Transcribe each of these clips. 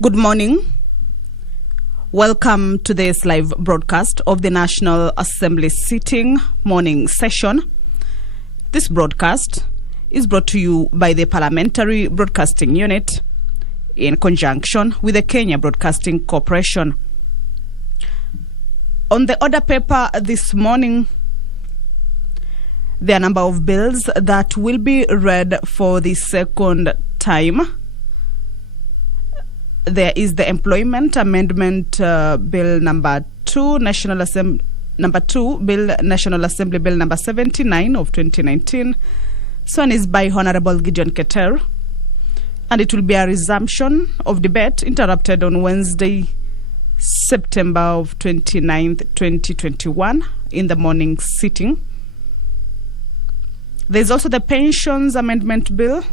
Good morning. Welcome to this live broadcast of the National Assembly sitting morning session. This broadcast is brought to you by the Parliamentary Broadcasting Unit in conjunction with the Kenya Broadcasting Corporation. On the order paper this morning, there are a number of bills that will be read for the second time. There is the Employment Amendment Bill number 2, National Assembly National Assembly Bill number 79 of 2019. This one is by Honorable Gideon Keter, and it will be a resumption of debate interrupted on Wednesday, September of 29th, 2021 in the morning sitting. There is also the Pensions Amendment Bill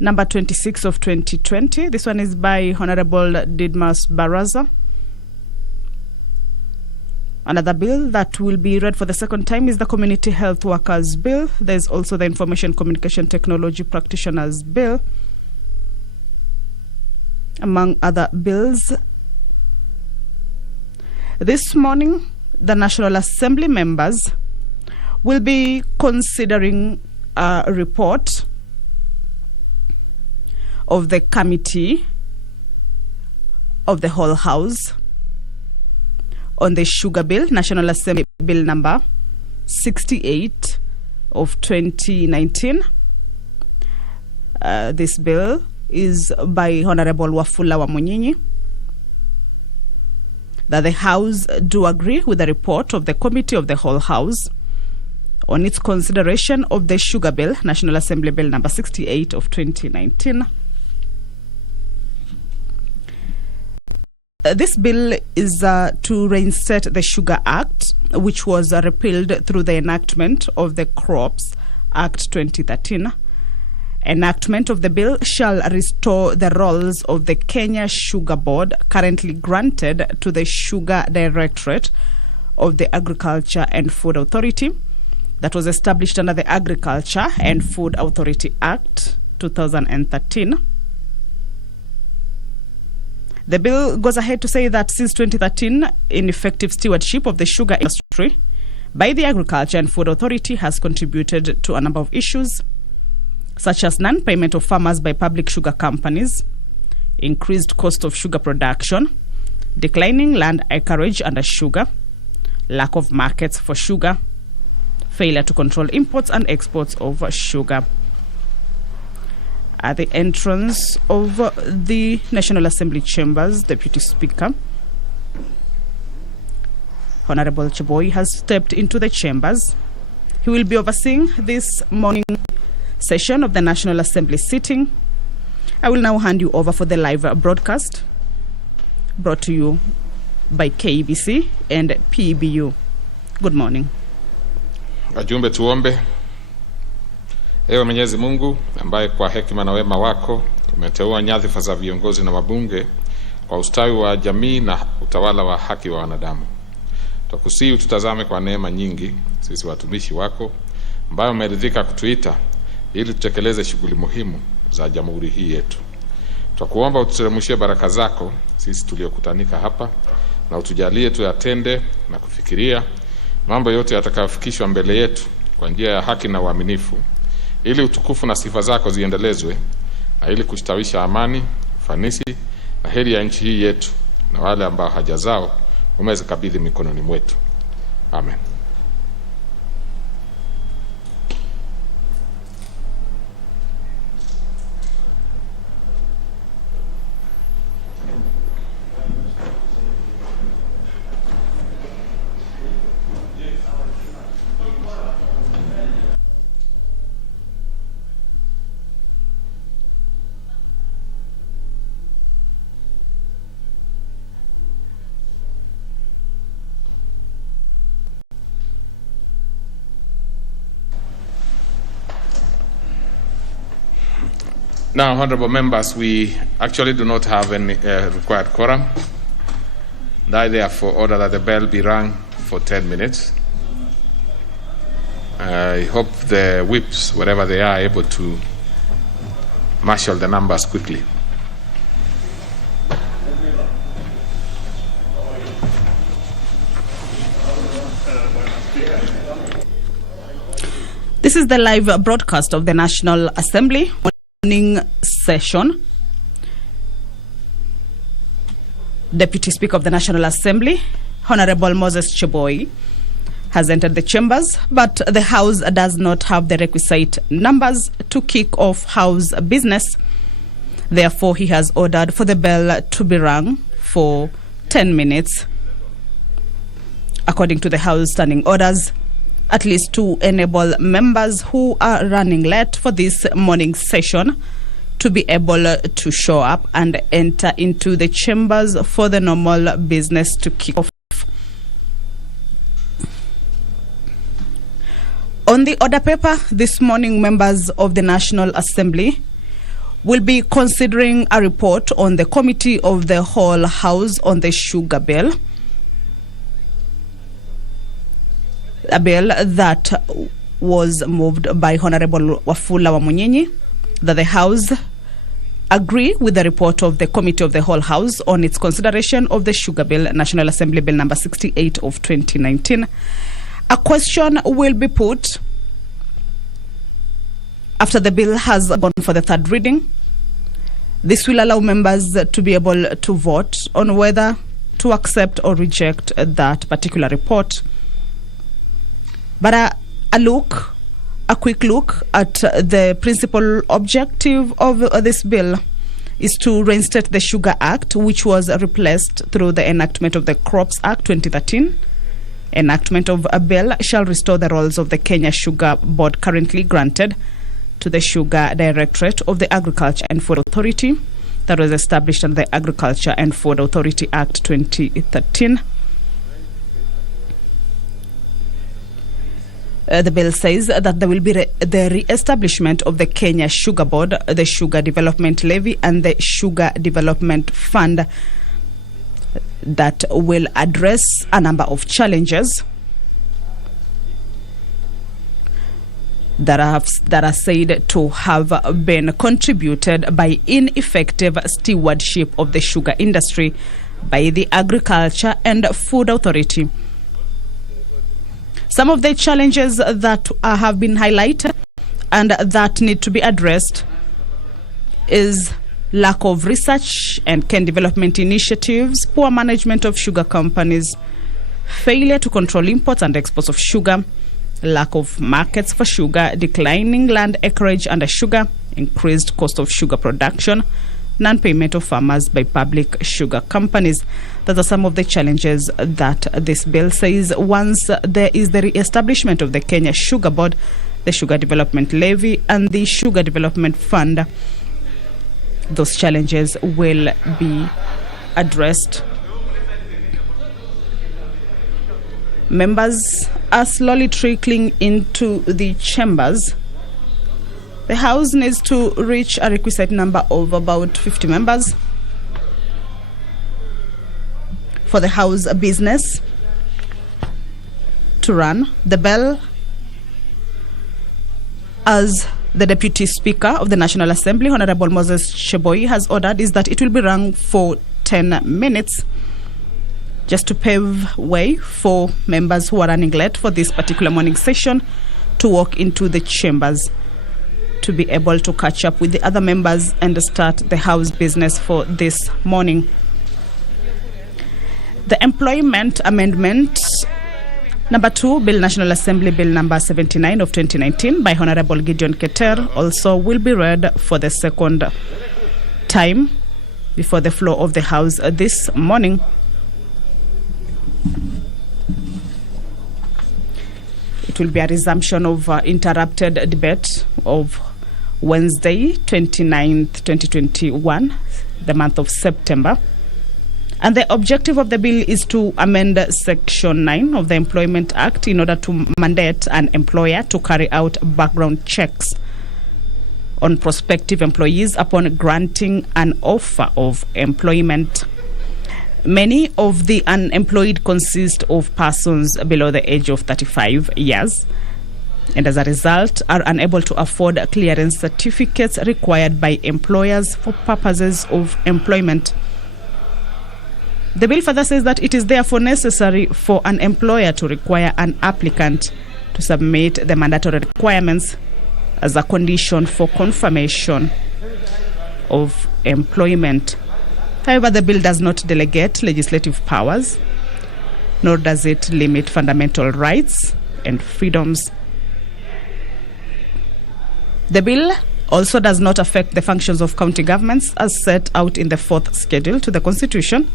number 26 of 2020. This one is by Honorable Didmas Baraza. Another bill that will be read for the second time is the Community Health Workers Bill. There's also the Information Communication Technology Practitioners Bill, among other bills. This morning, the National Assembly members will be considering a report of the Committee of the Whole House on the Sugar Bill, National Assembly Bill number 68 of 2019. This bill is by Honorable Wafula Wamunyinyi. That the House do agree with the report of the Committee of the Whole House on its consideration of the Sugar Bill, National Assembly Bill number 68 of 2019. This bill is to reinstate the Sugar Act, which was repealed through the enactment of the Crops Act 2013. Enactment of the bill shall restore the roles of the Kenya Sugar Board, currently granted to the Sugar Directorate of the Agriculture and Food Authority, that was established under the Agriculture and Food Authority Act 2013. The bill goes ahead to say that since 2013, ineffective stewardship of the sugar industry by the Agriculture and Food Authority has contributed to a number of issues, such as non-payment of farmers by public sugar companies, increased cost of sugar production, declining land acreage under sugar, lack of markets for sugar, failure to control imports and exports of sugar. At the entrance of the National Assembly chambers, Deputy Speaker Honorable Cheboy has stepped into the chambers. He will be overseeing this morning session of the National Assembly sitting. I will now hand you over for the live broadcast brought to you by KBC and PBU. Good morning. Wajumbe, tuombe. Ewe Mwenyezi Mungu, ambaye kwa hekima na wema wako umeteua nyadhifa za viongozi na wabunge kwa ustawi wa jamii na utawala wa haki wa wanadamu, tukusihi ututazame kwa neema nyingi sisi watumishi wako, ambayo umeridhika kutuita ili tutekeleze shughuli muhimu za jamhuri hii yetu. Tukuomba ututeremshie baraka zako sisi tuliokutanika hapa, na utujalie tuyatende na kufikiria mambo yote yatakayofikishwa mbele yetu kwa njia ya haki na uaminifu, ili utukufu na sifa zako ziendelezwe, na ili kustawisha amani, ufanisi na heri ya nchi hii yetu na wale ambao haja zao umezikabidhi mikononi mwetu. Amen. Now, honorable members, we actually do not have any required quorum. I therefore order that the bell be rung for 10 minutes. I hope the whips, wherever they are, able to marshal the numbers quickly. This is the live broadcast of the National Assembly morning session. Deputy Speaker of the National Assembly, Honorable Moses Cheboy, has entered the chambers, but the House does not have the requisite numbers to kick off House business. Therefore, he has ordered for the bell to be rung for 10 minutes. According to the House standing orders, at least to enable members who are running late for this morning session to be able to show up and enter into the chambers for the normal business to kick off. On the order paper this morning, members of the National Assembly will be considering a report on the Committee of the Whole House on the Sugar Bill, a bill that was moved by Honorable Wafula Wamunyinyi, that the House agree with the report of the Committee of the Whole House on its consideration of the Sugar Bill, National Assembly Bill number 68 of 2019. A question will be put after the bill has gone for the third reading. This will allow members to be able to vote on whether to accept or reject that particular report. But a quick look at the principal objective of this bill is to reinstate the Sugar Act, which was replaced through the enactment of the Crops Act 2013. Enactment of a bill shall restore the roles of the Kenya Sugar Board currently granted to the Sugar Directorate of the Agriculture and Food Authority that was established under the Agriculture and Food Authority Act 2013. The bill says that there will be the re-establishment of the Kenya Sugar Board, the Sugar Development Levy, and the Sugar Development Fund that will address a number of challenges that are said to have been contributed by ineffective stewardship of the sugar industry by the Agriculture and Food Authority. Some of the challenges that have been highlighted and that need to be addressed is lack of research and cane development initiatives, poor management of sugar companies, failure to control imports and exports of sugar, lack of markets for sugar, declining land acreage under sugar, increased cost of sugar production, non-payment of farmers by public sugar companies. Those are some of the challenges that this bill says once there is the re-establishment of the Kenya Sugar Board, the Sugar Development Levy, and the Sugar Development Fund, those challenges will be addressed. Members are slowly trickling into the chambers. The House needs to reach a requisite number of about 50 members for the House business to run. The bell, as the Deputy Speaker of the National Assembly, Honorable Moses Cheboy, has ordered, is that it will be rung for 10 minutes just to pave way for members who are running late for this particular morning session to walk into the chambers to be able to catch up with the other members and start the House business for this morning. The Employment Amendment Number 2, Bill National Assembly Bill number 79 of 2019 by Honorable Gideon Keter also will be read for the second time before the floor of the House this morning. It will be a resumption of interrupted debate of Wednesday, 29th, 2021, the month of September. And the objective of the bill is to amend Section 9 of the Employment Act in order to mandate an employer to carry out background checks on prospective employees upon granting an offer of employment. Many of the unemployed consist of persons below the age of 35 years and as a result are unable to afford clearance certificates required by employers for purposes of employment. The bill further says that it is therefore necessary for an employer to require an applicant to submit the mandatory requirements as a condition for confirmation of employment. However, the bill does not delegate legislative powers, nor does it limit fundamental rights and freedoms. The bill also does not affect the functions of county governments as set out in the 4th schedule to the Constitution,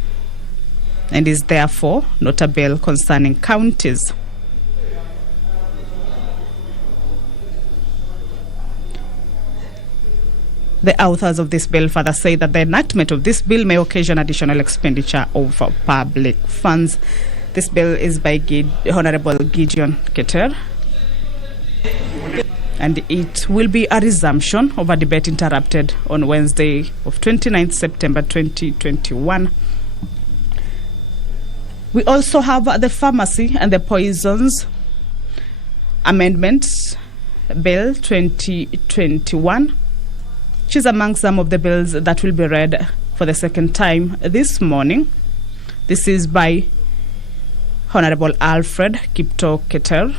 and is therefore not a bill concerning counties. The authors of this bill further say that the enactment of this bill may occasion additional expenditure of public funds. This bill is by Honorable Gideon Keter, and it will be a resumption of a debate interrupted on Wednesday of 29th September 2021. We also have the Pharmacy and the Poisons Amendment Bill 2021, which is among some of the bills that will be read for the second time this morning. This is by Honorable Alfred Kipto Keter.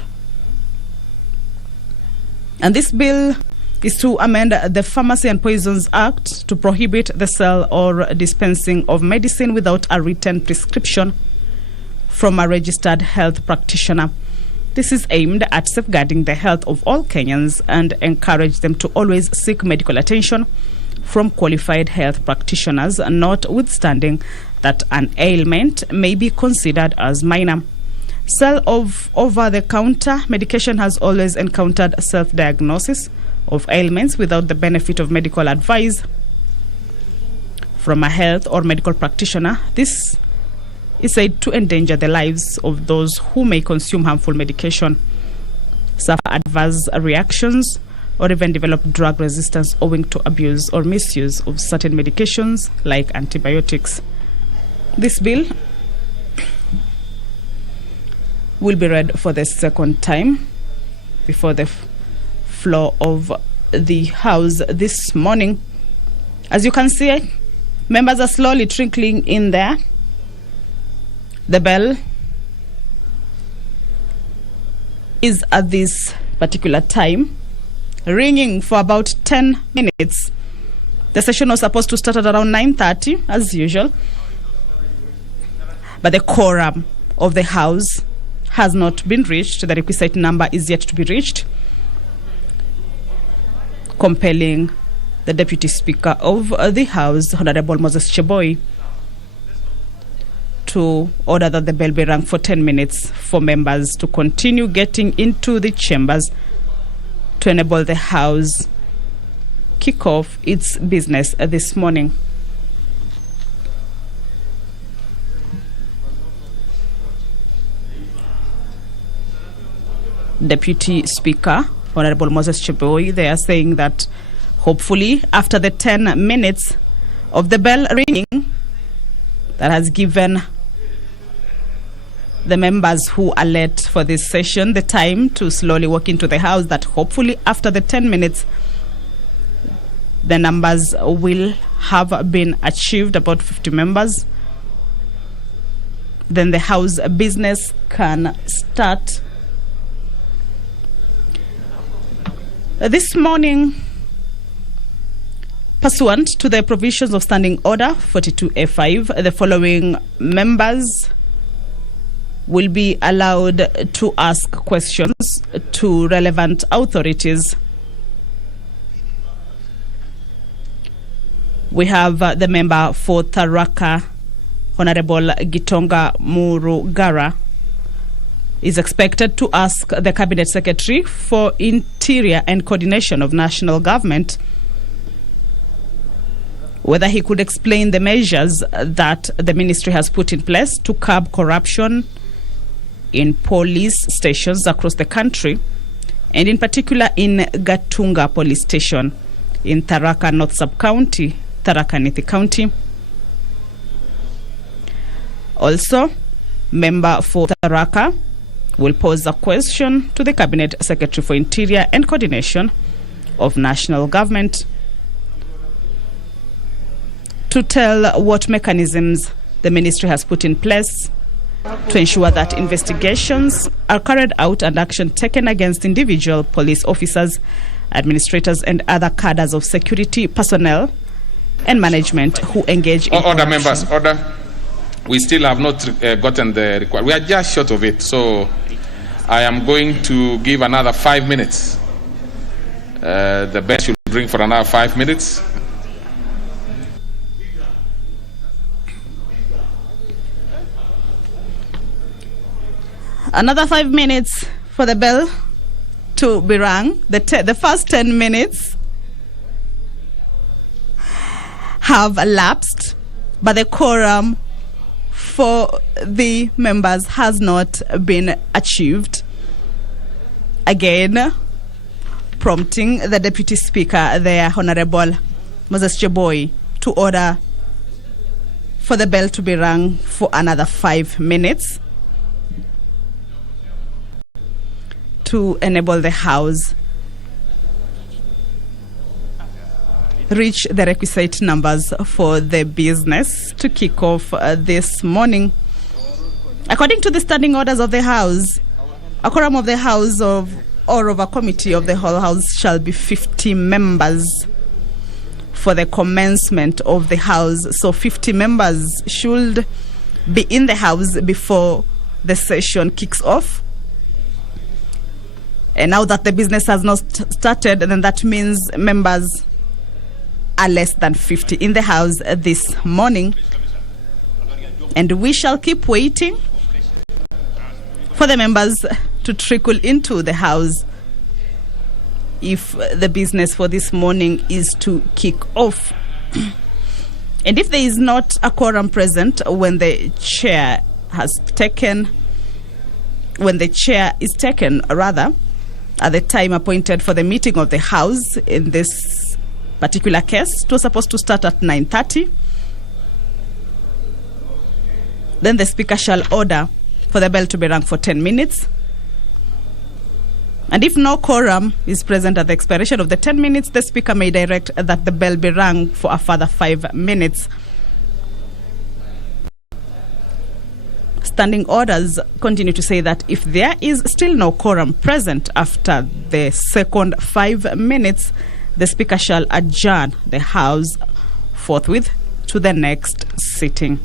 And this bill is to amend the Pharmacy and Poisons Act to prohibit the sale or dispensing of medicine without a written prescription from a registered health practitioner. This is aimed at safeguarding the health of all Kenyans and encourage them to always seek medical attention from qualified health practitioners, notwithstanding that an ailment may be considered as minor. Sale of over-the-counter medication has always encountered self-diagnosis of ailments without the benefit of medical advice from a health or medical practitioner. This is said to endanger the lives of those who may consume harmful medication, suffer adverse reactions, or even develop drug resistance owing to abuse or misuse of certain medications like antibiotics. This bill will be read for the second time before the floor of the House this morning. As you can see, members are slowly trickling in there. The bell is at this particular time ringing for about 10 minutes. The session was supposed to start at around 9:30 as usual, but the quorum of the House has not been reached. The requisite number is yet to be reached, compelling the Deputy Speaker of the House, Honorable Moses Cheboy, to order that the bell be rung for 10 minutes for members to continue getting into the chambers to enable the House kick off its business this morning. Deputy Speaker, Honorable Moses Cheboy, they are saying that hopefully after the 10 minutes of the bell ringing, that has given the members who are late for this session the time to slowly walk into the House, that hopefully after the 10 minutes the numbers will have been achieved, about 50 members. Then the House business can start. This morning, pursuant to the provisions of Standing Order 42A5, the following members will be allowed to ask questions to relevant authorities. We have the member for Tharaka, Honorable Gitonga Murugara, is expected to ask the Cabinet Secretary for Interior and Coordination of National Government whether he could explain the measures that the ministry has put in place to curb corruption in police stations across the country, and in particular in Gatunga Police Station in Tharaka North Sub-County, Tharaka Nithi County. Also, member for Tharaka will pose a question to the Cabinet Secretary for Interior and Coordination of National Government to tell what mechanisms the ministry has put in place to ensure that investigations are carried out and action taken against individual police officers, administrators, and other cadres of security personnel and management who engage in order, members, order. We still have not gotten the required. We are just short of it, so I am going to give another 5 minutes. The bench will drink for another 5 minutes. Another 5 minutes for the bell to be rung. The first 10 minutes have lapsed, but the quorum for the members has not been achieved. Again, prompting the Deputy Speaker, the Honorable Moses Cheboy, to order for the bell to be rung for another 5 minutes to enable the House reach the requisite numbers for the business to kick off this morning. According to the standing orders of the House, a quorum of the House or of a committee of the whole House shall be 50 members for the commencement of the House. So 50 members should be in the House before the session kicks off. And now that the business has not started, then that means members are less than 50 in the House this morning. And we shall keep waiting for the members to trickle into the House if the business for this morning is to kick off. And if there is not a quorum present when the chair is taken, at the time appointed for the meeting of the House, in this particular case, it was supposed to start at 9:30. Then the Speaker shall order for the bell to be rung for 10 minutes. And if no quorum is present at the expiration of the 10 minutes, the Speaker may direct that the bell be rung for a further 5 minutes. Standing orders continue to say that if there is still no quorum present after the second 5 minutes, the Speaker shall adjourn the House forthwith to the next sitting.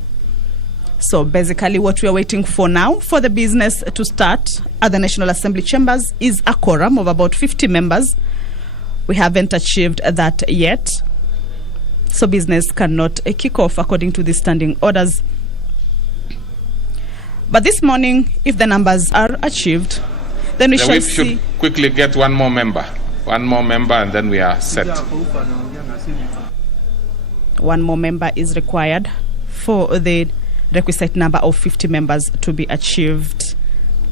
So basically what we are waiting for now for the business to start at the National Assembly chambers is a quorum of about 50 members. We haven't achieved that yet, so business cannot kick off according to the standing orders. But this morning, if the numbers are achieved, then we shall see. Should quickly get one more member, and then we are set. One more member is required for the requisite number of 50 members to be achieved.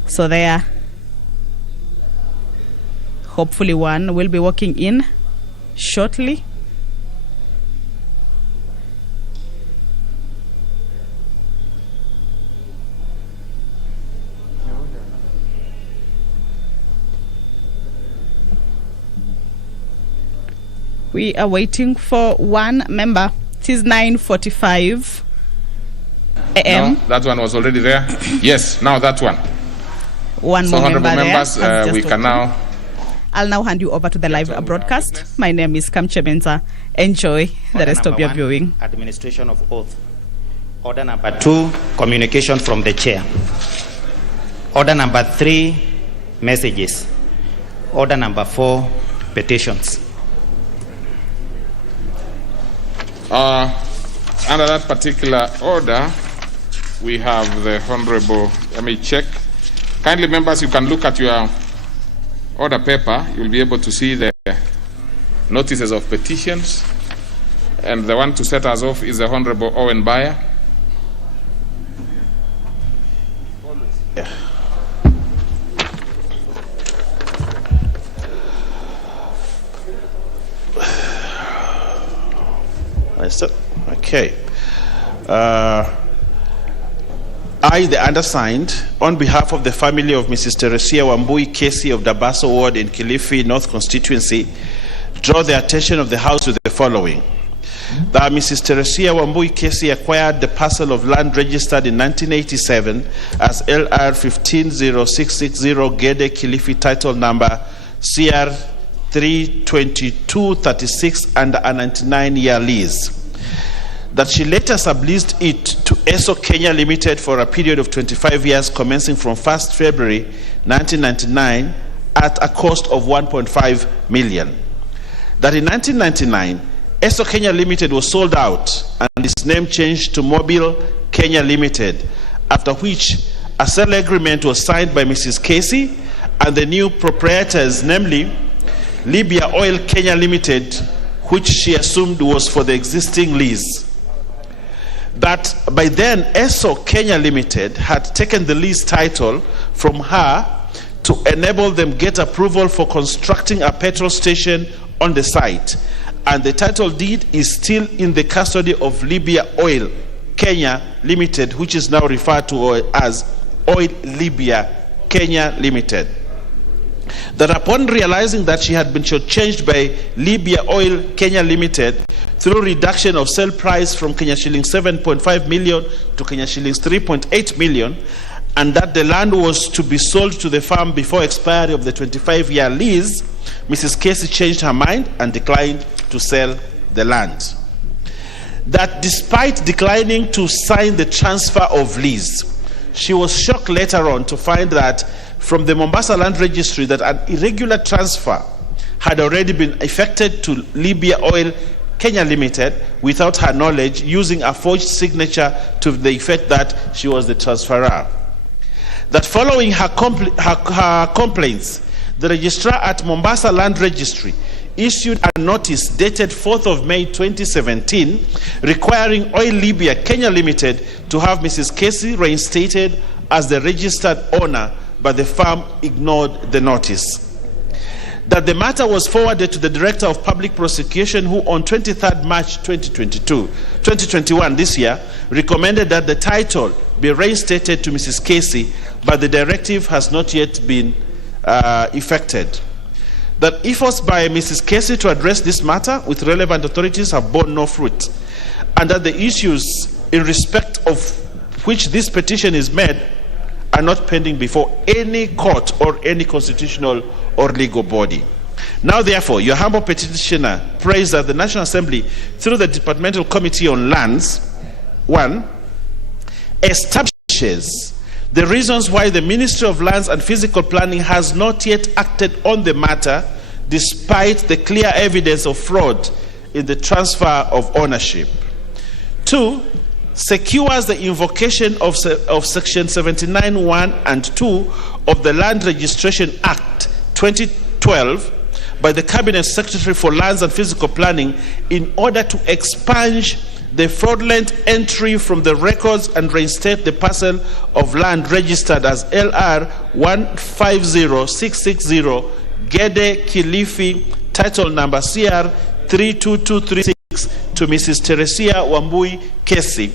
So there, hopefully one will be walking in shortly. We are waiting for one member. It is 9:45 a.m. No, that one was already there. Yes, now that one. One more member members, there. we can now. I'll now hand you over to the live broadcast. My name is Kamche Benza. Enjoy the rest of your viewing. Administration of oath. Order number 2, communication from the chair. Order number 3, messages. Order number 4, petitions. Under that particular order, we have the Honorable, let me check. Kindly members, you can look at your order paper. You'll be able to see the notices of petitions. And the one to set us off is the Honorable Owen Bayer. Okay. I, the undersigned, on behalf of the family of Mrs. Teresia Wambui Casey of Dabaso Ward in Kilifi North Constituency, draw the attention of the House to the following. that Mrs. Teresia Wambui Kesi acquired the parcel of land registered in 1987 as LR 15060 Gede Kilifi, title number CR 32236, under a 99-year lease. That she later subleased it to ESO Kenya Limited for a period of 25 years commencing from 1st February 1999 at a cost of 1.5 million. That in 1999, ESO Kenya Limited was sold out and its name changed to Mobile Kenya Limited, after which a sale agreement was signed by Mrs. Casey and the new proprietors, namely Libya Oil Kenya Limited, which she assumed was for the existing lease. That by then ESO Kenya Limited had taken the lease title from her to enable them get approval for constructing a petrol station on the site, and the title deed is still in the custody of Libya Oil Kenya Limited, which is now referred to as Oil Libya Kenya Limited. That upon realizing that she had been shortchanged by Libya Oil Kenya Limited through reduction of sale price from Kenya shillings 7.5 million to Kenya shillings 3.8 million, and that the land was to be sold to the farm before expiry of the 25-year lease, Mrs. Casey changed her mind and declined to sell the land. That despite declining to sign the transfer of lease, she was shocked later on to find that from the Mombasa Land Registry that an irregular transfer had already been effected to Libya Oil Kenya Limited without her knowledge, using a forged signature to the effect that she was the transferor. That following her complaints, the registrar at Mombasa Land Registry issued a notice dated 4th of May 2017 requiring Oil Libya Kenya Limited to have Mrs. Casey reinstated as the registered owner, but the firm ignored the notice. That the matter was forwarded to the Director of Public Prosecution, who on 23rd March 2021, this year, recommended that the title be reinstated to Mrs. Casey, but the directive has not yet been effected. That efforts by Mrs. Casey to address this matter with relevant authorities have borne no fruit, and that the issues in respect of which this petition is made are not pending before any court or any constitutional or legal body. Now, therefore, your humble petitioner prays that the National Assembly, through the Departmental Committee on Lands, 1, establishes the reasons why the Ministry of Lands and Physical Planning has not yet acted on the matter, despite the clear evidence of fraud in the transfer of ownership. 2, secures the invocation of Section 79(1) and 2 of the Land Registration Act 2012 by the Cabinet Secretary for Lands and Physical Planning in order to expunge the fraudulent entry from the records and reinstate the parcel of land registered as LR 150660 Gede Kilifi, title number CR 32236 to Mrs. Teresia Wambui Kesi,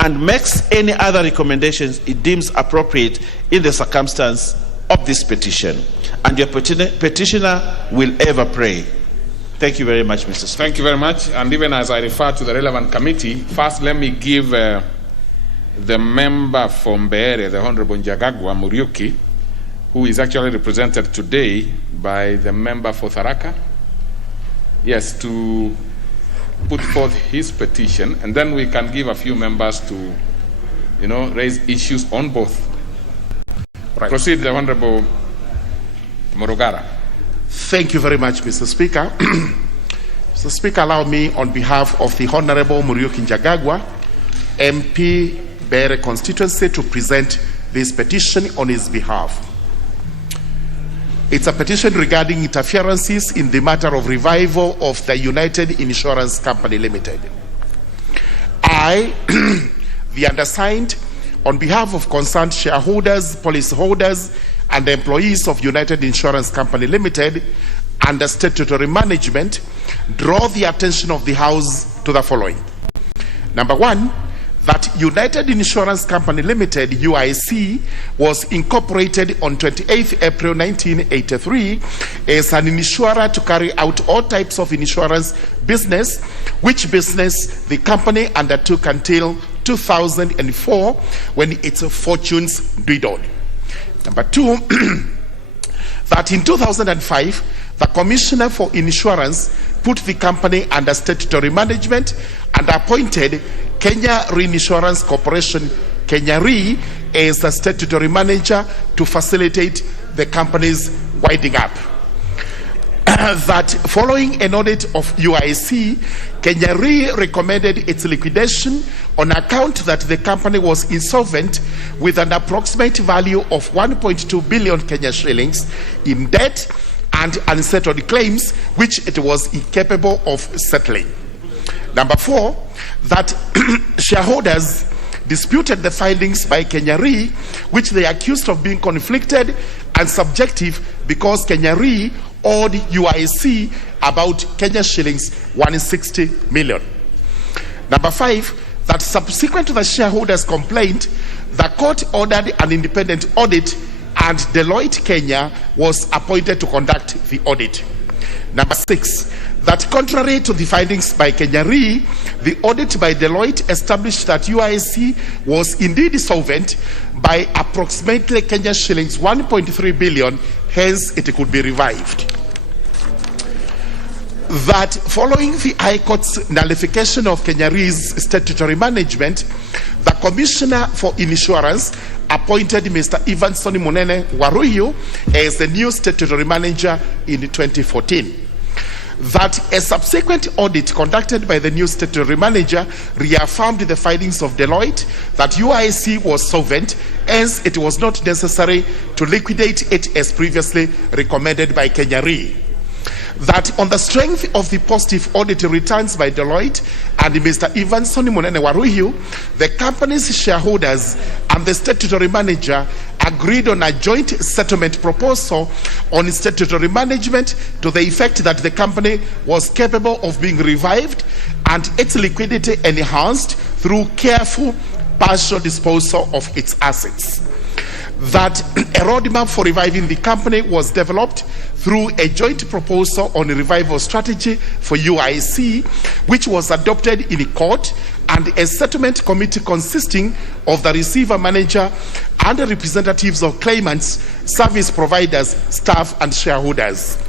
and makes any other recommendations it deems appropriate in the circumstance of this petition. And your petitioner will ever pray. Thank you very much, Mr. Speaker. Thank you very much. And even as I refer to the relevant committee, first let me give the member from Beere, the Honorable Njagagwa Muriuki, who is actually represented today by the member for Tharaka, yes, to put forth his petition, and then we can give a few members to, raise issues on both. Right. Proceed, the Honorable Morogara. Thank you very much, Mr. Speaker. Mr. Speaker, allow me, on behalf of the Honorable Muriuki Njagagwa, MP, Beere constituency, to present this petition on his behalf. It's a petition regarding interferences in the matter of revival of the United Insurance Company Limited. I, the undersigned, on behalf of concerned shareholders, policyholders, and employees of United Insurance Company Limited and the statutory management, draw the attention of the House to the following. Number one, that United Insurance Company Limited, UIC, was incorporated on 28th April 1983 as an insurer to carry out all types of insurance business, which business the company undertook until 2004 when its fortunes dwindled. Number two, that in 2005, the Commissioner for Insurance put the company under statutory management and appointed Kenya Reinsurance Corporation, Kenya Re, as the statutory manager to facilitate the company's winding up. That following an audit of UIC, Kenya Re recommended its liquidation on account that the company was insolvent with an approximate value of 1.2 billion Kenya shillings in debt and unsettled claims which it was incapable of settling. Number four, that shareholders disputed the findings by Kenya Re, which they accused of being conflicted and subjective because Kenya Re owed UIC about Kenya shillings 160 million. Number five, that subsequent to the shareholders' complaint, the court ordered an independent audit and Deloitte Kenya was appointed to conduct the audit. Number six, that contrary to the findings by Kenya Re, the audit by Deloitte established that UIC was indeed solvent by approximately Kenya shillings 1.3 billion, hence it could be revived. That following the High Court's nullification of Kenya Re's statutory management, the Commissioner for Insurance appointed Mr. Evanson Munene Waruyu as the new statutory manager in 2014. That a subsequent audit conducted by the new statutory manager reaffirmed the findings of Deloitte that UIC was solvent, hence it was not necessary to liquidate it as previously recommended by Kenya Re. That on the strength of the positive audit returns by Deloitte and Mr. Evanson Munene Waruyu, the company's shareholders and the statutory manager agreed on a joint settlement proposal on statutory management to the effect that the company was capable of being revived and its liquidity enhanced through careful partial disposal of its assets. That a roadmap for reviving the company was developed through a joint proposal on a revival strategy for UIC, which was adopted in court, and a settlement committee consisting of the receiver manager and the representatives of claimants, service providers, staff, and shareholders.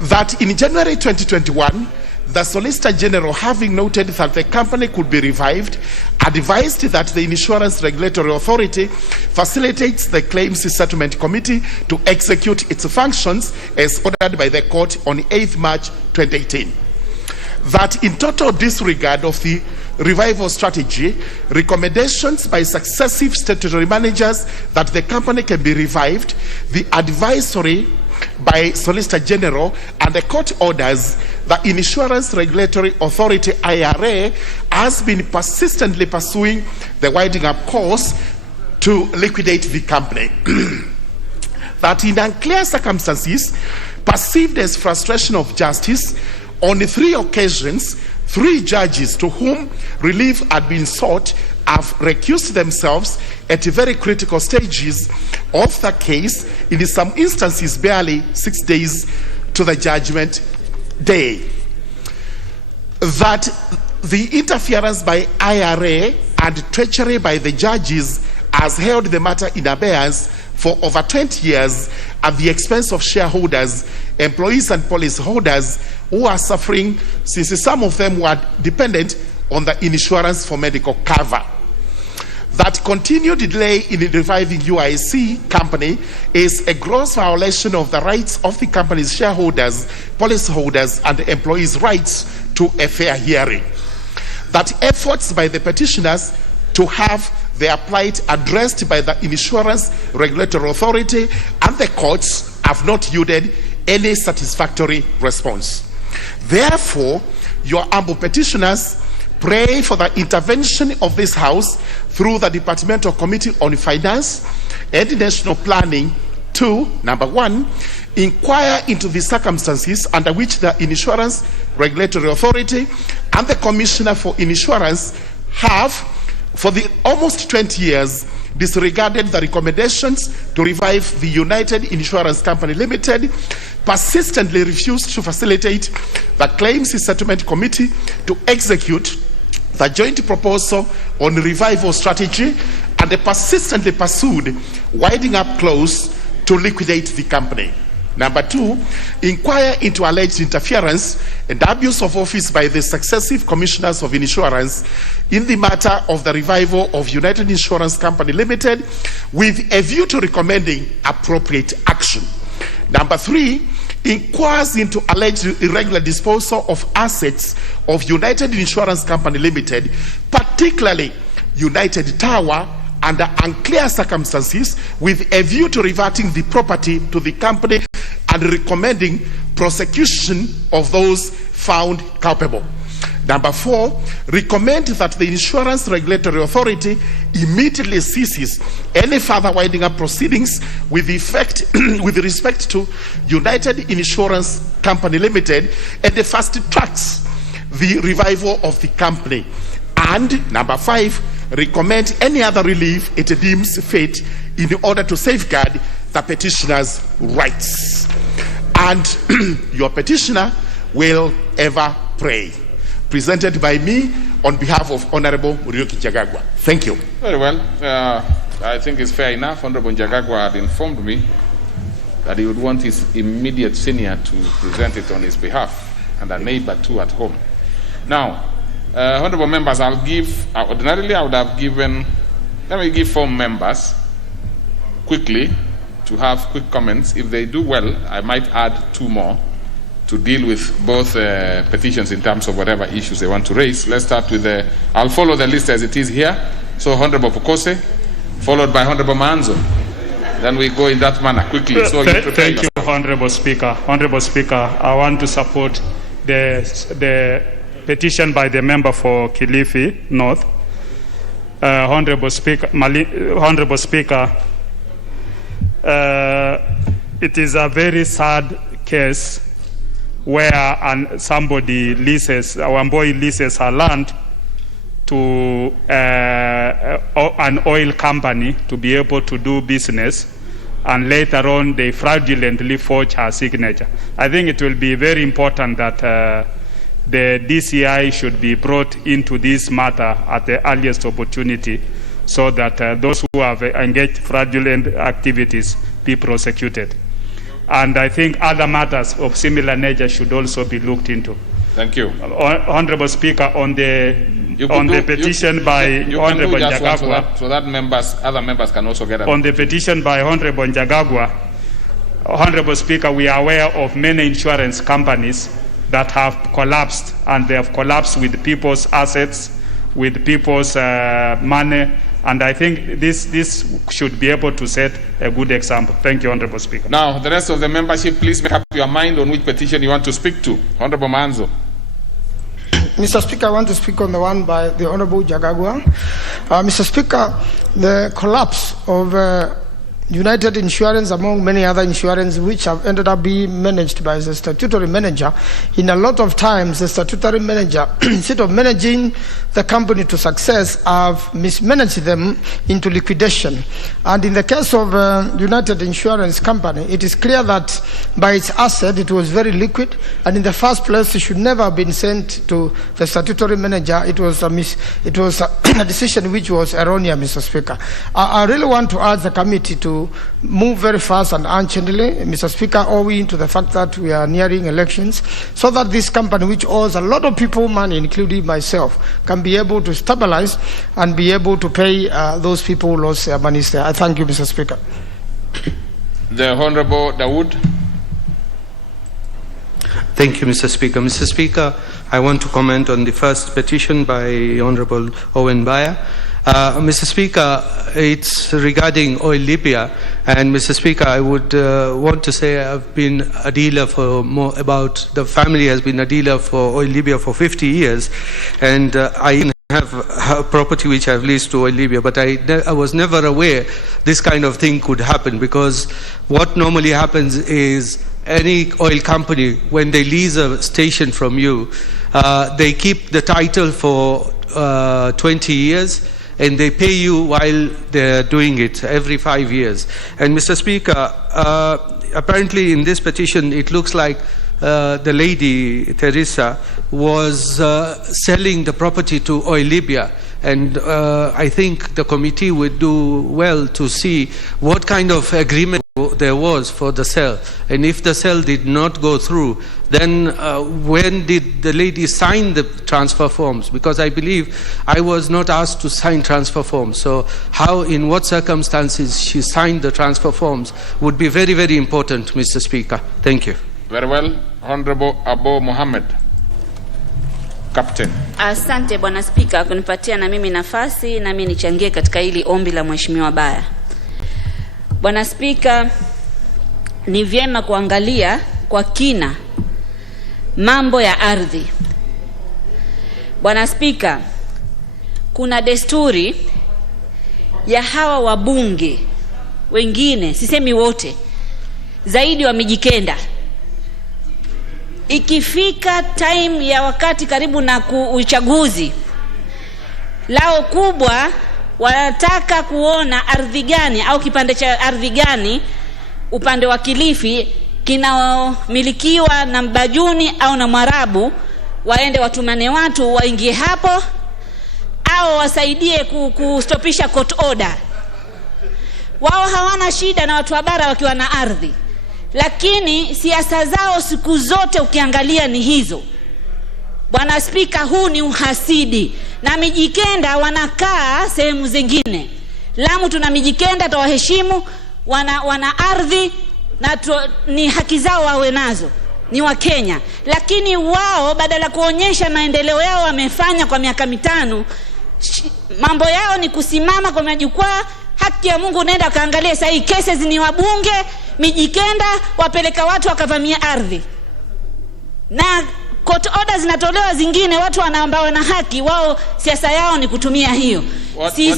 That in January 2021, the Solicitor General, having noted that the company could be revived, advised that the Insurance Regulatory Authority facilitates the Claims Settlement Committee to execute its functions as ordered by the court on 8th March 2018. That in total disregard of the revival strategy, recommendations by successive statutory managers that the company can be revived, the advisory by Solicitor General, and the court orders, the Insurance Regulatory Authority IRA has been persistently pursuing the winding up course to liquidate the company. That in unclear circumstances, perceived as frustration of justice, on 3 occasions, 3 judges to whom relief had been sought have recused themselves at very critical stages of the case, in some instances barely 6 days to the judgment day. That the interference by IRA and treachery by the judges has held the matter in abeyance for over 20 years at the expense of shareholders, employees, and policyholders who are suffering, since some of them were dependent on the insurance for medical cover. That continued delay in reviving UIC company is a gross violation of the rights of the company's shareholders, policyholders, and employees' rights to a fair hearing. That efforts by the petitioners to have their plight addressed by the Insurance Regulatory Authority and the courts have not yielded any satisfactory response. Therefore, your humble petitioners pray for the intervention of this House through the Departmental Committee on Finance and National Planning to, number 1, inquire into the circumstances under which the Insurance Regulatory Authority and the Commissioner for Insurance have for the almost 20 years, disregarded the recommendations to revive the United Insurance Company Limited, persistently refused to facilitate the Claims Settlement Committee to execute the joint proposal on revival strategy, and they persistently pursued winding up clause to liquidate the company. Number 2, inquire into alleged interference and abuse of office by the successive commissioners of insurance in the matter of the revival of United Insurance Company Limited with a view to recommending appropriate action. Number 3, inquires into alleged irregular disposal of assets of United Insurance Company Limited, particularly United Tower, under unclear circumstances with a view to reverting the property to the company and recommending prosecution of those found culpable. Number 4, recommend that the Insurance Regulatory Authority immediately ceases any further winding up proceedings with respect to United Insurance Company Limited, and the fast tracks the revival of the company. And number 5, recommend any other relief it deems fit in order to safeguard the petitioner's rights. And your petitioner will ever pray. Presented by me on behalf of Honorable Muriuki Njagagwa. Thank you. Very well. I think it's fair enough. Honorable Njagagwa had informed me that he would want his immediate senior to present it on his behalf, and a neighbor too at home. Now, honorable members, ordinarily I would have given, let me give 4 members quickly to have quick comments. If they do well, I might add 2 more to deal with both petitions in terms of whatever issues they want to raise. Let's start with I'll follow the list as it is here. So Honorable Pokose, followed by Honorable Manzo. Then we go in that manner quickly. So thank you, Honorable Speaker. Honorable Speaker, I want to support the petition by the member for Kilifi North. Honorable Speaker, it is a very sad case where somebody leases, Wamboi leases her land to an oil company to be able to do business, and later on they fraudulently forge her signature. I think it will be very important that the DCI should be brought into this matter at the earliest opportunity, so that those who have engaged fraudulent activities be prosecuted. And I think other matters of similar nature should also be looked into. Thank you. Honorable Speaker, on the petition by Honorable Njagagwa, so that other members can also get on the petition by Honorable Njagagwa, Honorable Speaker, we are aware of many insurance companies that have collapsed, and they have collapsed with people's assets, with people's money, and I think this should be able to set a good example. Thank you, Honorable Speaker. Now, the rest of the membership, please make up your mind on which petition you want to speak to. Honorable Manzo. Mr. Speaker, I want to speak on the one by the Honorable Njagagwa. Mr. Speaker, the collapse of United Insurance, among many other insurance, which have ended up being managed by the statutory manager. In a lot of times, the statutory manager, instead of managing the company to success, have mismanaged them into liquidation. And in the case of United Insurance Company, it is clear that by its asset, it was very liquid, and in the first place, it should never have been sent to the statutory manager. It was a decision which was erroneous, Mr. Speaker. I really want to urge the committee to move very fast and urgently, Mr. Speaker, owing to the fact that we are nearing elections, so that this company, which owes a lot of people money, including myself, can be able to stabilize and be able to pay those people who lost their money there. I thank you, Mr. Speaker. The Honorable Dawood. Thank you, Mr. Speaker. Mr. Speaker, I want to comment on the first petition by Honorable Owen Baya. Mr. Speaker, it's regarding Oil Libya, and Mr. Speaker, I would want to say I've been a dealer the family has been a dealer for Oil Libya for 50 years, and I have a property which I've leased to Oil Libya, but I was never aware this kind of thing could happen, because what normally happens is any oil company, when they lease a station from you, they keep the title for 20 years, and they pay you while they're doing it every 5 years. And Mr. Speaker, apparently in this petition, it looks like the lady, Teresa, was selling the property to Oil Libya. And I think the committee would do well to see what kind of agreement there was for the sale. And if the sale did not go through, then when did the lady sign the transfer forms? Because I believe I was not asked to sign transfer forms. So how, in what circumstances she signed the transfer forms would be very, very important, Mr. Speaker. Thank you. Very well. Honorable Abo Mohammed. Captain. Asante Bwana Spika kunipatia na mimi nafasi na mimi nichangie katika hili ombi la Mheshimiwa Baya. Bwana Spika, ni vyema kuangalia kwa kina mambo ya ardhi. Bwana Spika, kuna desturi ya hawa wabunge wengine, sisemi wote, zaidi wa Mijikenda. Ikifika time ya wakati karibu na uchaguzi, lao kubwa wanataka kuona ardhi gani au kipande cha ardhi gani upande wa Kilifi kinamilikiwa na Mbajuni au na Mwarabu, waende watumane watu waingie hapo au wasaidie kustopisha court order. Wao hawana shida na watu wa bara wakiwa na ardhi, lakini siasa zao siku zote ukiangalia ni hizo. Bwana Spika, huu ni uhasidi, na Mijikenda wanakaa sehemu zingine. Lamu tuna Mijikenda, tawaheshimu, wana ardhi na ni haki zao wawe nazo, ni wa Kenya. Lakini wao badala kuonyesha maendeleo yao wamefanya kwa miaka 5, mambo yao ni kusimama kwa majukwaa. Haki ya Mungu, nenda kaangalia sasa, hii cases ni wabunge Mijikenda wapeleka watu wakavamia ardhi, na court orders zinatolewa zingine, watu ambao wana haki, wao siasa yao ni kutumia hiyo. Si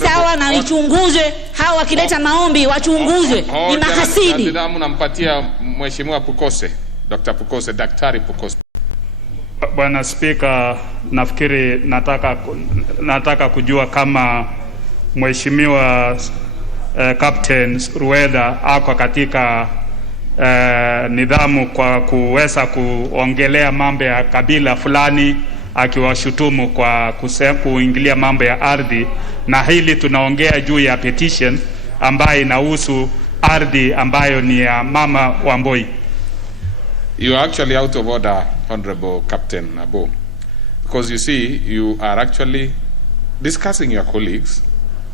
sawa na ichunguzwe. Hao wakileta maombi wachunguzwe, ni mahasidi. Ndidamu nampatia Mheshimiwa Pukose, Dr. Pukose, Daktari Pukose. Bwana Spika, nafikiri nataka kujua kama Mheshimiwa Captain Rueda ako katika nidhamu kwa kuweza kuongelea mambo ya kabila fulani akiwashutumu kwa kuingilia mambo ya ardhi, na hili tunaongea juu ya petition ambayo inahusu ardhi ambayo ni ya Mama Wamboi. You are actually out of order, Honorable Captain Abo, because you see you are actually discussing your colleagues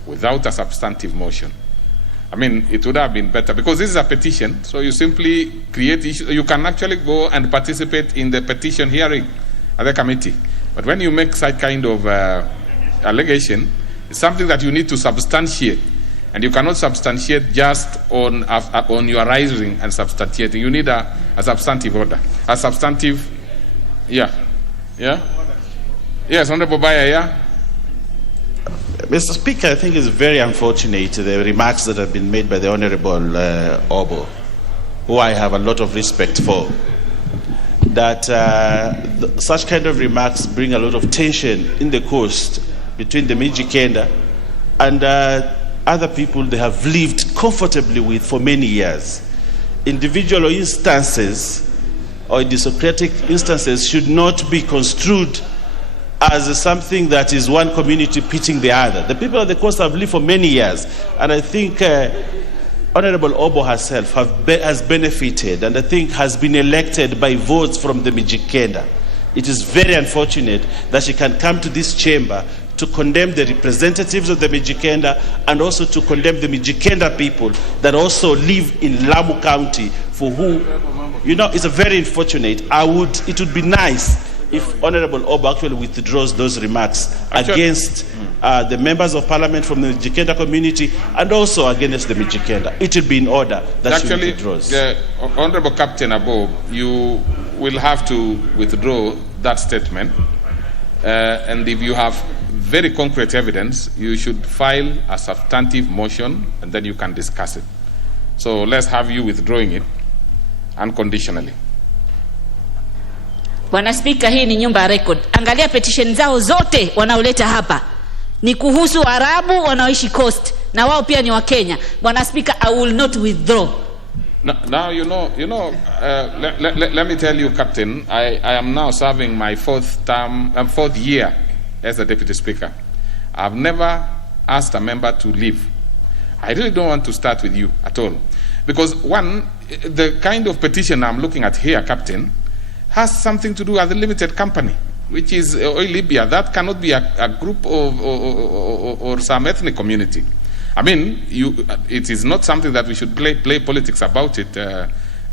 without a substantive motion. I mean, it would have been better, because this is a petition, so you simply create issues. You can actually go and participate in the petition hearing at the committee. But when you make such kind of allegation, it's something that you need to substantiate. And you cannot substantiate just on your rising and substantiating. You need a substantive order. A substantive, yeah. Yes, Honorable Baya, yeah? Mr. Speaker, I think it's very unfortunate, the remarks that have been made by the Honorable Obo, who I have a lot of respect for, that such kind of remarks bring a lot of tension in the coast between the Mijikenda and other people they have lived comfortably with for many years. Individual instances or idiosyncratic instances should not be construed as something that is one community pitting the other. The people of the coast have lived for many years, and I think Honorable Obo herself has benefited, and I think has been elected by votes from the Mijikenda. It is very unfortunate that she can come to this chamber to condemn the representatives of the Mijikenda and also to condemn the Mijikenda people that also live in Lamu County, for who, it's a very unfortunate. It would be nice if Honorable Obo actually withdraws those remarks against the members of parliament from the Mijikenda community and also against the Mijikenda. It would be in order that she withdraws. Honorable Captain Abo, you will have to withdraw that statement. And if you have very concrete evidence, you should file a substantive motion and then you can discuss it. So let's have you withdrawing it unconditionally. Bwana Spika, hii ni nyumba ya record. Angalia petition zao zote wanaoleta hapa. ni kuhusu Arabu wanaoishi coast na wao pia ni wa Kenya. Bwana Speaker, I will not withdraw. Now let me tell you, Captain, I am now serving my fourth year as a Deputy Speaker. I've never asked a member to leave. I really don't want to start with you at all. Because one, the kind of petition I'm looking at here, Captain, has something to do with a limited company, which is Oil Libya. That cannot be a group or some ethnic community. I mean, it is not something that we should play politics about it,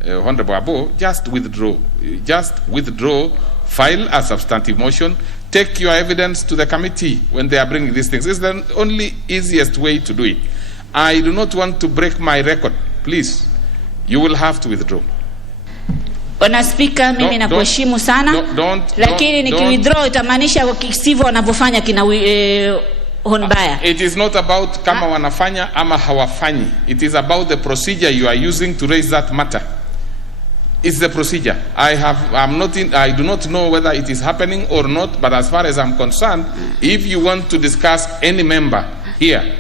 Honorable Abo. Just withdraw. Just withdraw, file a substantive motion, take your evidence to the committee when they are bringing these things. It's the only easiest way to do it. I do not want to break my record. Please, you will have to withdraw. Bwana Speaker, mimi nakuheshimu sana, lakini nikiwithdraw itamaanisha kisivyo wanavyofanya kina Honbaya. It is not about kama wanafanya ama hawafanyi. It is about the procedure you are using to raise that matter. It's the procedure. I do not know whether it is happening or not, but as far as I'm concerned, if you want to discuss any member here,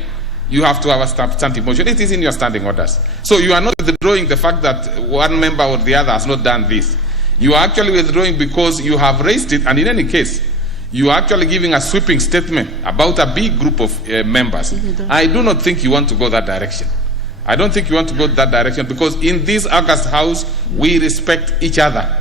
you have to have a substantive motion. It is in your standing orders. So you are not withdrawing the fact that one member or the other has not done this. You are actually withdrawing because you have raised it, and in any case, you are actually giving a sweeping statement about a big group of members. I do not think you want to go that direction. I don't think you want to go that direction because in this August House, we respect each other.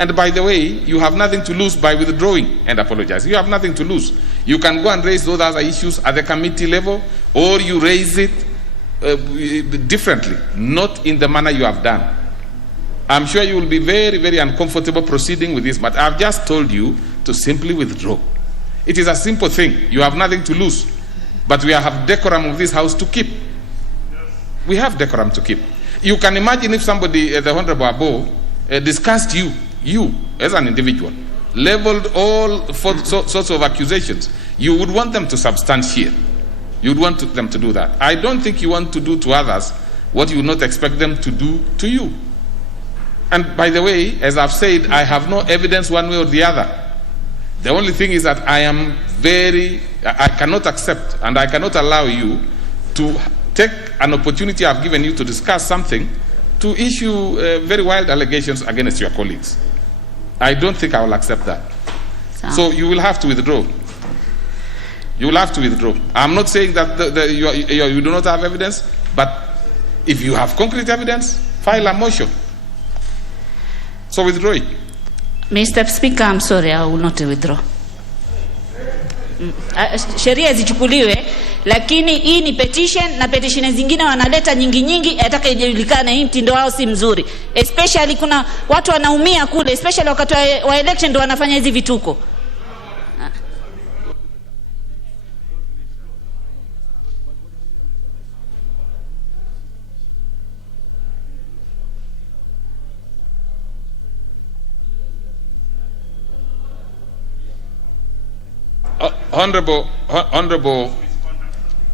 And by the way, you have nothing to lose by withdrawing and apologize. You have nothing to lose. You can go and raise those other issues at the committee level, or you raise it differently, not in the manner you have done. I'm sure you will be very, very uncomfortable proceeding with this, but I've just told you to simply withdraw. It is a simple thing. You have nothing to lose. But we have decorum of this house to keep. We have decorum to keep. You can imagine if somebody, the Honorable Abo, discussed you as an individual, leveled all sorts of accusations. You would want them to substantiate. You would want them to do that. I don't think you want to do to others what you would not expect them to do to you. And by the way, as I've said, I have no evidence one way or the other. The only thing is that I cannot accept and I cannot allow you to take an opportunity I've given you to discuss something to issue very wild allegations against your colleagues. I don't think I will accept that. So you will have to withdraw. You will have to withdraw. I'm not saying that you do not have evidence, but if you have concrete evidence, file a motion. So withdraw it. Mr. Speaker, I'm sorry, I will not withdraw. Sheria zichukuliwe, lakini hii ni petition na petition zingine wanaleta nyingi yataka ijulikane hii mtindo wao si mzuri. Especially kuna watu wanaumia kule, especially wakati wa election ndio wanafanya hizi vituko. Honorable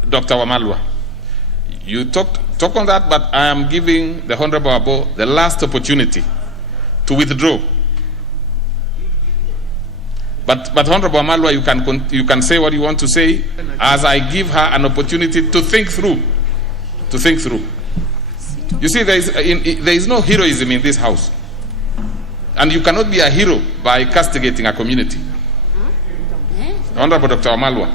Dr. Wamalwa, you talk on that, but I am giving the Honorable Abo the last opportunity to withdraw. But Honorable Wamalwa, you can say what you want to say as I give her an opportunity to think through. You see, there is no heroism in this house, and you cannot be a hero by castigating a community. Honorable Dr. Amalwa.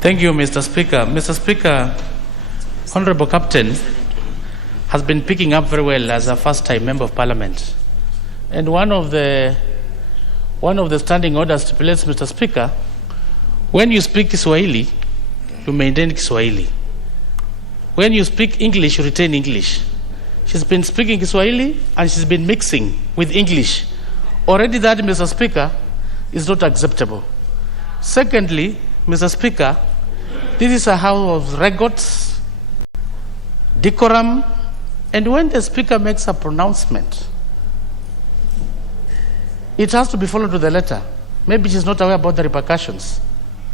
Thank you, Mr. Speaker. Mr. Speaker, Honorable Captain has been picking up very well as a first-time member of Parliament. And one of the standing orders stipulates, Mr. Speaker, when you speak Kiswahili, you maintain Kiswahili. When you speak English, you retain English. She's been speaking Kiswahili and she's been mixing with English. Already that, Mr. Speaker, is not acceptable. Secondly, Mr. Speaker, this is a house of records, decorum, and when the Speaker makes a pronouncement, it has to be followed to the letter. Maybe she's not aware about the repercussions.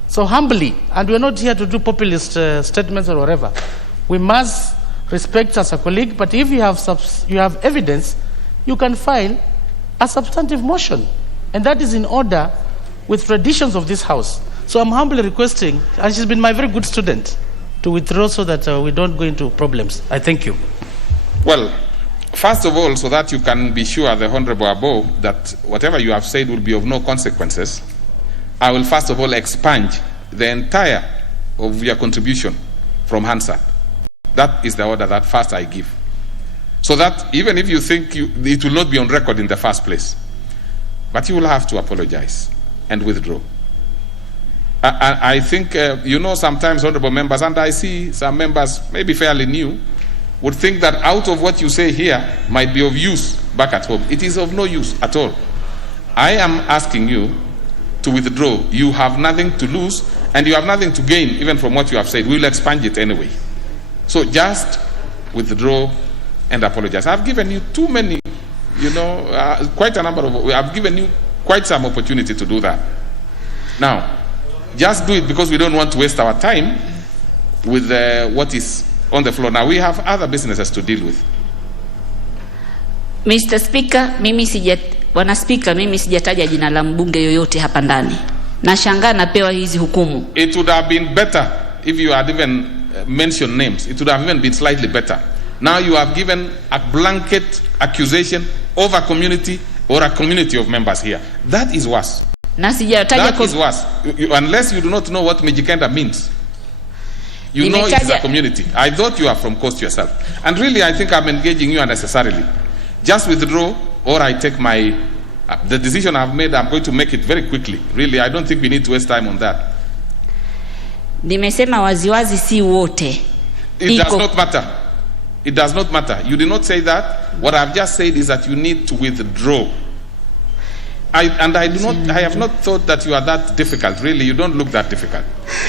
So humbly, and we're not here to do populist statements or whatever, we must respect as a colleague, but if you have evidence, you can file a substantive motion. And that is in order with traditions of this house. So I'm humbly requesting, and she's been my very good student, to withdraw so that we don't go into problems. I thank you. Well, first of all, so that you can be sure, the Honorable above, that whatever you have said will be of no consequences, I will first of all expunge the entire of your contribution from Hansard. That is the order that first I give. So that even if you think it will not be on record in the first place, but you will have to apologize and withdraw. I think, sometimes honorable members, and I see some members, maybe fairly new, would think that out of what you say here might be of use back at home. It is of no use at all. I am asking you to withdraw. You have nothing to lose, and you have nothing to gain even from what you have said. We will expunge it anyway. So just withdraw and apologize. I've given you too many, quite a number of, I've given you quite some opportunity to do that. Now, just do it because we don't want to waste our time with what is on the floor. Now, we have other businesses to deal with. Mr. Speaker, Bwana Speaker, mimi sijataja jina la mbunge yoyote hapa ndani. Nashangaa napewa hizi hukumu. It would have been better if you had even mentioned names. It would have even been slightly better. Now you have given a blanket accusation of a community or a community of members here. That is worse. That is worse. Unless you do not know what Mijikenda means. You know it is a community. I thought you are from Coast yourself. And really, I think I'm engaging you unnecessarily. Just withdraw, or I take the decision I've made, I'm going to make it very quickly. Really, I don't think we need to waste time on that. Nimesema waziwazi si wote. It does not matter. It does not matter. You did not say that. What I've just said is that you need to withdraw. I have not thought that you are that difficult. Really, you don't look that difficult.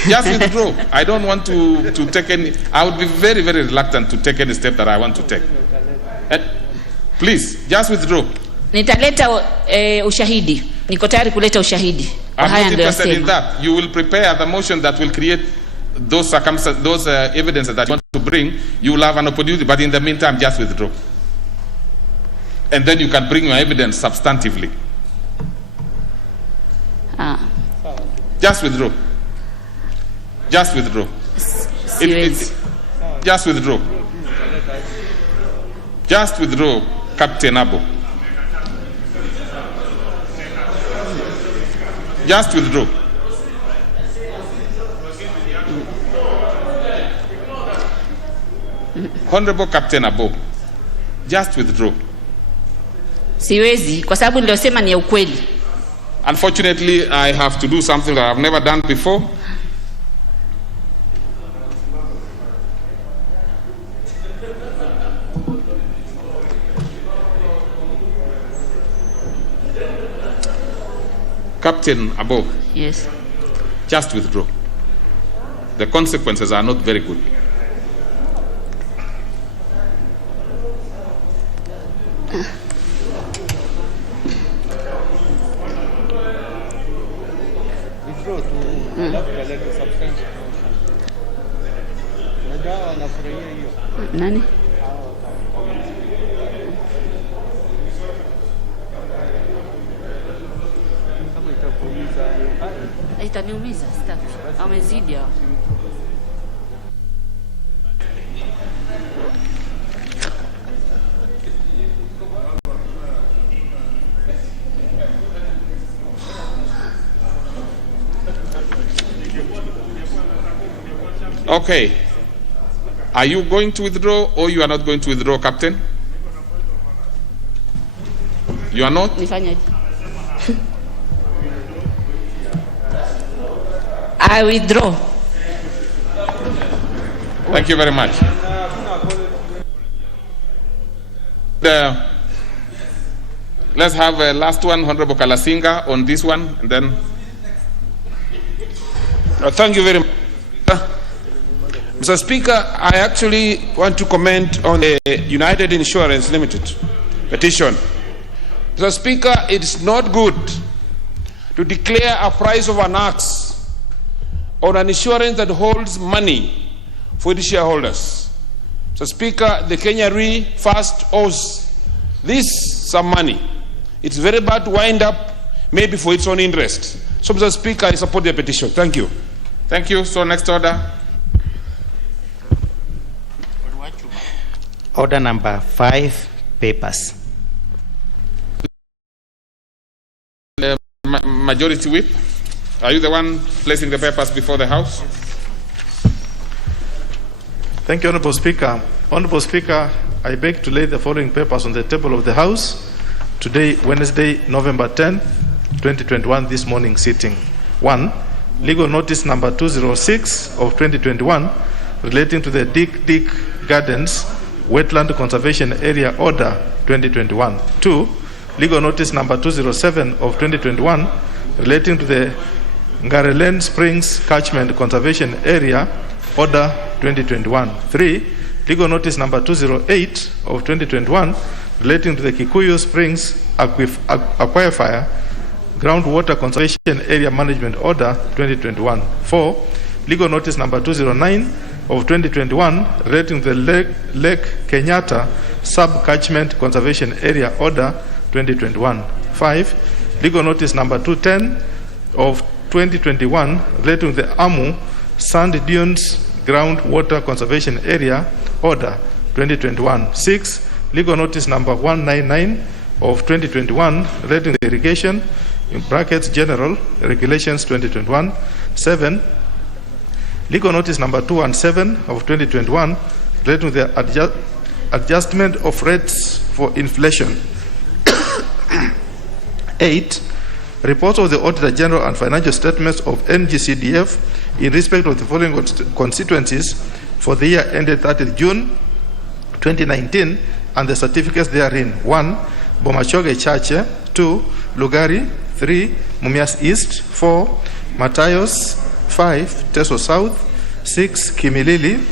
Just withdraw. I don't want to take any. I would be very, very reluctant to take any step that I want to take. Please, just withdraw. Nitaleta ushahidi. Niko tayari kuleta ushahidi. I'm not interested in that. You will prepare the motion that will create those circumstances, those evidences that you want to bring. You will have an opportunity, but in the meantime, just withdraw. And then you can bring your evidence substantively. Just withdraw. Just withdraw. Just withdraw. Just withdraw, Captain Abo. Just withdraw. Honorable Captain Abo, just withdraw. Siwezi, kwa sababu niliosema ni ya ukweli. Unfortunately, I have to do something that I've never done before. Captain Abo. Yes. Just withdraw. The consequences are not very good. Nani? Itaniumiza sitaki. Amezidi hao. Okay. Are you going to withdraw or you are not going to withdraw, Captain? You are not? I withdraw. Thank you very much. Let's have a last one, Honorable Kalasinga, on this one, and then. Thank you very much. Mr. Speaker, I actually want to comment on the United Insurance Limited petition. Mr. Speaker, it's not good to declare a price of an axe on an insurance that holds money for the shareholders. Mr. Speaker, the Kenya Re first owes this some money. It's very bad to wind up maybe for its own interest. So, Mr. Speaker, I support the petition. Thank you. Thank you. So, next order. Order number 5, papers. Majority whip. Are you the one placing the papers before the House? Thank you, Honourable Speaker. Honourable Speaker, I beg to lay the following papers on the table of the House today, Wednesday, November 10, 2021, this morning sitting. 1. Legal notice number 206 of 2021 relating to the Dick Gardens Wetland Conservation Area Order 2021. 2. Legal notice number 207 of 2021 relating to the Ngarelen Springs Catchment Conservation Area Order 2021. 3. Legal notice number 208 of 2021 relating to the Kikuyu Springs Aquifer Groundwater Conservation Area Management Order 2021. 4. Legal notice number 209 of 2021 relating to the Lake Kenyatta Sub-Catchment Conservation Area Order 2021. 5. Legal notice number 210 of 2021 relating to the Amu Sand Dunes Groundwater Conservation Area Order 2021. 6. Legal notice number 199 of 2021 relating to irrigation in brackets General Regulations 2021. 7. Legal notice number 217 of 2021 relating to the adjustment of rates for inflation. 8. Reports of the Auditor General and financial statements of NGCDF in respect of the following constituencies for the year ended 30th June 2019 and the certificates therein. 1. Bomachoge Chache. 2. Lugari. 3. Mumias East. 4. Matayos. 5. Teso South. 6. Kimilili.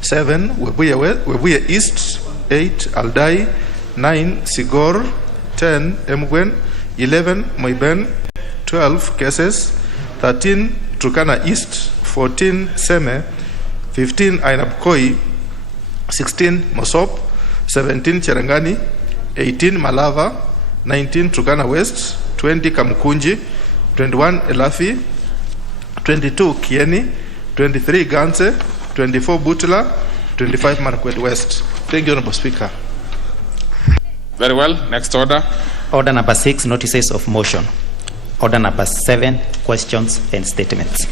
7. Webuye East. 8. Aldai. 9. Sigor. 10. Emgwen. 11. Moiben. 12. Cases. 13. Turkana East. 14. Seme. 15. Ainabkoi. 16. Mosop. 17. Cherangani. 18. Malava. 19. Turkana West. 20. Kamukunji. 21. Elafi. 22. Kieni. 23. Ganse. 24. Butula. 25. Marakwet West. Thank you, Honourable Speaker. Very well. Next order. Order number 6, notices of motion. Order number 7, questions and statements.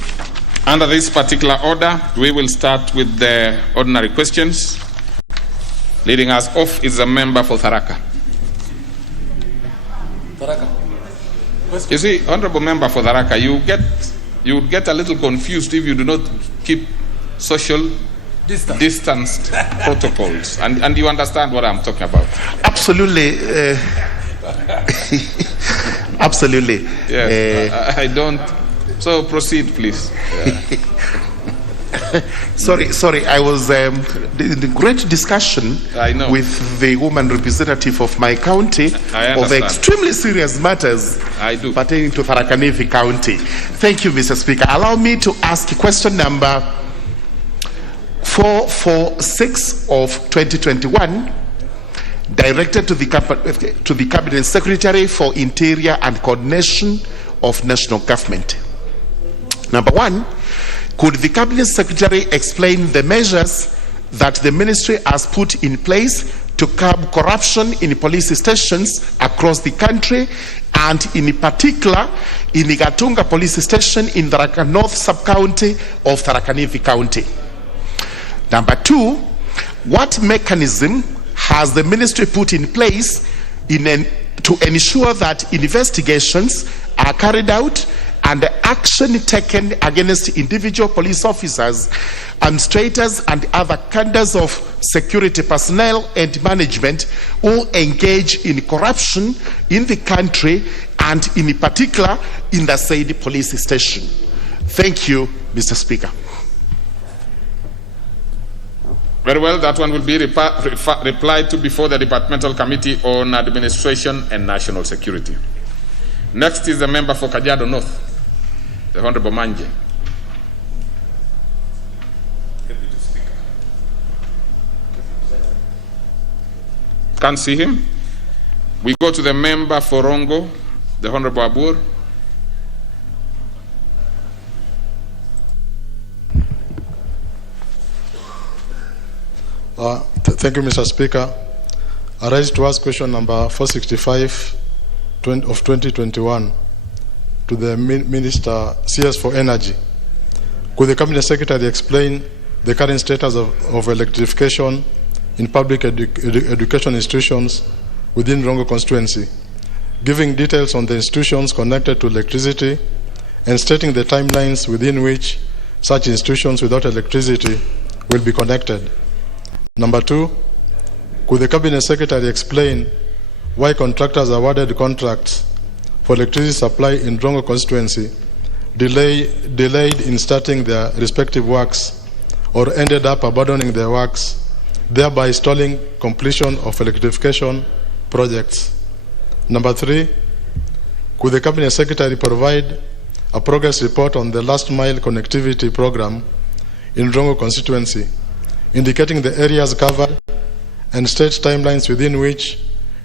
Under this particular order, we will start with the ordinary questions. Leading us off is a member for Tharaka. You see, Honorable Member for Tharaka, you would get a little confused if you do not keep social distanced protocols. And you understand what I'm talking about? Absolutely. Absolutely. Yes, I don't. So proceed, please. Sorry. I was in the great discussion with the woman representative of my county of extremely serious matters pertaining to Tharaka Nithi County. Thank you, Mr. Speaker. Allow me to ask question number 446 of 2021, directed to the Cabinet Secretary for Interior and Coordination of National Government. Number 1, could the Cabinet Secretary explain the measures that the ministry has put in place to curb corruption in police stations across the country, and in particular in the Gatunga Police Station in the Tharaka North Sub-County of Tharaka Nithi County? Number 2, what mechanism has the ministry put in place to ensure that investigations are carried out and action taken against individual police officers, administrators, and other cadres of security personnel and management who engage in corruption in the country, and in particular in the said police station? Thank you, Mr. Speaker. Very well, that one will be replied to before the Departmental Committee on Administration and National Security. Next is the member for Kajiado North, the Honorable Manje. Can't see him. We go to the member for Rongo, the Honorable Abur. Thank you, Mr. Speaker. I rise to ask question number 465 of 2021 to the Minister CS for Energy. Could the Cabinet Secretary explain the current status of electrification in public education institutions within Rongo constituency, giving details on the institutions connected to electricity and stating the timelines within which such institutions without electricity will be connected? Number 2, could the Cabinet Secretary explain why contractors awarded contracts for electricity supply in Rongo constituency delayed in starting their respective works or ended up abandoning their works, thereby stalling completion of electrification projects? Number 3, could the Cabinet Secretary provide a progress report on the last mile connectivity program in Rongo constituency, indicating the areas covered and state timelines within which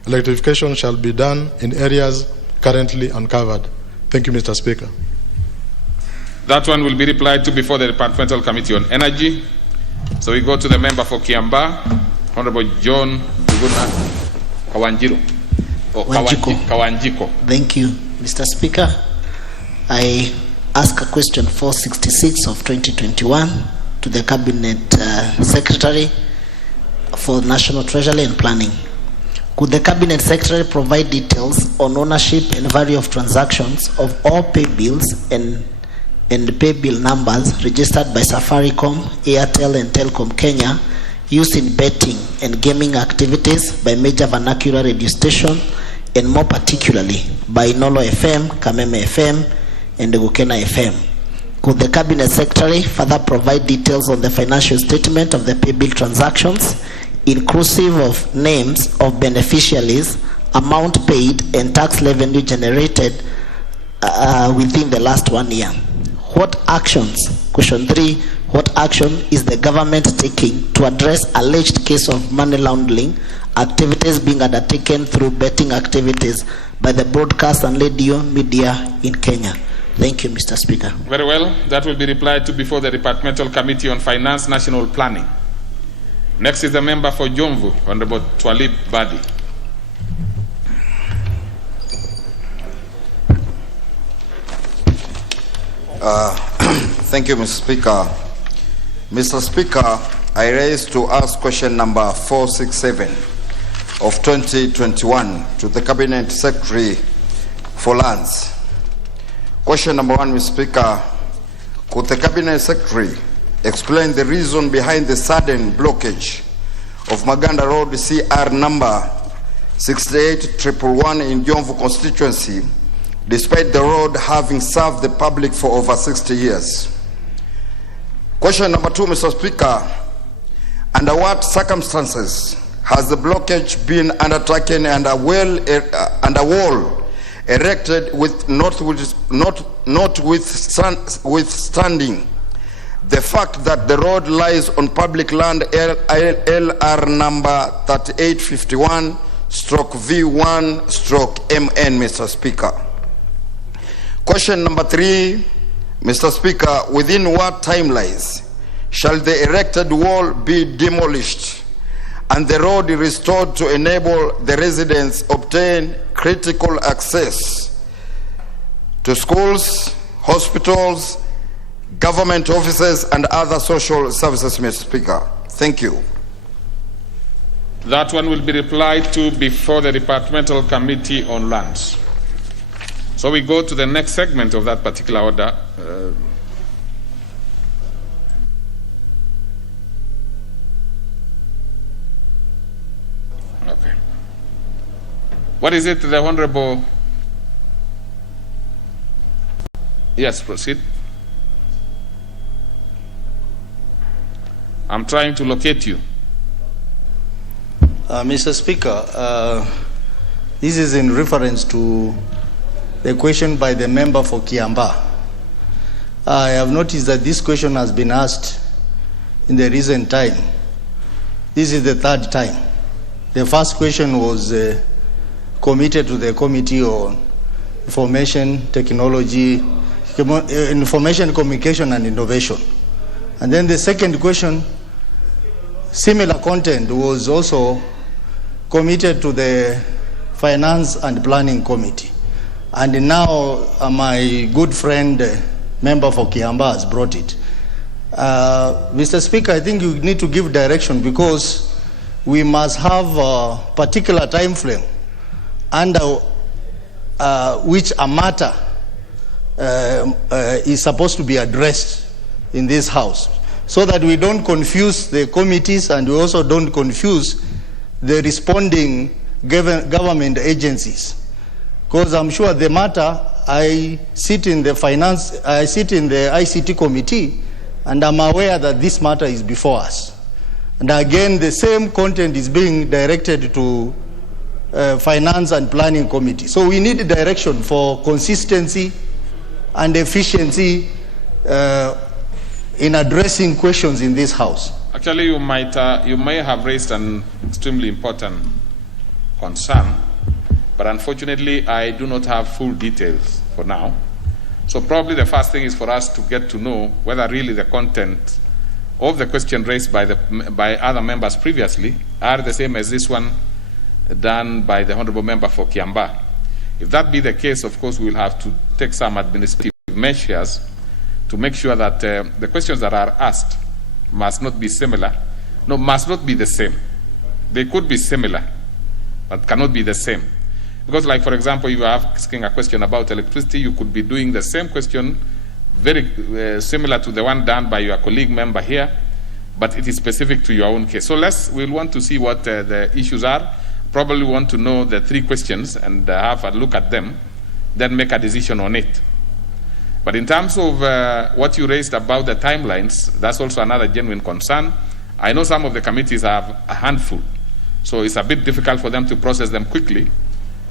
electrification shall be done in areas currently uncovered? Thank you, Mr. Speaker. That one will be replied to before the Departmental Committee on Energy. So we go to the member for Kiambaa, Honorable John Kawanjiko. Thank you, Mr. Speaker. I ask a question 466 of 2021 to the Cabinet Secretary for National Treasury and Planning. Could the Cabinet Secretary provide details on ownership and value of transactions of all pay bills and pay bill numbers registered by Safaricom, Airtel and Telcom Kenya used in betting and gaming activities by major vernacular radio station, and more particularly by Nolo FM, Kameme FM and Gukena FM? Could the Cabinet Secretary further provide details on the financial statement of the pay bill transactions, inclusive of names of beneficiaries, amount paid and tax revenue generated within the last 1 year? What actions, question 3, what action is the government taking to address alleged case of money laundering activities being undertaken through betting activities by the broadcast and radio media in Kenya? Thank you, Mr. Speaker. Very well. That will be replied to before the Departmental Committee on Finance, National Planning. Next is the member for Jomvu, Honorable Twalib Badi. Thank you, Mr. Speaker. Mr. Speaker, I raise to ask question number 467 of 2021 to the Cabinet Secretary for Lands. Question number 1, Mr. Speaker, could the Cabinet Secretary explain the reason behind the sudden blockage of Maganda Road CR number 68111 in Jomvu constituency, despite the road having served the public for over 60 years? Question number 2, Mr. Speaker, under what circumstances has the blockage been undertaken and a wall erected with notwithstanding the fact that the road lies on public land LR number 3851/V1/MN, Mr. Speaker? Question number 3, Mr. Speaker, within what timelines shall the erected wall be demolished and the road restored to enable the residents obtain critical access to schools, hospitals, government offices and other social services, Mr. Speaker? Thank you. That one will be replied to before the Departmental Committee on Lands. So we go to the next segment of that particular order. Okay. What is it, the Honorable? Yes, proceed. I'm trying to locate you. Mr. Speaker, this is in reference to the question by the member for Kiambaa. I have noticed that this question has been asked in the recent time. This is the third time. The first question was committed to the Committee on Information Technology, Information, Communication and Innovation. And then the second question similar content was also committed to the Finance and Planning Committee. And now my good friend, member for Kiambaa, has brought it. Mr. Speaker, I think you need to give direction, because we must have a particular time frame under which a matter is supposed to be addressed in this House, so that we don't confuse the committees and we also don't confuse the responding government agencies. Because I'm sure the matter, I sit in the ICT committee, and I'm aware that this matter is before us. And again, the same content is being directed to Finance and Planning Committee. So we need direction for consistency and efficiency in addressing questions in this House. Actually, you may have raised an extremely important concern, but unfortunately, I do not have full details for now. So probably the first thing is for us to get to know whether really the content of the question raised by other members previously are the same as this one done by the Honourable Member for Kiambaa. If that be the case, of course, we will have to take some administrative measures to make sure that the questions that are asked must not be similar. No, must not be the same. They could be similar, but cannot be the same. Because, like, for example, if you are asking a question about electricity, you could be doing the same question very similar to the one done by your colleague member here, but it is specific to your own case. So we'll want to see what the issues are. Probably want to know the three questions and have a look at them, then make a decision on it. But in terms of what you raised about the timelines, that's also another genuine concern. I know some of the committees have a handful, so it's a bit difficult for them to process them quickly.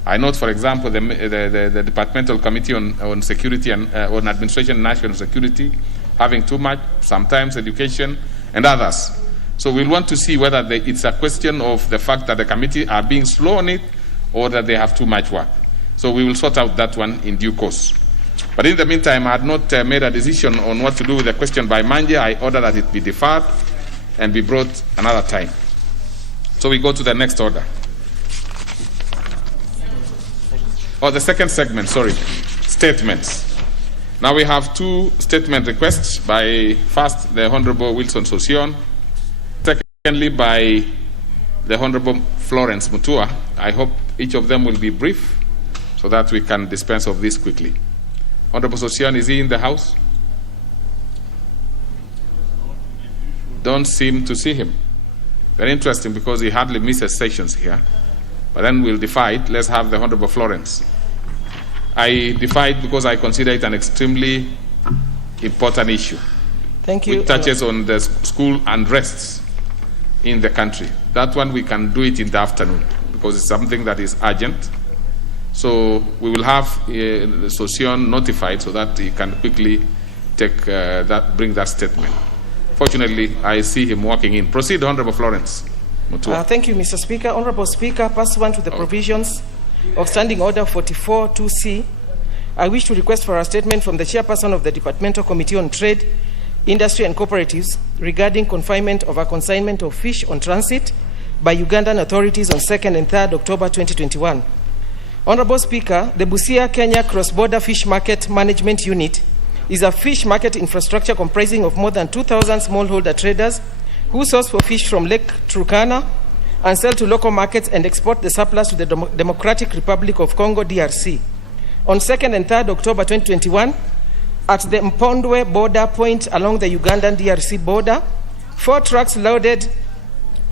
I note, for example, the Departmental Committee on Security and on Administration and National Security having too much, sometimes education, and others. So we'll want to see whether it's a question of the fact that the committee are being slow on it or that they have too much work. So we will sort out that one in due course. But in the meantime, I had not made a decision on what to do with the question by Manje. I order that it be deferred and be brought another time. So we go to the next order. Oh, the second segment, sorry. Statements. Now we have two statement requests by, first, the Honorable Wilson Sosion, secondly by the Honorable Florence Mutua. I hope each of them will be brief so that we can dispense of this quickly. Honorable Sosion, is he in the House? Don't seem to see him. Very interesting, because he hardly misses sessions here. But then we'll defer it. Let's have the Honorable Florence. I defer it because I consider it an extremely important issue. Thank you. Which touches on the school unrests in the country. That one we can do it in the afternoon because it's something that is urgent. So we will have Sosion notified so that he can quickly bring that statement. Fortunately, I see him walking in. Proceed, Honorable Florence. Thank you, Mr. Speaker. Honorable Speaker, pursuant to the provisions of Standing Order 44-2C, I wish to request for a statement from the Chairperson of the Departmental Committee on Trade, Industry and Cooperatives regarding confinement of a consignment of fish on transit by Ugandan authorities on 2nd and 3rd October 2021. Honorable Speaker, the Busia, Kenya Cross-Border Fish Market Management Unit is a fish market infrastructure comprising of more than 2,000 smallholder traders who source for fish from Lake Turkana and sell to local markets and export the surplus to the Democratic Republic of Congo, DRC. On 2nd and 3rd October 2021, at the Mpondwe border point along the Ugandan-DRC border, 4 trucks loaded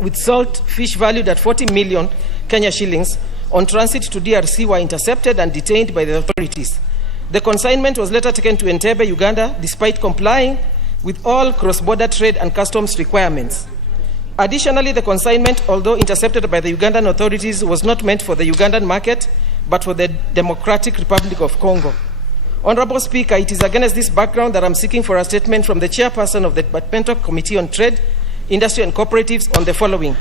with salt fish valued at 40 million Kenya shillings on transit to DRC were intercepted and detained by the authorities. The consignment was later taken to Entebbe, Uganda, despite complying with all cross-border trade and customs requirements. Additionally, the consignment, although intercepted by the Ugandan authorities, was not meant for the Ugandan market, but for the Democratic Republic of Congo. Honorable Speaker, it is against this background that I'm seeking for a statement from the Chairperson of the Departmental Committee on Trade, Industry and Cooperatives on the following.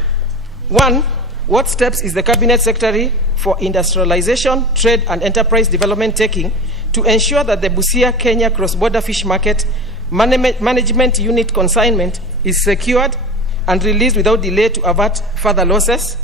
1. What steps is the Cabinet Secretary for Industrialization, Trade and Enterprise Development taking to ensure that the Busia, Kenya Cross-Border Fish Market Management Unit consignment is secured and released without delay to avert further losses?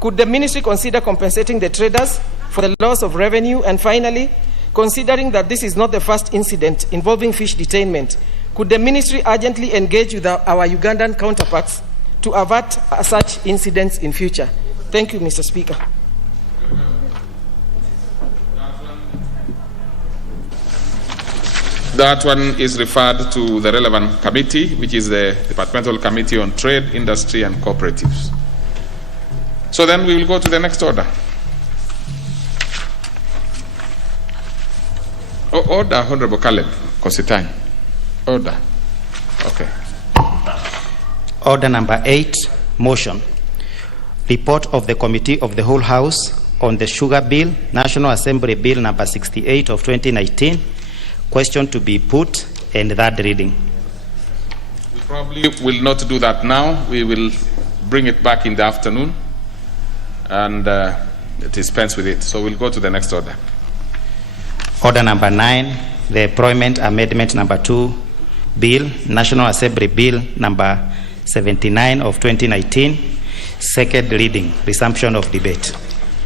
Could the ministry consider compensating the traders for the loss of revenue? And finally, considering that this is not the first incident involving fish detainment, could the ministry urgently engage with our Ugandan counterparts to avert such incidents in future? Thank you, Mr. Speaker. That one is referred to the relevant committee, which is the Departmental Committee on Trade, Industry and Cooperatives. So then we will go to the next order. Order, Honorable Caleb Kositany. Order. Okay. Order number 8, motion. Report of the Committee of the Whole House on the Sugar Bill, National Assembly Bill number 68 of 2019. Question to be put and third reading. We probably will not do that now. We will bring it back in the afternoon and dispense with it. So we'll go to the next order. Order number 9, the Employment Amendment number 2 Bill, National Assembly Bill number 79 of 2019. Second reading, resumption of debate.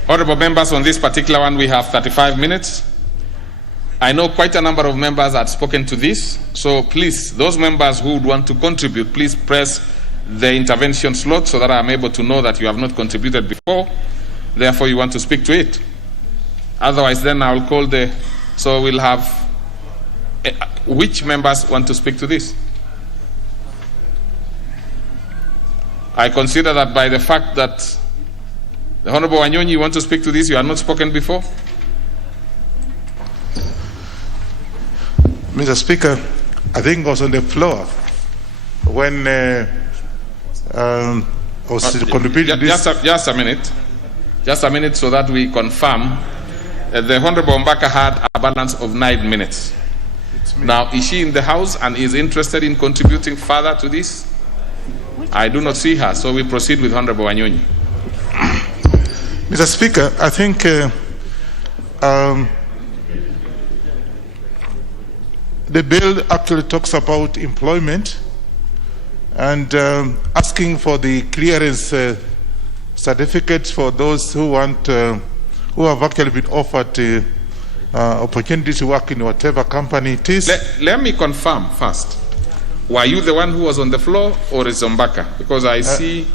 Honorable members, on this particular one we have 35 minutes. I know quite a number of members had spoken to this, so please, those members who would want to contribute, please press the intervention slot so that I'm able to know that you have not contributed before, therefore you want to speak to it. Otherwise then I'll call the, so we'll have, which members want to speak to this? I consider that by the fact that the Honorable Wanyonyi, you want to speak to this, you have not spoken before? Mr. Speaker, I think I was on the floor when I was contributing this. Just a minute so that we confirm. The Honorable Mbaka had a balance of 9 minutes. Now, is she in the house and is interested in contributing further to this? I do not see her, so we proceed with Honorable Wanyonyi. Mr. Speaker, I think the bill actually talks about employment and asking for the clearance certificates for those who want, who have actually been offered opportunity to work in whatever company it is. Let me confirm first. Were you the one who was on the floor, or is Zombaka? Because I see,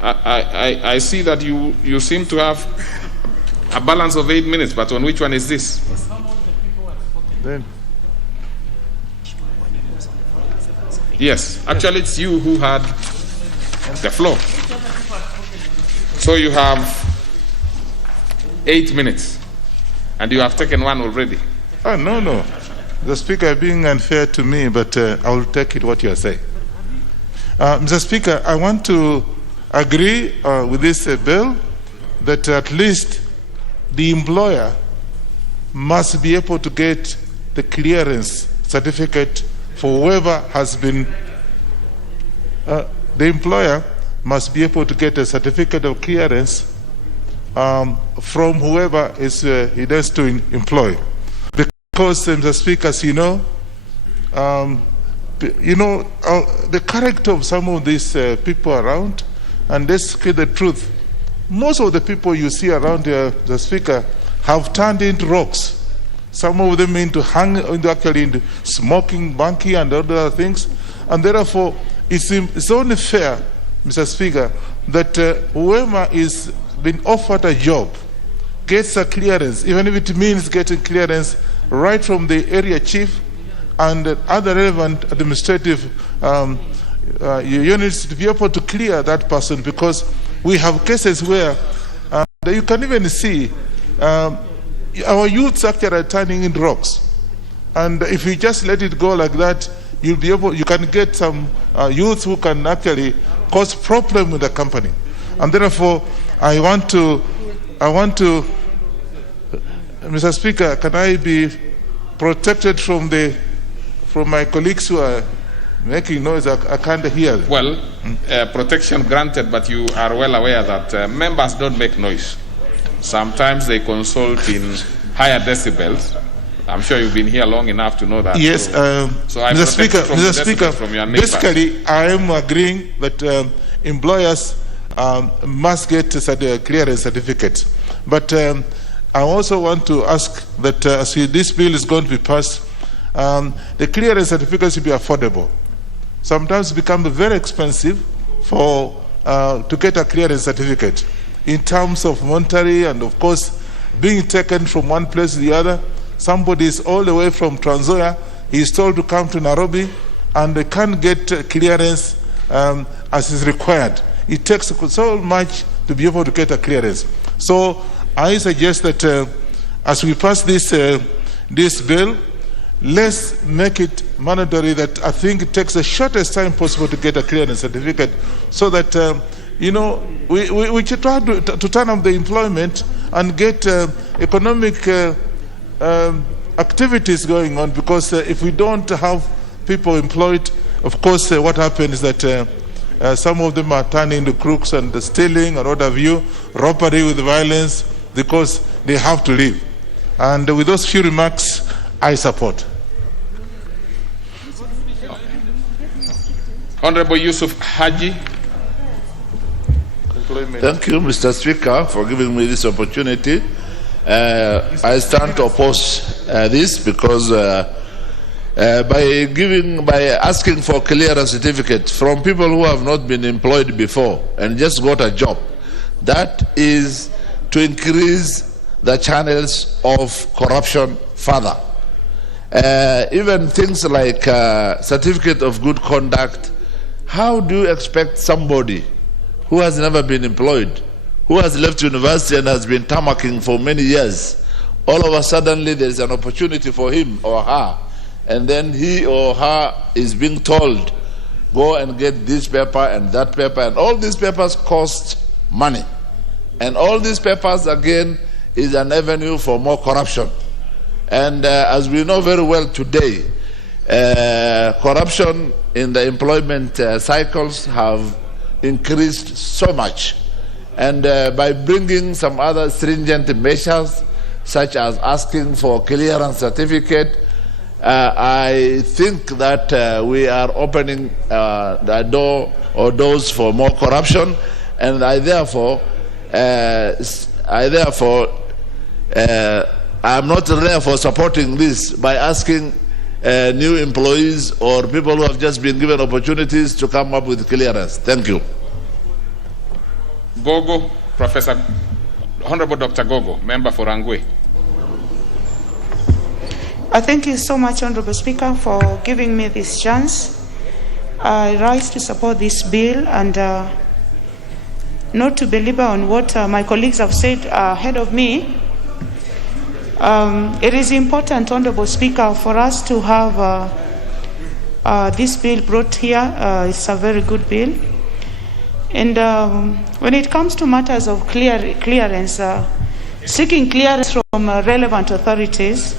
I see that you seem to have a balance of 8 minutes. But on which one is this? Then. Yes, actually it's you who had the floor. So you have 8 minutes, and you have taken one already. Oh, no. The Speaker being unfair to me, but I will take it what you are saying. Mr. Speaker, I want to agree with this bill that at least the employer must be able to get the clearance certificate for whoever has been, the employer must be able to get a certificate of clearance from whoever is he does to employ. Because, Mr. Speaker, as you know, the character of some of these people around, and let's get the truth, most of the people you see around here, the Speaker, have turned into rocks. Some of them into smoking, banking, and other things. And therefore, it's only fair, Mr. Speaker, that whoever is being offered a job gets a clearance, even if it means getting clearance right from the area chief and other relevant administrative units to be able to clear that person, because we have cases where you can even see our youths actually are turning into rocks. And if you just let it go like that, you'll be able, you can get some youths who can actually cause problem with the company. And therefore, I want to, Mr. Speaker, can I be protected from my colleagues who are making noise? I can't hear them. Well, protection granted, but you are well aware that members don't make noise. Sometimes they consult in higher decibels, I'm sure you've been here long enough to know that. Yes, so I'm Mr. Speaker, from your neighbor. basically, I am agreeing that employers must get a clearance certificate. But I also want to ask that as this bill is going to be passed, the clearance certificate should be affordable. Sometimes it becomes very expensive to get a clearance certificate in terms of monetary and, of course, being taken from one place to the other. Somebody is all the way from Trans Nzoia, he is told to come to Nairobi, and they can't get clearance as is required. It takes so much to be able to get a clearance. So I suggest that as we pass this bill, let's make it mandatory that I think it takes the shortest time possible to get a clearance certificate, so that we should try to turn up the employment and get economic activities going on, because if we don't have people employed, of course what happens is that some of them are turning into crooks and stealing and what have you, robbery with violence, because they have to leave. And with those few remarks, I support. Honorable Yusuf Haji. Thank you, Mr. Speaker, for giving me this opportunity. I stand to oppose this because by asking for clearance certificate from people who have not been employed before and just got a job, that is to increase the channels of corruption further. Even things like certificate of good conduct, how do you expect somebody who has never been employed, who has left university and has been tarmacking for many years, all of a sudden there is an opportunity for him or her, and then he or her is being told, go and get this paper and that paper, and all these papers cost money. And all these papers, again, is an avenue for more corruption. And as we know very well today, corruption in the employment cycles have increased so much. And by bringing some other stringent measures, such as asking for clearance certificate, I think that we are opening the door or doors for more corruption, and I therefore I'm not therefore supporting this by asking new employees or people who have just been given opportunities to come up with clearance. Thank you. Gogo, Professor Honorable Dr. Gogo, member for Rangwe. Thank you so much, Honorable Speaker, for giving me this chance. I rise to support this bill and not to belabor on what my colleagues have said ahead of me. It is important, Honorable Speaker, for us to have this bill brought here. It's a very good bill. And when it comes to matters of clearance, seeking clearance from relevant authorities,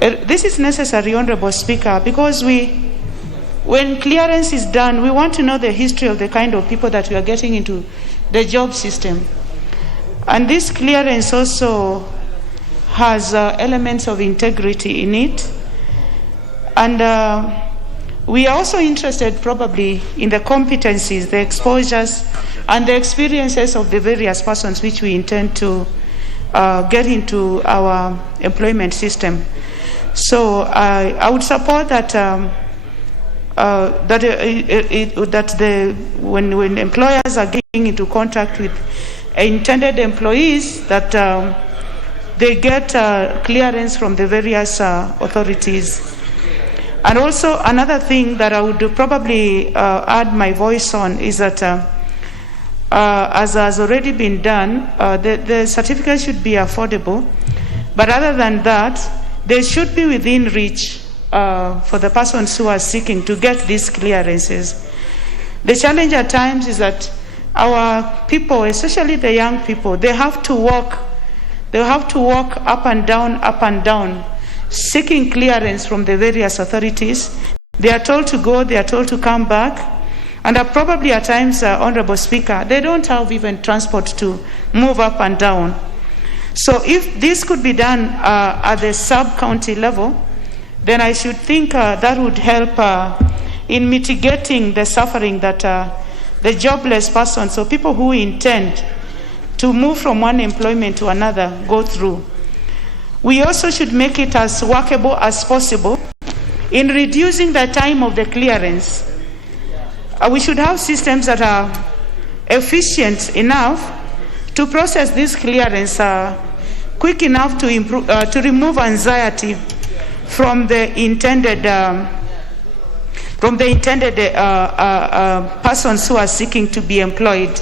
this is necessary, Honorable Speaker, because when clearance is done, we want to know the history of the kind of people that we are getting into the job system. And this clearance also has elements of integrity in it. And we are also interested probably in the competencies, the exposures, and the experiences of the various persons which we intend to get into our employment system. So I would support that when employers are getting into contact with intended employees, that they get clearance from the various authorities. And also another thing that I would probably add my voice on is that as has already been done, the certificate should be affordable. But other than that, they should be within reach for the persons who are seeking to get these clearances. The challenge at times is that our people, especially the young people, they have to walk up and down, seeking clearance from the various authorities. They are told to go, they are told to come back, and probably at times, Honorable Speaker, they don't have even transport to move up and down. So if this could be done at the sub-county level, then I should think that would help in mitigating the suffering that the jobless persons, so people who intend to move from one employment to another, go through. We also should make it as workable as possible in reducing the time of the clearance. We should have systems that are efficient enough to process this clearance quick enough to improve, to remove anxiety from the intended persons who are seeking to be employed.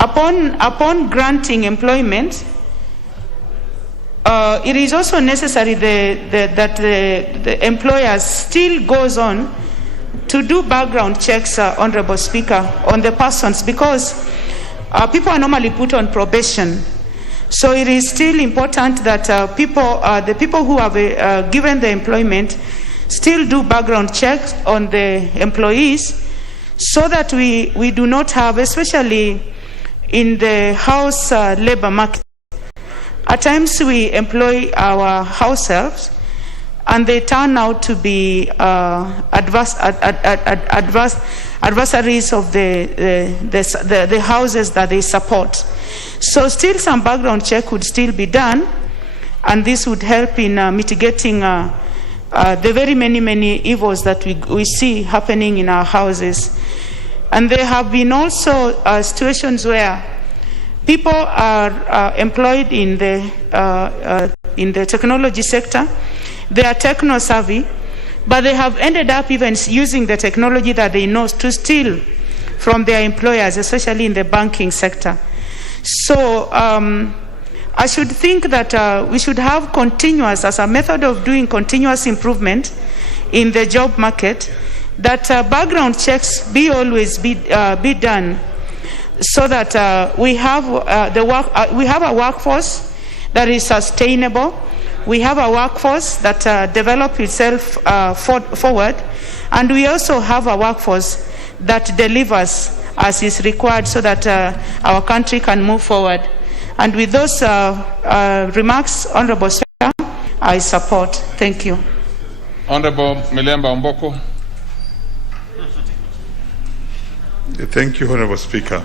Upon granting employment, it is also necessary that the employer still goes on to do background checks, Honorable Speaker, on the persons, because people are normally put on probation. So it is still important that the people who have given the employment still do background checks on the employees, so that we do not have, especially in the house labor market, at times we employ our house helps and they turn out to be adversaries of the houses that they support. So still some background check could still be done, and this would help in mitigating the very many evils that we see happening in our houses. And there have been also situations where people are employed in the technology sector. They are techno-savvy, but they have ended up even using the technology that they know to steal from their employers, especially in the banking sector. So I should think that we should have continuous, as a method of doing continuous improvement in the job market, that background checks always be done, so that we have a workforce that is sustainable. We have a workforce that develops itself forward, and we also have a workforce that delivers as is required, so that our country can move forward. And with those remarks, Honorable Speaker, I support. Thank you. Honorable Milemba Omboko. Thank you, Honorable Speaker.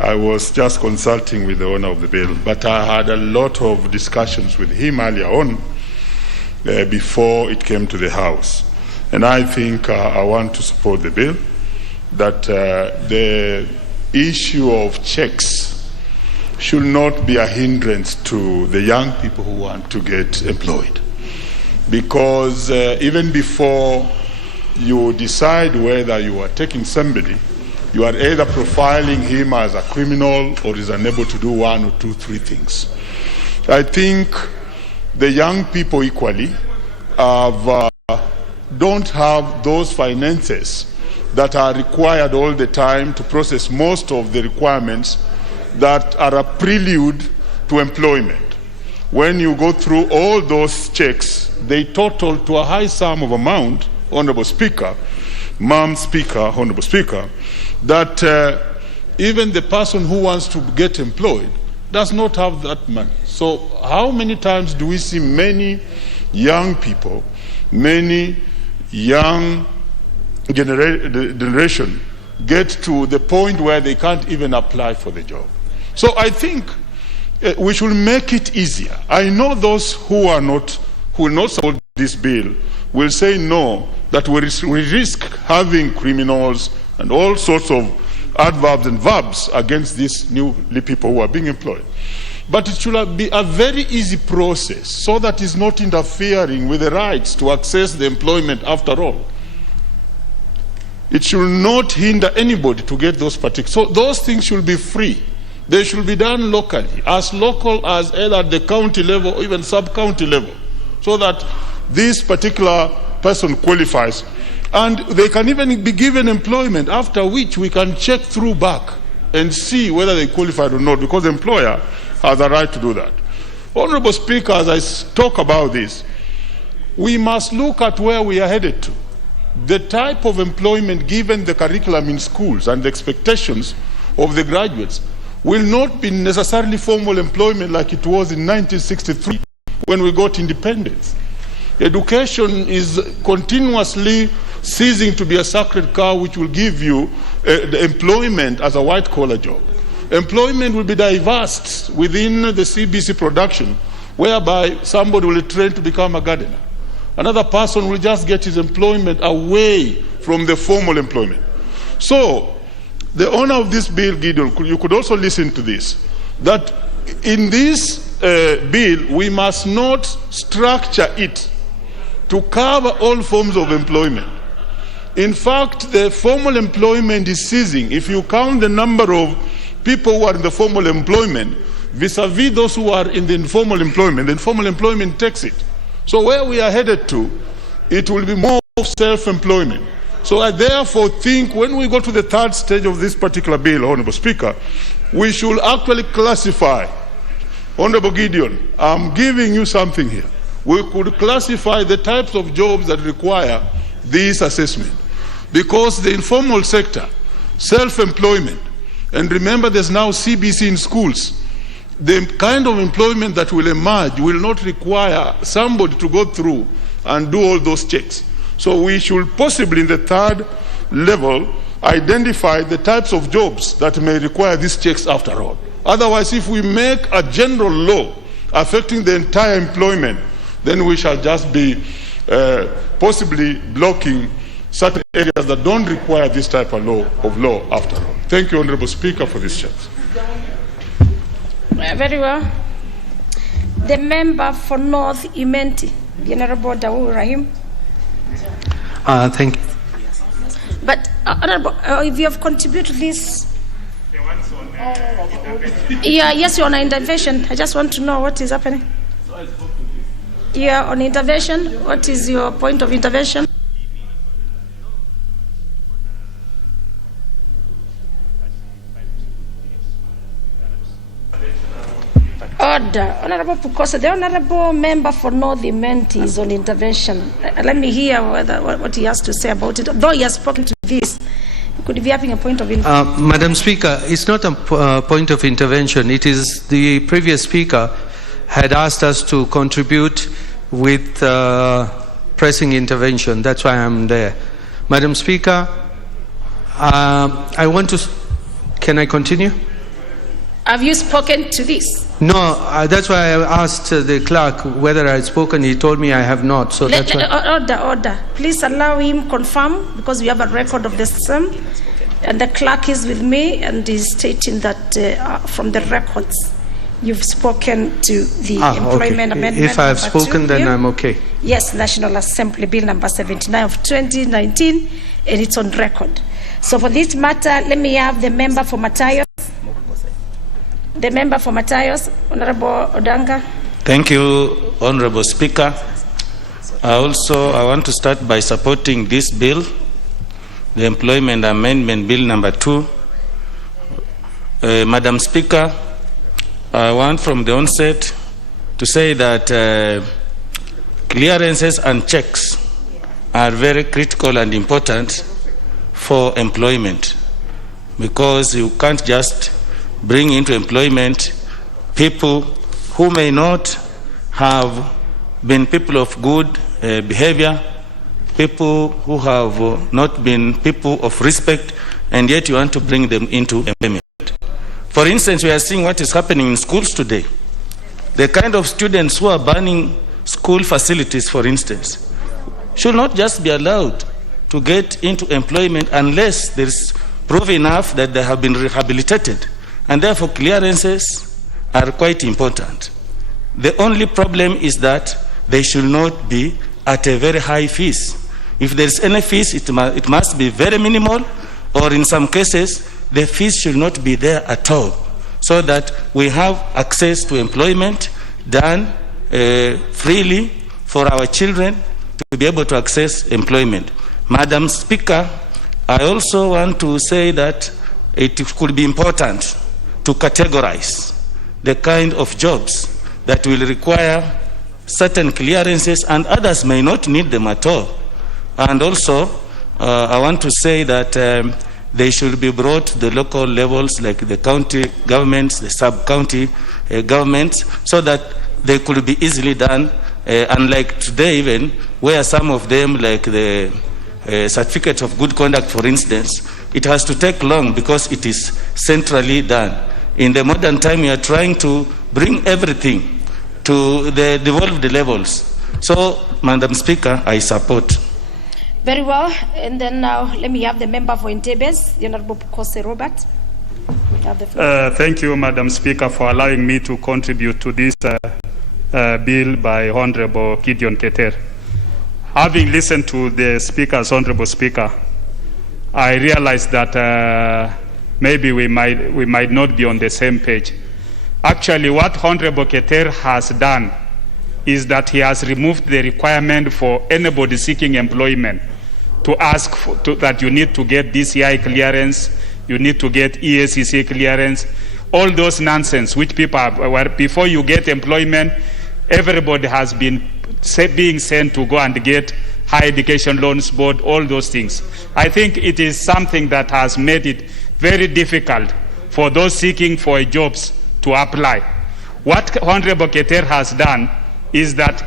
I was just consulting with the owner of the bill, but I had a lot of discussions with him earlier on before it came to the House. And I think I want to support the bill, that the issue of checks should not be a hindrance to the young people who want to get employed. Because even before you decide whether you are taking somebody, you are either profiling him as a criminal or is unable to do one or two, three things. I think the young people equally don't have those finances that are required all the time to process most of the requirements that are a prelude to employment. When you go through all those checks, they total to a high sum of amount, Honorable Speaker, Madam Speaker, Honorable Speaker, that even the person who wants to get employed does not have that money. So how many times do we see many young people, many young generation get to the point where they can't even apply for the job? So I think we should make it easier. I know those who will not support this bill will say no, that we risk having criminals and all sorts of adverbs and verbs against these new people who are being employed. But it should be a very easy process, so that it's not interfering with the rights to access the employment after all. It should not hinder anybody to get those particulars. So those things should be free. They should be done locally, as local as either at the county level or even sub-county level, so that this particular person qualifies. And they can even be given employment, after which we can check through back and see whether they qualified or not, because the employer has a right to do that. Honorable Speaker, as I talk about this, we must look at where we are headed to. The type of employment, given the curriculum in schools and the expectations of the graduates, will not be necessarily formal employment like it was in 1963 when we got independence. Education is continuously ceasing to be a sacred cow which will give you the employment as a white-collar job. Employment will be diverse within the CBC production, whereby somebody will train to become a gardener. Another person will just get his employment away from the formal employment. So, the owner of this bill, Gideon, you could also listen to this, that in this bill, we must not structure it to cover all forms of employment. In fact, the formal employment is ceasing. If you count the number of people who are in the formal employment vis-a-vis those who are in the informal employment, the informal employment takes it. So where we are headed to, it will be more self-employment. So I therefore think when we go to the third stage of this particular bill, Honorable Speaker, we should actually classify. Honorable Gideon, I'm giving you something here. We could classify the types of jobs that require this assessment. Because the informal sector, self-employment, and remember there's now CBC in schools, the kind of employment that will emerge will not require somebody to go through and do all those checks. So we should possibly in the third level identify the types of jobs that may require these checks after all. Otherwise, if we make a general law affecting the entire employment, then we shall just be possibly blocking certain areas that don't require this type of law after all. Thank you, Honorable Speaker, for this chance. Very well. The member for North Imenti, the Honorable Dawu Rahim. Thank you. But Honorable, if you have contributed this, yes, you're on intervention. I just want to know what is happening. Yeah, on intervention. What is your point of intervention? Order. Honorable Pukosa, the Honorable Member for North Imenti is on intervention. Let me hear what he has to say about it. Though he has spoken to this, could he be having a point of intervention? Madam Speaker, it's not a point of intervention. It is the previous speaker had asked us to contribute with pressing intervention. That's why I'm there. Madam Speaker, I want to... Can I continue? Have you spoken to this? No, that's why I asked the clerk whether I had spoken. He told me I have not. So that's why... Order. Please allow him confirm, because we have a record of the same. And the clerk is with me and is stating that from the records, you've spoken to the Employment Amendment. If I have spoken, then I'm okay. Yes, National Assembly Bill number 79 of 2019, and it's on record. So for this matter, let me have the member for Matayos. The member for Matayos, Honorable Odanga. Thank you, Honorable Speaker. I want to start by supporting this bill, the Employment Amendment Bill number 2. Madam Speaker, I want from the onset to say that clearances and checks are very critical and important for employment, because you can't just bring into employment people who may not have been people of good behavior, people who have not been people of respect, and yet you want to bring them into employment. For instance, we are seeing what is happening in schools today. The kind of students who are burning school facilities, for instance, should not just be allowed to get into employment unless there is proof enough that they have been rehabilitated. And therefore, clearances are quite important. The only problem is that they should not be at a very high fees. If there is any fees, it must be very minimal, or in some cases, the fees should not be there at all, so that we have access to employment done freely for our children to be able to access employment. Madam Speaker, I also want to say that it could be important to categorize the kind of jobs that will require certain clearances and others may not need them at all. And also, I want to say that they should be brought to the local levels like the county governments, the sub-county governments, so that they could be easily done, unlike today even, where some of them, like the certificate of good conduct, for instance, it has to take long because it is centrally done. In the modern time, we are trying to bring everything to the devolved levels. So, Madam Speaker, I support. Very well. And then now let me have the member for Entebes, the Honorable Kose Robert. Have the floor. Thank you, Madam Speaker, for allowing me to contribute to this bill by Honorable Gideon Keter. Having listened to the speakers, Honorable Speaker, I realized that maybe we might not be on the same page. Actually, what Honorable Keter has done is that he has removed the requirement for anybody seeking employment to ask that you need to get DCI clearance, you need to get EACC clearance, all those nonsense which people were before you get employment, everybody has been being sent to go and get Higher Education Loans Board, all those things. I think it is something that has made it very difficult for those seeking for jobs to apply. What Honorable Keter has done is that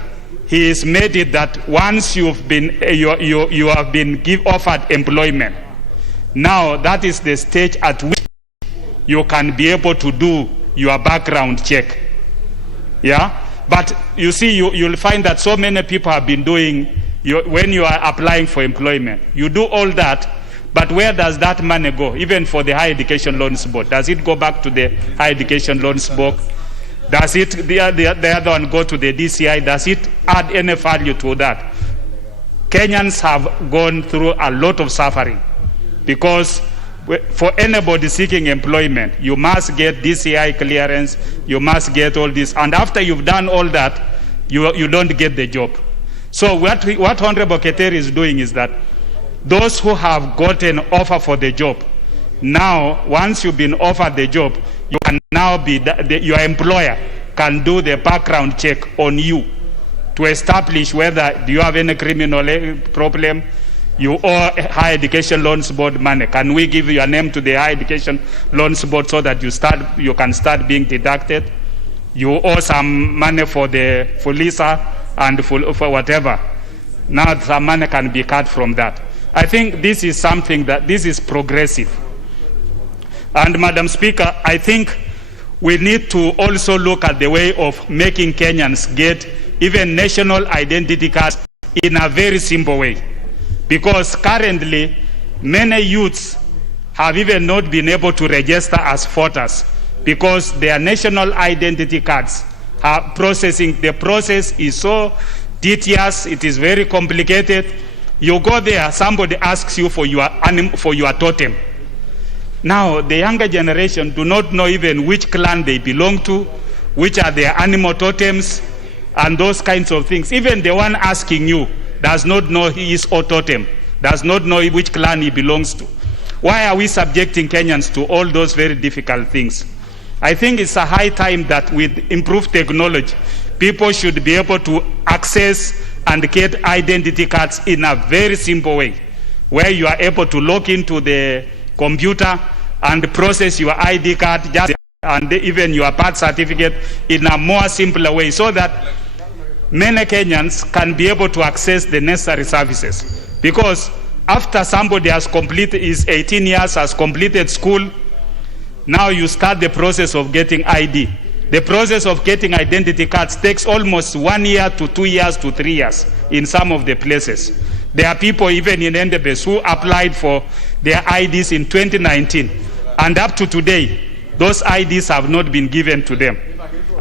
he has made it that once you've been you have been offered employment, now that is the stage at which you can be able to do your background check. Yeah, but you see, you'll find that so many people have been doing. When you are applying for employment, you do all that, but where does that money go? Even for the Higher Education Loans Board, does it go back to the Higher Education Loans Board? Does it the other one go to the DCI? Does it add any value to that? Kenyans have gone through a lot of suffering because for anybody seeking employment, you must get DCI clearance, you must get all this, and after you've done all that, you don't get the job. So what Honorable Keter is doing is that those who have gotten offer for the job, now once you've been offered the job, you can now be your employer can do the background check on you to establish whether do you have any criminal problem, you owe Higher Education Loans Board money. Can we give your name to the Higher Education Loans Board so that you can start being deducted? You owe some money for Lisa and for whatever. Now some money can be cut from that. I think this is something that this is progressive. And Madam Speaker, I think we need to also look at the way of making Kenyans get even national identity cards in a very simple way. Because currently, many youths have even not been able to register as voters because their national identity cards are processing. The process is so tedious, it is very complicated. You go there, somebody asks you for your totem. Now, the younger generation do not know even which clan they belong to, which are their animal totems, and those kinds of things. Even the one asking you does not know his or totem, does not know which clan he belongs to. Why are we subjecting Kenyans to all those very difficult things? I think it's a high time that with improved technology, people should be able to access and get identity cards in a very simple way, where you are able to log into the computer and process your ID card and even your birth certificate in a more simpler way so that many Kenyans can be able to access the necessary services. Because after somebody has completed his 18 years, has completed school, now you start the process of getting ID. The process of getting identity cards takes almost 1 year to 2 years to 3 years in some of the places. There are people even in Endebes who applied for their IDs in 2019, and up to today, those IDs have not been given to them.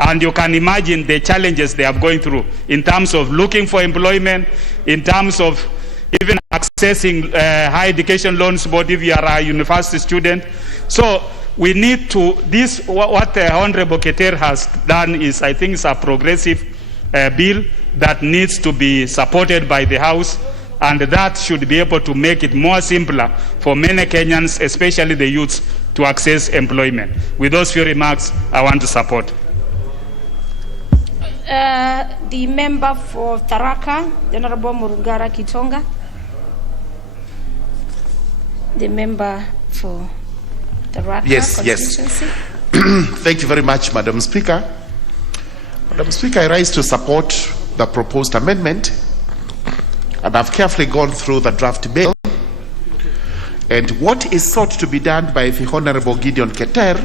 And you can imagine the challenges they are going through in terms of looking for employment, in terms of even accessing Higher Education Loans Board if you are a university student. So we need to, what Honorable Keter has done is, I think, it's a progressive bill that needs to be supported by the House, and that should be able to make it more simpler for many Kenyans, especially the youths, to access employment. With those few remarks, I want to support. The member for Tharaka, the Honorable Murungara Kitonga. The member for the Rata constituency. Thank you very much, Madam Speaker. Madam Speaker, I rise to support the proposed amendment, and I've carefully gone through the draft bill. And what is sought to be done by the Honorable Gideon Keter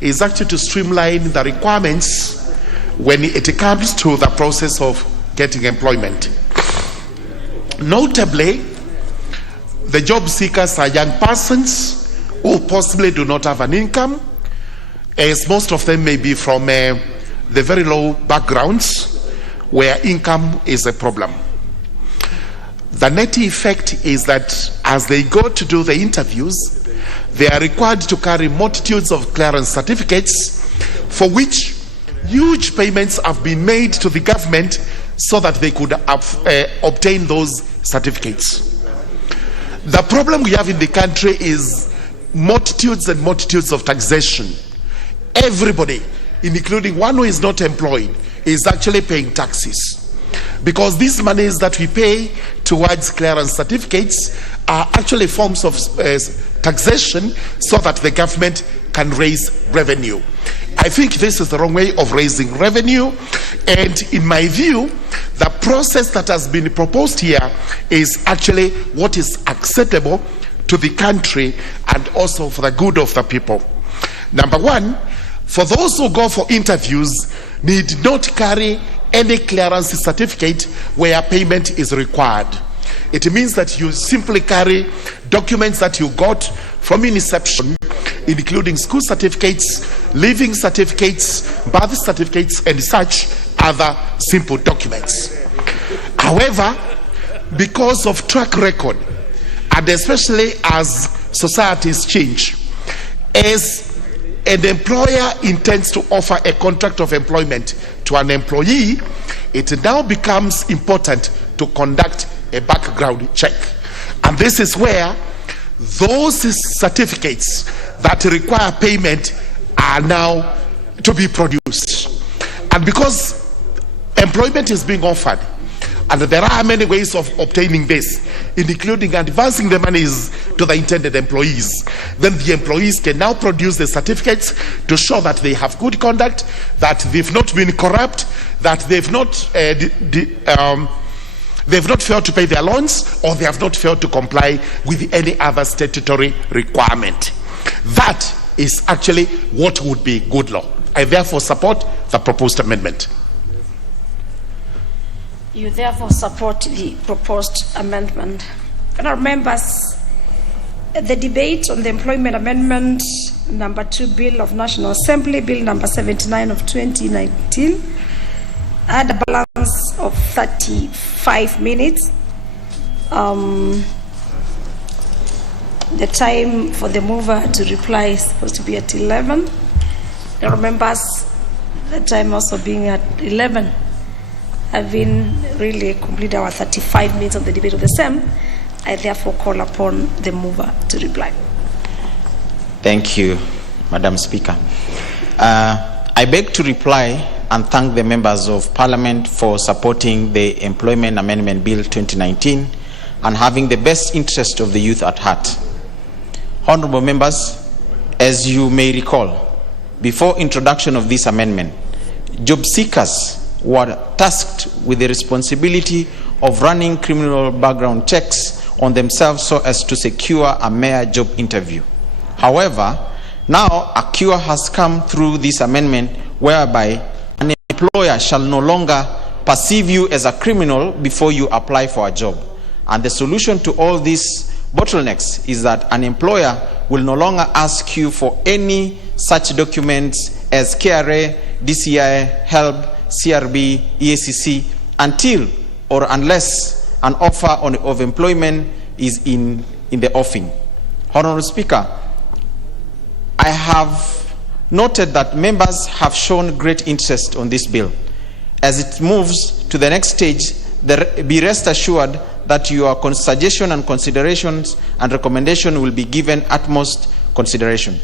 is actually to streamline the requirements when it comes to the process of getting employment. Notably, the job seekers are young persons who possibly do not have an income, as most of them may be from the very low backgrounds where income is a problem. The net effect is that as they go to do the interviews, they are required to carry multitudes of clearance certificates for which huge payments have been made to the government so that they could obtain those certificates. The problem we have in the country is multitudes and multitudes of taxation. Everybody, including one who is not employed, is actually paying taxes. Because these monies that we pay towards clearance certificates are actually forms of taxation so that the government can raise revenue. I think this is the wrong way of raising revenue, and in my view, the process that has been proposed here is actually what is acceptable to the country and also for the good of the people. Number one, for those who go for interviews need not carry any clearance certificate where payment is required. It means that you simply carry documents that you got from inception, including school certificates, living certificates, birth certificates, and such other simple documents. However, because of track record, and especially as societies change, as an employer intends to offer a contract of employment to an employee, it now becomes important to conduct a background check. And this is where those certificates that require payment are now to be produced. And because employment is being offered, and there are many ways of obtaining this, including advancing the monies to the intended employees, then the employees can now produce the certificates to show that they have good conduct, that they've not been corrupt, that they've not failed to pay their loans, or they have not failed to comply with any other statutory requirement. That is actually what would be good law. I therefore support the proposed amendment. You therefore support the proposed amendment. Honourable members, the debate on the employment amendment number 2 Bill of National Assembly, Bill number 79 of 2019, had a balance of 35 minutes. The time for the mover to reply is supposed to be at 11. Honourable members, the time also being at 11. Having really completed our 35 minutes of the debate of the same, I therefore call upon the mover to reply. Thank you, Madam Speaker. I beg to reply and thank the members of Parliament for supporting the Employment Amendment Bill 2019 and having the best interest of the youth at heart. Honourable members, as you may recall, before introduction of this amendment, job seekers were tasked with the responsibility of running criminal background checks on themselves so as to secure a mere job interview. However, now a cure has come through this amendment whereby an employer shall no longer perceive you as a criminal before you apply for a job. And the solution to all these bottlenecks is that an employer will no longer ask you for any such documents as KRA, DCI, HELB, CRB, EACC until or unless an offer of employment is in the offing. Honourable Speaker, I have noted that members have shown great interest on this bill. As it moves to the next stage, be rest assured that your suggestion and considerations and recommendation will be given utmost consideration.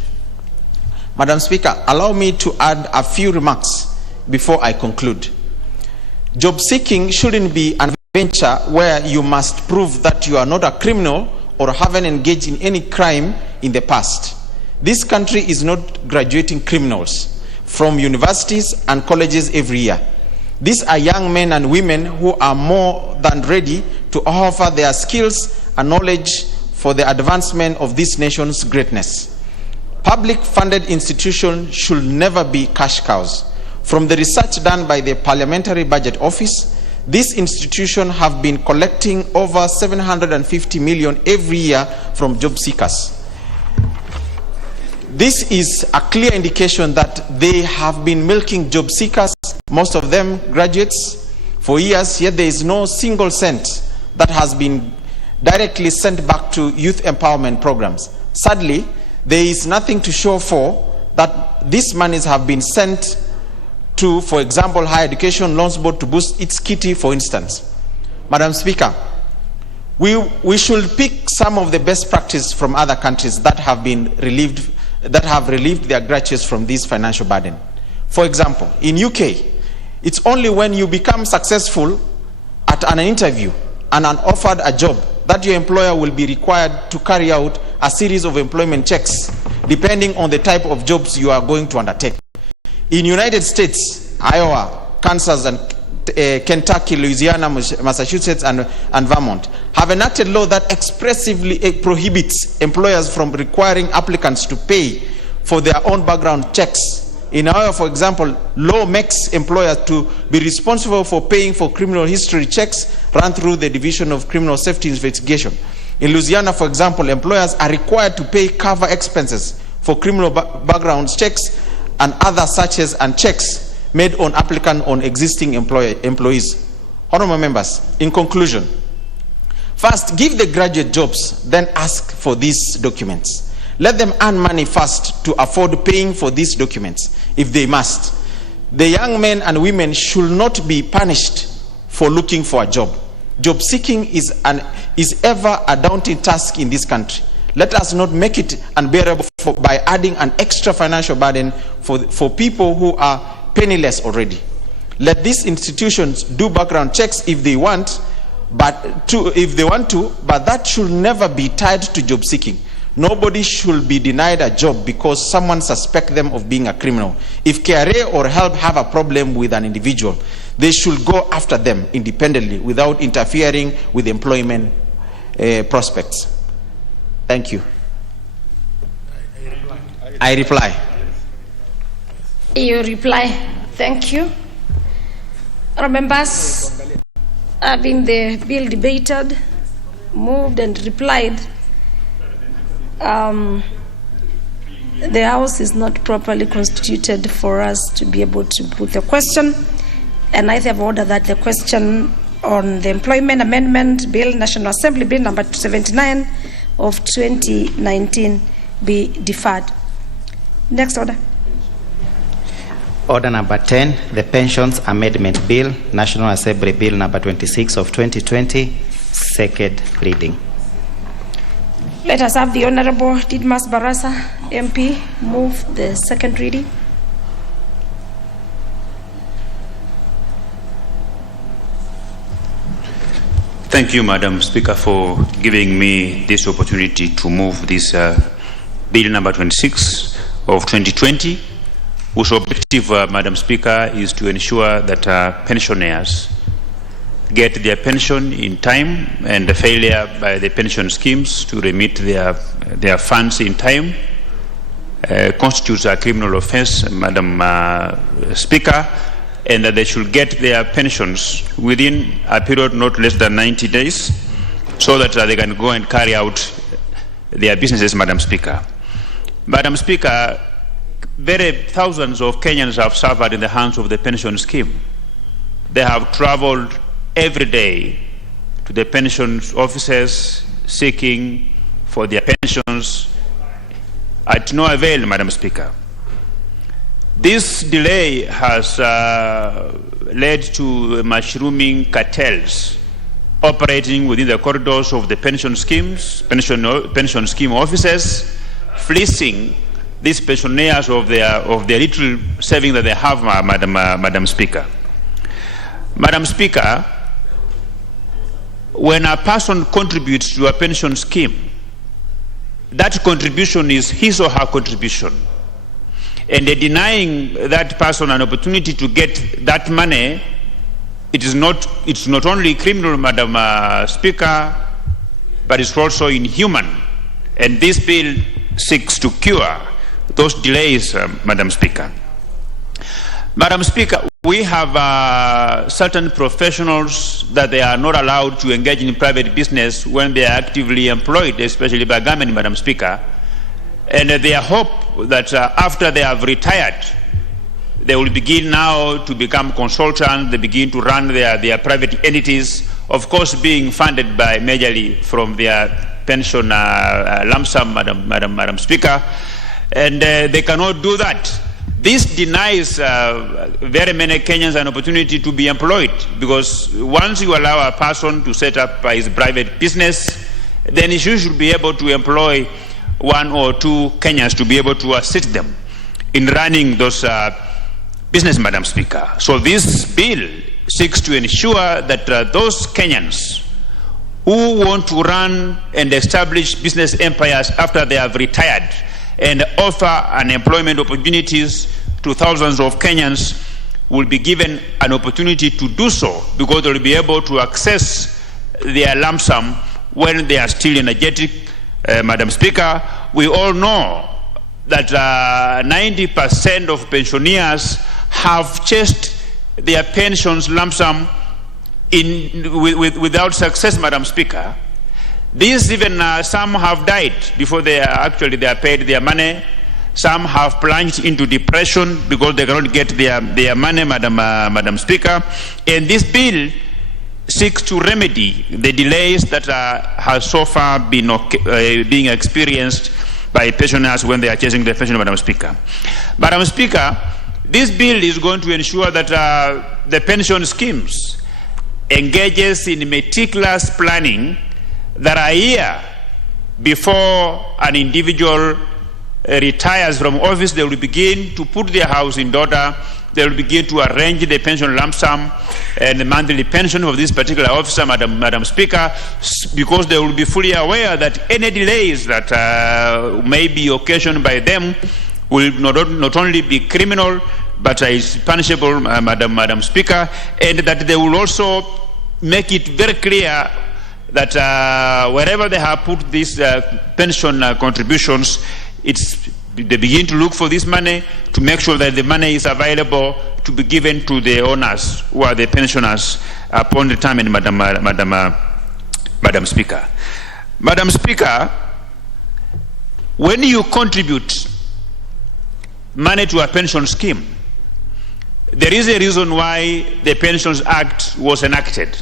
Madam Speaker, allow me to add a few remarks before I conclude. Job seeking shouldn't be an venture where you must prove that you are not a criminal or haven't engaged in any crime in the past. This country is not graduating criminals from universities and colleges every year. These are young men and women who are more than ready to offer their skills and knowledge for the advancement of this nation's greatness. Public-funded institutions should never be cash cows. From the research done by the Parliamentary Budget Office, these institutions have been collecting over 750 million every year from job seekers. This is a clear indication that they have been milking job seekers, most of them graduates, for years, yet there is no single cent that has been directly sent back to youth empowerment programs. Sadly, there is nothing to show for that these monies have been sent to, for example, Higher Education Loans Board to boost its kitty, for instance. Madam Speaker, we should pick some of the best practice from other countries that have relieved their graduates from this financial burden. For example, in UK, it's only when you become successful at an interview and are offered a job that your employer will be required to carry out a series of employment checks depending on the type of jobs you are going to undertake. In United States, Iowa, Kansas, and Kentucky, Louisiana, Massachusetts, and Vermont have enacted law that expressively prohibits employers from requiring applicants to pay for their own background checks. In Iowa, for example, law makes employers to be responsible for paying for criminal history checks run through the Division of Criminal Safety Investigation. In Louisiana, for example, employers are required to pay cover expenses for criminal background checks and other searches and checks made on applicant on existing employees. Honorable members, in conclusion, first, give the graduate jobs, then ask for these documents. Let them earn money first to afford paying for these documents, if they must. The young men and women should not be punished for looking for a job. Job seeking is ever a daunting task in this country. Let us not make it unbearable by adding an extra financial burden for people who are penniless already. Let these institutions do background checks if they want, but that should never be tied to job seeking. Nobody should be denied a job because someone suspects them of being a criminal. If KRA or HELP have a problem with an individual, they should go after them independently without interfering with employment prospects. Thank you. I reply. You reply. Thank you. Members, having the bill debated, moved and replied, the House is not properly constituted for us to be able to put the question, and I have ordered that the question on the Employment Amendment Bill, National Assembly Bill number 79 of 2019 be deferred. Next order. Order number 10, the Pensions Amendment Bill, National Assembly Bill number 26 of 2020, second reading. Let us have the Honorable Didmas Barasa, MP, move the second reading. Thank you, Madam Speaker, for giving me this opportunity to move this Bill number 26 of 2020, whose objective, Madam Speaker, is to ensure that pensioners get their pension in time, and the failure by the pension schemes to remit their funds in time constitutes a criminal offense, Madam Speaker, and that they should get their pensions within a period not less than 90 days so that they can go and carry out their businesses, Madam Speaker. Madam Speaker, thousands of Kenyans have suffered in the hands of the pension scheme. They have traveled every day to the pension offices seeking for their pensions at no avail, Madam Speaker. This delay has led to mushrooming cartels operating within the corridors of the pension schemes, pension scheme offices, fleecing these pensioners of their little saving that they have, Madam Speaker. Madam Speaker, when a person contributes to a pension scheme, that contribution is his or her contribution. And denying that person an opportunity to get that money, it's not only criminal, Madam Speaker, but it's also inhuman. And this bill seeks to cure those delays, Madam Speaker. Madam Speaker, we have certain professionals that they are not allowed to engage in private business when they are actively employed, especially by government, Madam Speaker. And they hope that after they have retired, they will begin now to become consultants, they begin to run their private entities, of course being funded by majorly from their pension lump sum, Madam Speaker. And they cannot do that. This denies very many Kenyans an opportunity to be employed, because once you allow a person to set up his private business, then he should be able to employ one or two Kenyans to be able to assist them in running those business, Madam Speaker. So this bill seeks to ensure that those Kenyans who want to run and establish business empires after they have retired and offer unemployment opportunities to thousands of Kenyans will be given an opportunity to do so, because they will be able to access their lump sum when they are still energetic. Madam Speaker, we all know that 90% of pensioners have chased their pensions lump sum without success, Madam Speaker. These even some have died before they are paid their money. Some have plunged into depression because they cannot get their money, Madam Speaker. And this bill seeks to remedy the delays that have so far been being experienced by pensioners when they are chasing their pension, Madam Speaker. Madam Speaker, this bill is going to ensure that the pension schemes engages in meticulous planning, that a year before an individual retires from office, they will begin to put their house in order. They will begin to arrange the pension lump sum and the monthly pension of this particular officer, Madam Speaker, because they will be fully aware that any delays that may be occasioned by them will not only be criminal, but is punishable, Madam Speaker, and that they will also make it very clear that wherever they have put these pension contributions, they begin to look for this money to make sure that the money is available to be given to the owners who are the pensioners upon retirement, Madam Speaker. Madam Speaker, when you contribute money to a pension scheme, there is a reason why the Pensions Act was enacted.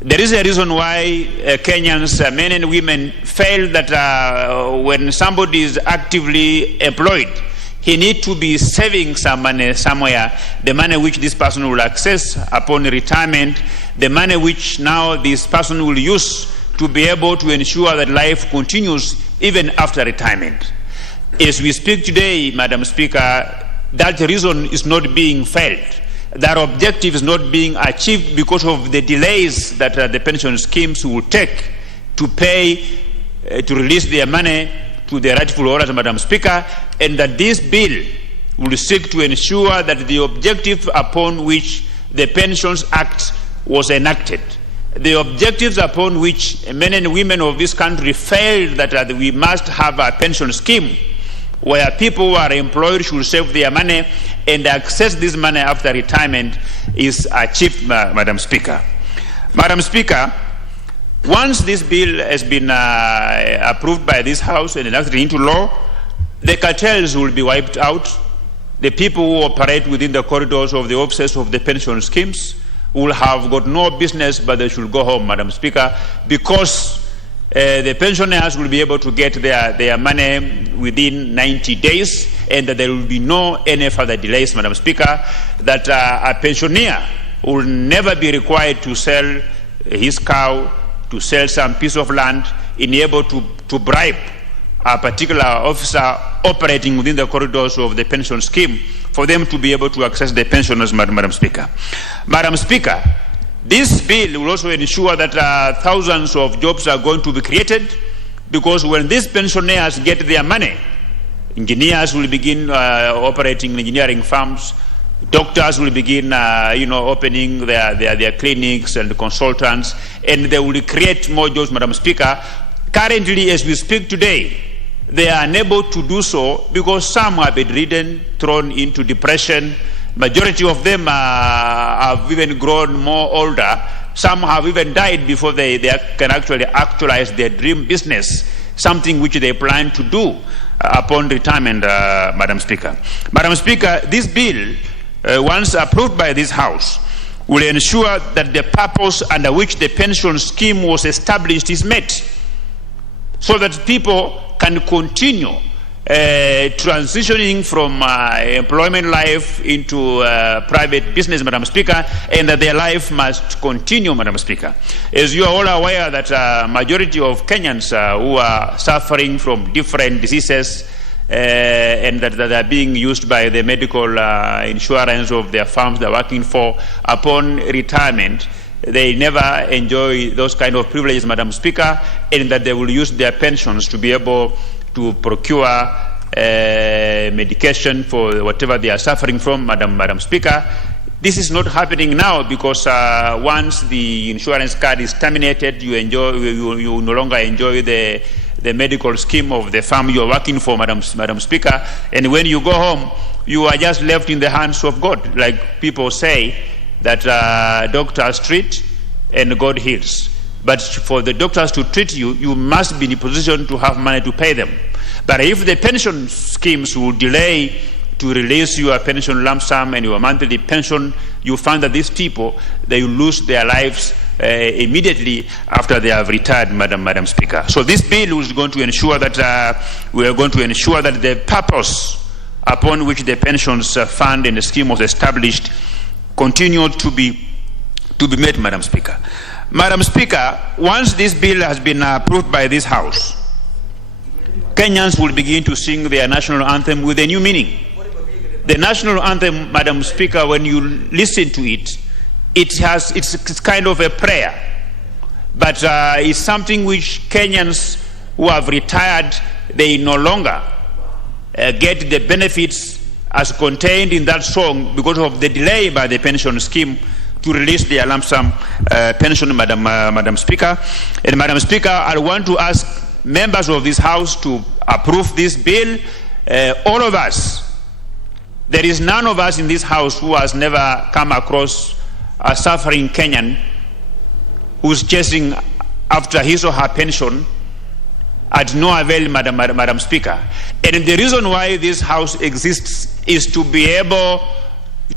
There is a reason why Kenyans, men and women, feel that when somebody is actively employed, he needs to be saving some money somewhere, the money which this person will access upon retirement, the money which now this person will use to be able to ensure that life continues even after retirement. As we speak today, Madam Speaker, that reason is not being felt. That objective is not being achieved because of the delays that the pension schemes will take to pay, to release their money to the rightful owners, Madam Speaker, and that this bill will seek to ensure that the objective upon which the Pensions Act was enacted, the objectives upon which men and women of this country felt that we must have a pension scheme where people who are employed should save their money and access this money after retirement, is achieved, Madam Speaker. Madam Speaker, once this bill has been approved by this House and enacted into law, the cartels will be wiped out. The people who operate within the corridors of the offices of the pension schemes will have got no business, but they should go home, Madam Speaker, because the pensioners will be able to get their money within 90 days, and that there will be any further delays, Madam Speaker, that a pensioner will never be required to sell his cow, to sell some piece of land, in able to bribe a particular officer operating within the corridors of the pension scheme for them to be able to access the pensioners, Madam Speaker. Madam Speaker, this bill will also ensure that thousands of jobs are going to be created, because when these pensioners get their money, engineers will begin operating engineering firms, doctors will begin opening their clinics and consultants, and they will create more jobs, Madam Speaker. Currently, as we speak today, they are unable to do so because some are bedridden, thrown into depression. Majority of them have even grown more older. Some have even died before they can actually actualize their dream business, something which they plan to do upon retirement, Madam Speaker. Madam Speaker, this bill, once approved by this House, will ensure that the purpose under which the pension scheme was established is met, so that people can continue transitioning from employment life into private business, Madam Speaker, and that their life must continue, Madam Speaker. As you are all aware that majority of Kenyans who are suffering from different diseases and that are being used by the medical insurance of their firms they're working for, upon retirement, they never enjoy those kind of privileges, Madam Speaker, and that they will use their pensions to be able to procure medication for whatever they are suffering from, Madam Speaker. This is not happening now because once the insurance card is terminated, you no longer enjoy the medical scheme of the firm you are working for, Madam Speaker. And when you go home, you are just left in the hands of God. Like people say that doctors treat and God heals. But for the doctors to treat you, you must be in a position to have money to pay them. But if the pension schemes will delay to release your pension lump sum and your monthly pension, you find that these people, they will lose their lives immediately after they have retired, Madam Speaker. So this bill is going to ensure that we are going to ensure that the purpose upon which the pensions fund and the scheme was established continue to be met, Madam Speaker. Madam Speaker, once this bill has been approved by this House, Kenyans will begin to sing their national anthem with a new meaning. The national anthem, Madam Speaker, when you listen to it, it's kind of a prayer, but it's something which Kenyans who have retired, they no longer get the benefits as contained in that song because of the delay by the pension scheme to release their lump sum pension, Madam Speaker. And Madam Speaker, I want to ask members of this House to approve this bill. All of us, there is none of us in this House who has never come across a suffering Kenyan who's chasing after his or her pension at no avail, Madam Speaker. And the reason why this House exists is to be able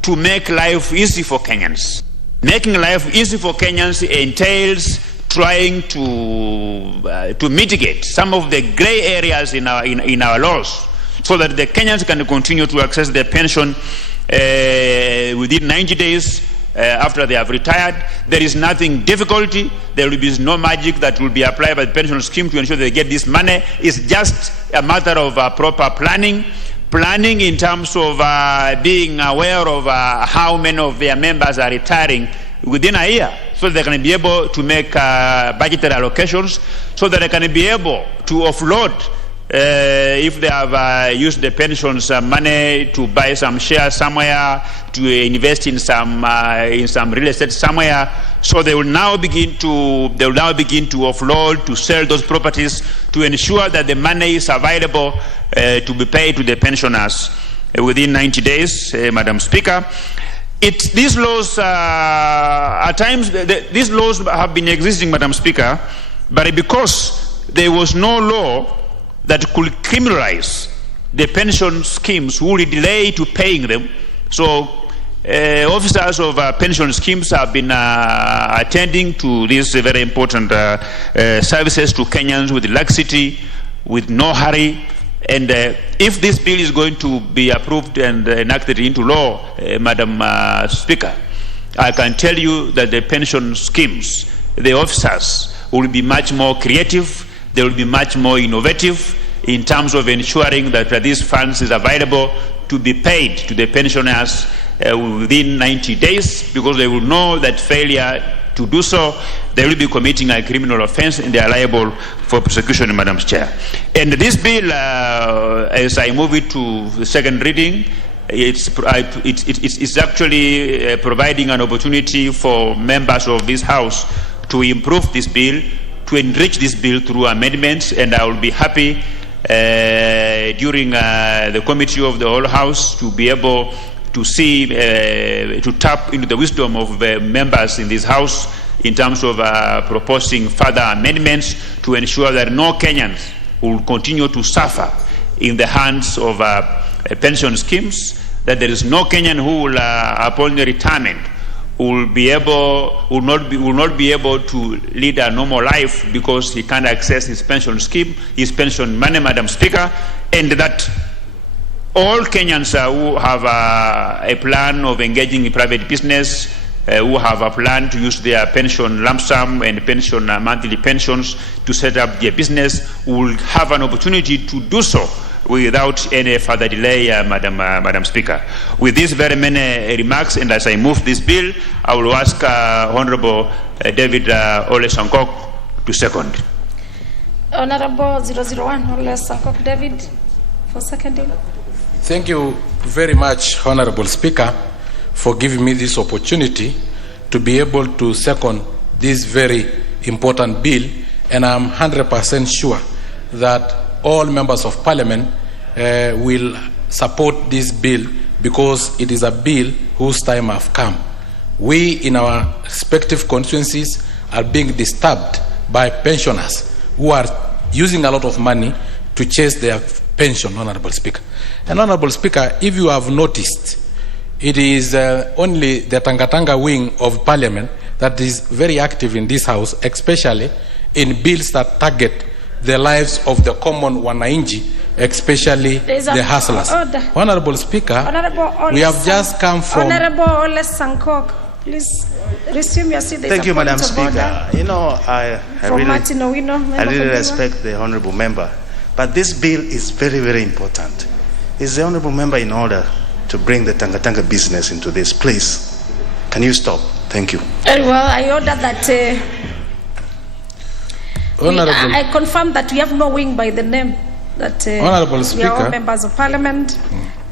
to make life easy for Kenyans. Making life easy for Kenyans entails trying to mitigate some of the gray areas in our laws, so that the Kenyans can continue to access their pension within 90 days after they have retired. There is nothing difficulty. There will be no magic that will be applied by the pension scheme to ensure they get this money. It's just a matter of proper planning in terms of being aware of how many of their members are retiring within a year, so they can be able to make budgetary allocations, so that they can be able to offload if they have used the pensions money to buy some shares somewhere, to invest in some real estate somewhere. So they will now begin to offload, to sell those properties, to ensure that the money is available to be paid to the pensioners within 90 days, Madam Speaker. These laws, at times, these laws have been existing, Madam Speaker, but because there was no law that could criminalize the pension schemes who will delay to paying them, so officers of pension schemes have been attending to these very important services to Kenyans with laxity, with no hurry. And if this bill is going to be approved and enacted into law, Madam Speaker, I can tell you that the pension schemes, the officers will be much more creative, they will be much more innovative in terms of ensuring that these funds is available to be paid to the pensioners within 90 days, because they will know that failure to do so, they will be committing a criminal offense and they are liable for prosecution, Madam Chair. And this bill, as I move it to the second reading, it's actually providing an opportunity for members of this House to improve this bill, to enrich this bill through amendments, and I will be happy during the committee of the whole House to be able to see, to tap into the wisdom of the members in this House in terms of proposing further amendments to ensure that no Kenyans will continue to suffer in the hands of pension schemes, that there is no Kenyan who will, upon retirement, will not be able to lead a normal life because he can't access his pension scheme, his pension money, Madam Speaker, and that all Kenyans who have a plan of engaging in private business, who have a plan to use their pension lump sum and pension monthly pensions to set up their business, will have an opportunity to do so without any further delay, Madam Speaker. With these very many remarks, and as I move this bill, I will ask Honorable David Ole Sankok to second. Honorable 001 Ole Sankok David for seconding. Thank you very much, Honorable Speaker, for giving me this opportunity to be able to second this very important bill, and I'm 100% sure that all members of Parliament will support this bill because it is a bill whose time have come. We in our respective constituencies are being disturbed by pensioners who are using a lot of money to chase their pension, Honorable Speaker. And Honorable Speaker, if you have noticed, it is only the Tangatanga wing of Parliament that is very active in this House, especially in bills that target the lives of the common wanainchi, especially the hustlers. Honorable Speaker, we have just come from... Honorable Ole Sankok, please resume your seat. Thank you, Madam Speaker. You know, I really respect the honorable member, but this bill is very, very important. Is the honorable member in order to bring the Tangatanga business into this? Please, can you stop? Thank you. Very well, I order that... I confirm that we have no wing by the name, that Honorable Speaker, we are all members of Parliament,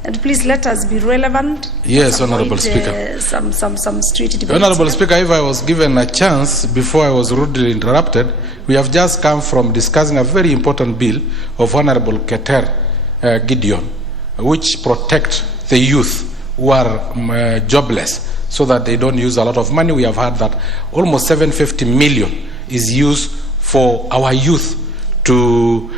and please let us be relevant. Yes, Honorable Speaker. Some street debates. Honorable Speaker, if I was given a chance before I was rudely interrupted, we have just come from discussing a very important bill of Honorable Keter Gideon, which protect the youth who are jobless so that they don't use a lot of money. We have heard that almost 750 million is used for our youth to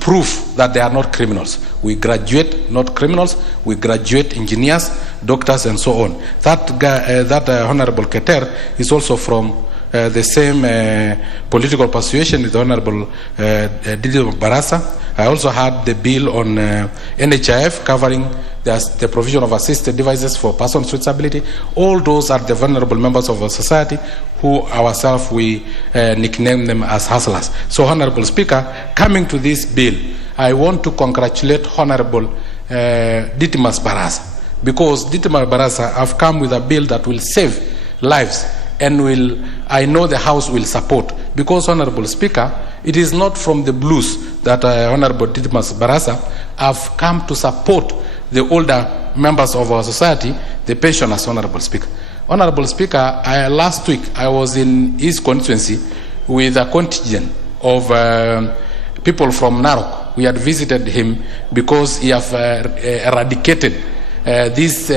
prove that they are not criminals. We graduate not criminals, we graduate engineers, doctors, and so on. That Honorable Keter is also from the same political persuasion with Honorable Didier Barasa. I also had the bill on NHIF covering the provision of assisted devices for persons with disability. All those are the vulnerable members of our society who ourselves we nickname them as hustlers. So, Honorable Speaker, coming to this bill, I want to congratulate Honorable Ditimas Barasa, because Ditimas Barasa have come with a bill that will save lives and I know the House will support, because, Honorable Speaker, it is not from the blues that Honorable Ditimas Barasa have come to support the older members of our society, the pensioners, Honorable Speaker. Honorable Speaker, last week I was in his constituency with a contingent of people from Narok. We had visited him because he have eradicated these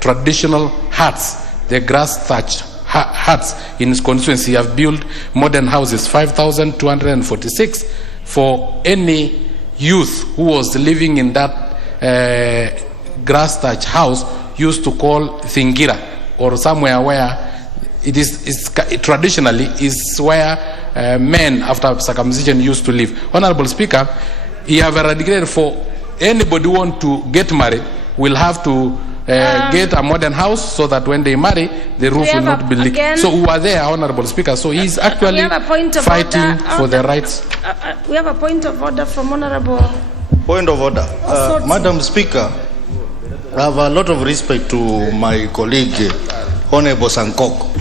traditional huts, the grass-thatched huts in his constituency. He have built modern houses, 5,246, for any youth who was living in that grass-thatched house used to call Thingira, or somewhere where it traditionally is where men after circumcision used to live. Honorable Speaker, he have eradicated for anybody who want to get married will have to get a modern house so that when they marry, the roof will not be leaked. So we are there, Honorable Speaker. So he's actually fighting for the rights. We have a point of order from Honorable... Point of order. Madam Speaker, I have a lot of respect to my colleague, Honorable Sankok.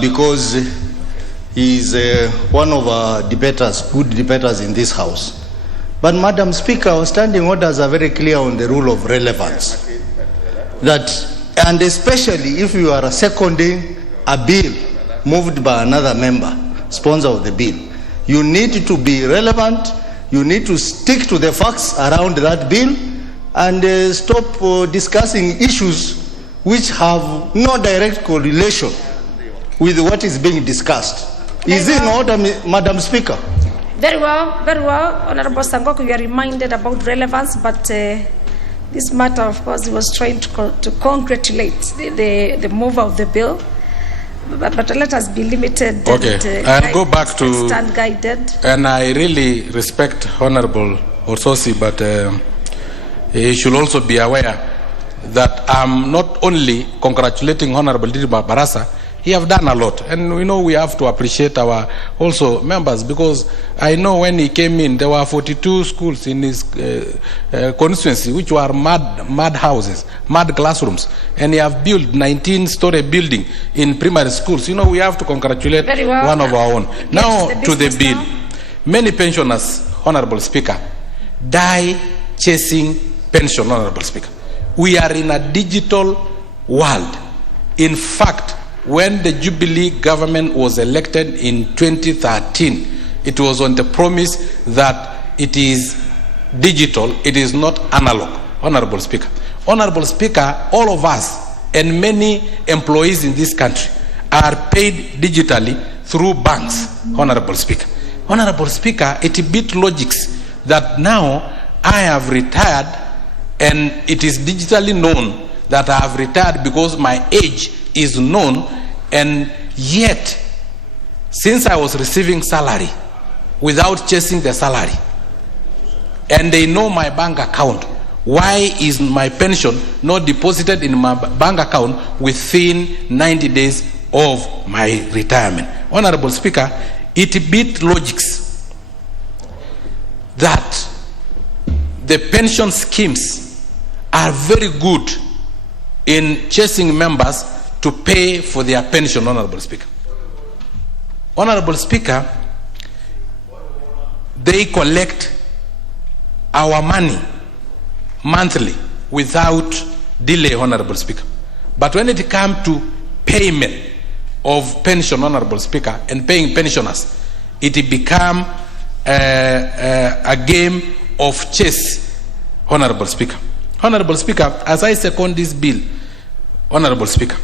because he's one of our debaters, good debaters in this House. But Madam Speaker, our standing orders are very clear on the rule of relevance. That, and especially if you are seconding a bill moved by another member, sponsor of the bill, you need to be relevant, you need to stick to the facts around that bill, and stop discussing issues which have no direct correlation with what is being discussed. Is it in order, Madam Speaker? Very well, very well. Honorable Sangoko, you are reminded about relevance, but this matter, of course, he was trying to congratulate the mover of the bill. But let us be limited. Okay, I'll go back to stand guided. And I really respect Honorable Ososi, but he should also be aware that I'm not only congratulating Honorable Didima Barasa. He have done a lot, and we know we have to appreciate our also members, because I know when he came in there were 42 schools in his constituency which were mud houses, mud classrooms, and he have built 19-story building in primary schools. You know, we have to congratulate one of our own. Now to the bill. Many pensioners, Honorable Speaker, die chasing pension, Honorable Speaker. We are in a digital world. In fact, when the Jubilee government was elected in 2013, it was on the promise that it is digital, it is not analog, Honorable Speaker. Honorable Speaker, all of us and many employees in this country are paid digitally through banks, Honorable Speaker. Honorable Speaker, it beats logics that now I have retired and it is digitally known that I have retired because my age is known, and yet since I was receiving salary without chasing the salary, and they know my bank account, why is my pension not deposited in my bank account within 90 days of my retirement? Honorable Speaker, it beats logics that the pension schemes are very good in chasing members to pay for their pension, Honorable Speaker. Honorable Speaker, they collect our money monthly without delay, Honorable Speaker. But when it comes to payment of pension, Honorable Speaker, and paying pensioners, it become a game of chess, Honorable Speaker. Honorable Speaker, as I second this bill, Honorable Speaker,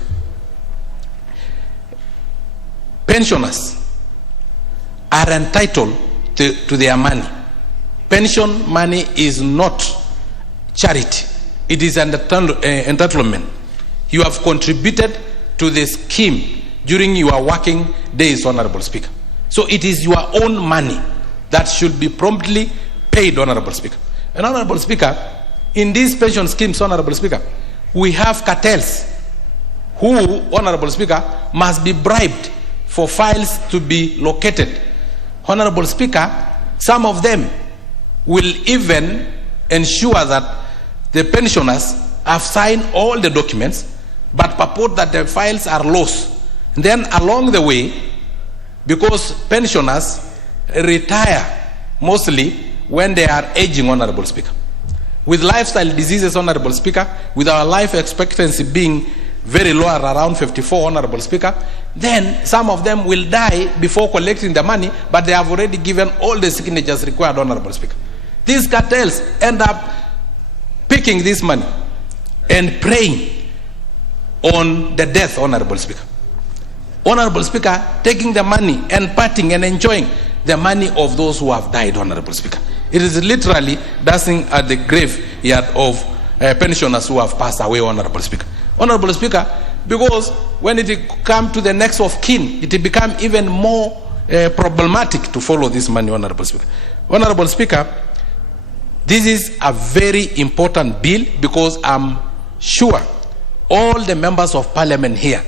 pensioners are entitled to their money. Pension money is not charity. It is an entitlement. You have contributed to the scheme during your working days, Honorable Speaker. So it is your own money that should be promptly paid, Honorable Speaker. And Honorable Speaker, in these pension schemes, Honorable Speaker, we have cartels who, Honorable Speaker, must be bribed for files to be located. Honorable Speaker, some of them will even ensure that the pensioners have signed all the documents but purport that the files are lost. And then along the way, because pensioners retire mostly when they are aging, Honorable Speaker, with lifestyle diseases, Honorable Speaker, with our life expectancy being very low at around 54, Honorable Speaker, then some of them will die before collecting the money, but they have already given all the signatures required, Honorable Speaker. These cartels end up picking this money and preying on the death, Honorable Speaker. Honorable Speaker, taking the money and parting and enjoying the money of those who have died, Honorable Speaker. It is literally dancing at the graveyard of pensioners who have passed away, Honorable Speaker. Honorable Speaker, because when it comes to the next of kin, it becomes even more problematic to follow this money, Honorable Speaker. Honorable Speaker, this is a very important bill because I'm sure all the members of parliament here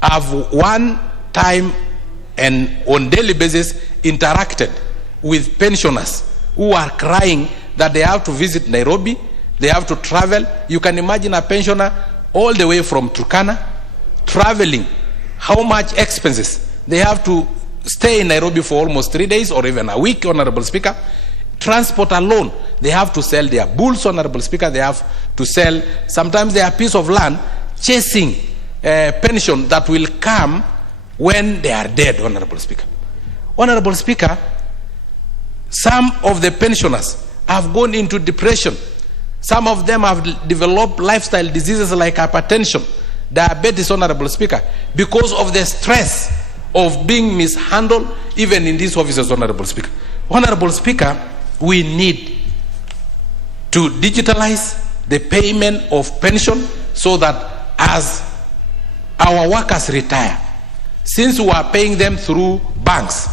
have one time and on daily basis interacted with pensioners who are crying that they have to visit Nairobi, they have to travel. You can imagine a pensioner all the way from Turkana traveling how much expenses. They have to stay in Nairobi for almost 3 days or even a week, Honorable Speaker. Transport alone, they have to sell their bulls, Honorable Speaker. They have to sell, sometimes their piece of land, chasing pension that will come when they are dead, Honorable Speaker. Honorable Speaker, some of the pensioners have gone into depression. Some of them have developed lifestyle diseases like hypertension, diabetes, Honorable Speaker, because of the stress of being mishandled even in these offices, Honorable Speaker. Honorable Speaker, we need to digitalize the payment of pension so that as our workers retire, since we are paying them through banks,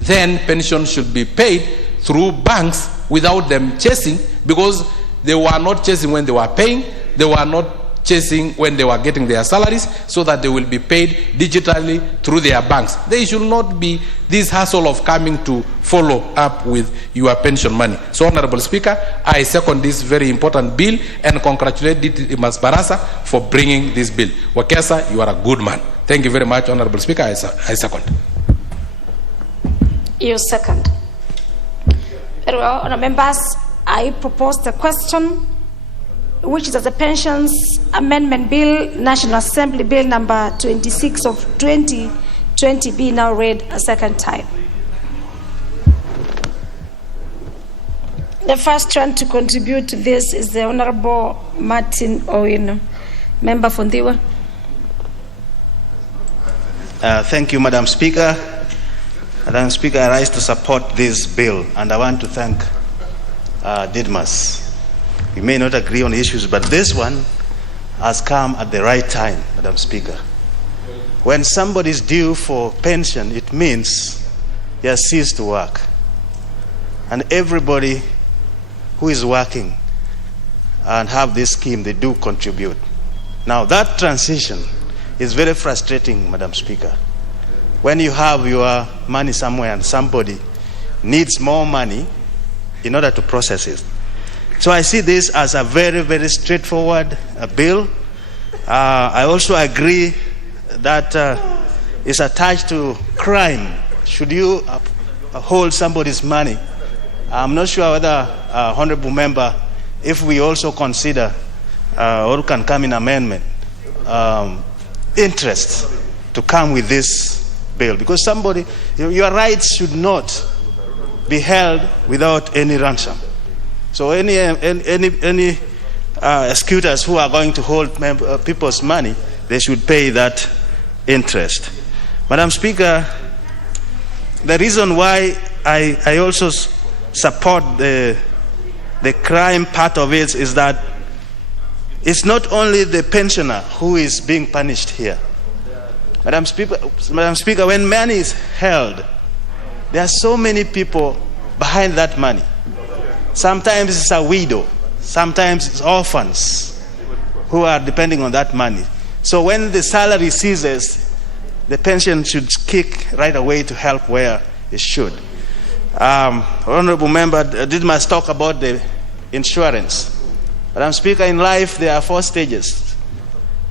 then pension should be paid through banks without them chasing, because they were not chasing when they were paying, they were not chasing when they were getting their salaries, so that they will be paid digitally through their banks. They should not be this hassle of coming to follow up with your pension money. So, Honorable Speaker, I second this very important bill and congratulate Dimas Barasa for bringing this bill. Wakesa, you are a good man. Thank you very much, Honorable Speaker. I second. You second. Very well, Honourable members, I propose the question, which is the Pensions Amendment Bill, National Assembly Bill number 26 of 2020, be now read a second time. The first one to contribute to this is the Honourable Martin Owino, member for Ndiwa. Thank you, Madam Speaker. Madam Speaker, I rise to support this bill, and I want to thank Didmas. We may not agree on issues, but this one has come at the right time, Madam Speaker. When somebody is due for pension, it means he has ceased to work. And everybody who is working and have this scheme, they do contribute. Now, that transition is very frustrating, Madam Speaker. When you have your money somewhere and somebody needs more money in order to process it. So I see this as a very, very straightforward bill. I also agree that it's attached to crime. Should you hold somebody's money? I'm not sure whether, Honourable Member, if we also consider, or can come in amendment, interest to come with this bill. Because somebody, your rights should not be held without any ransom. So any executors who are going to hold people's money, they should pay that interest. Madam Speaker, the reason why I also support the crime part of it is that it's not only the pensioner who is being punished here. Madam Speaker, when money is held, there are so many people behind that money. Sometimes it's a widow, sometimes it's orphans who are depending on that money. So when the salary ceases, the pension should kick right away to help where it should. Honourable Member Didmas talk about the insurance. Madam Speaker, in life there are 4 stages,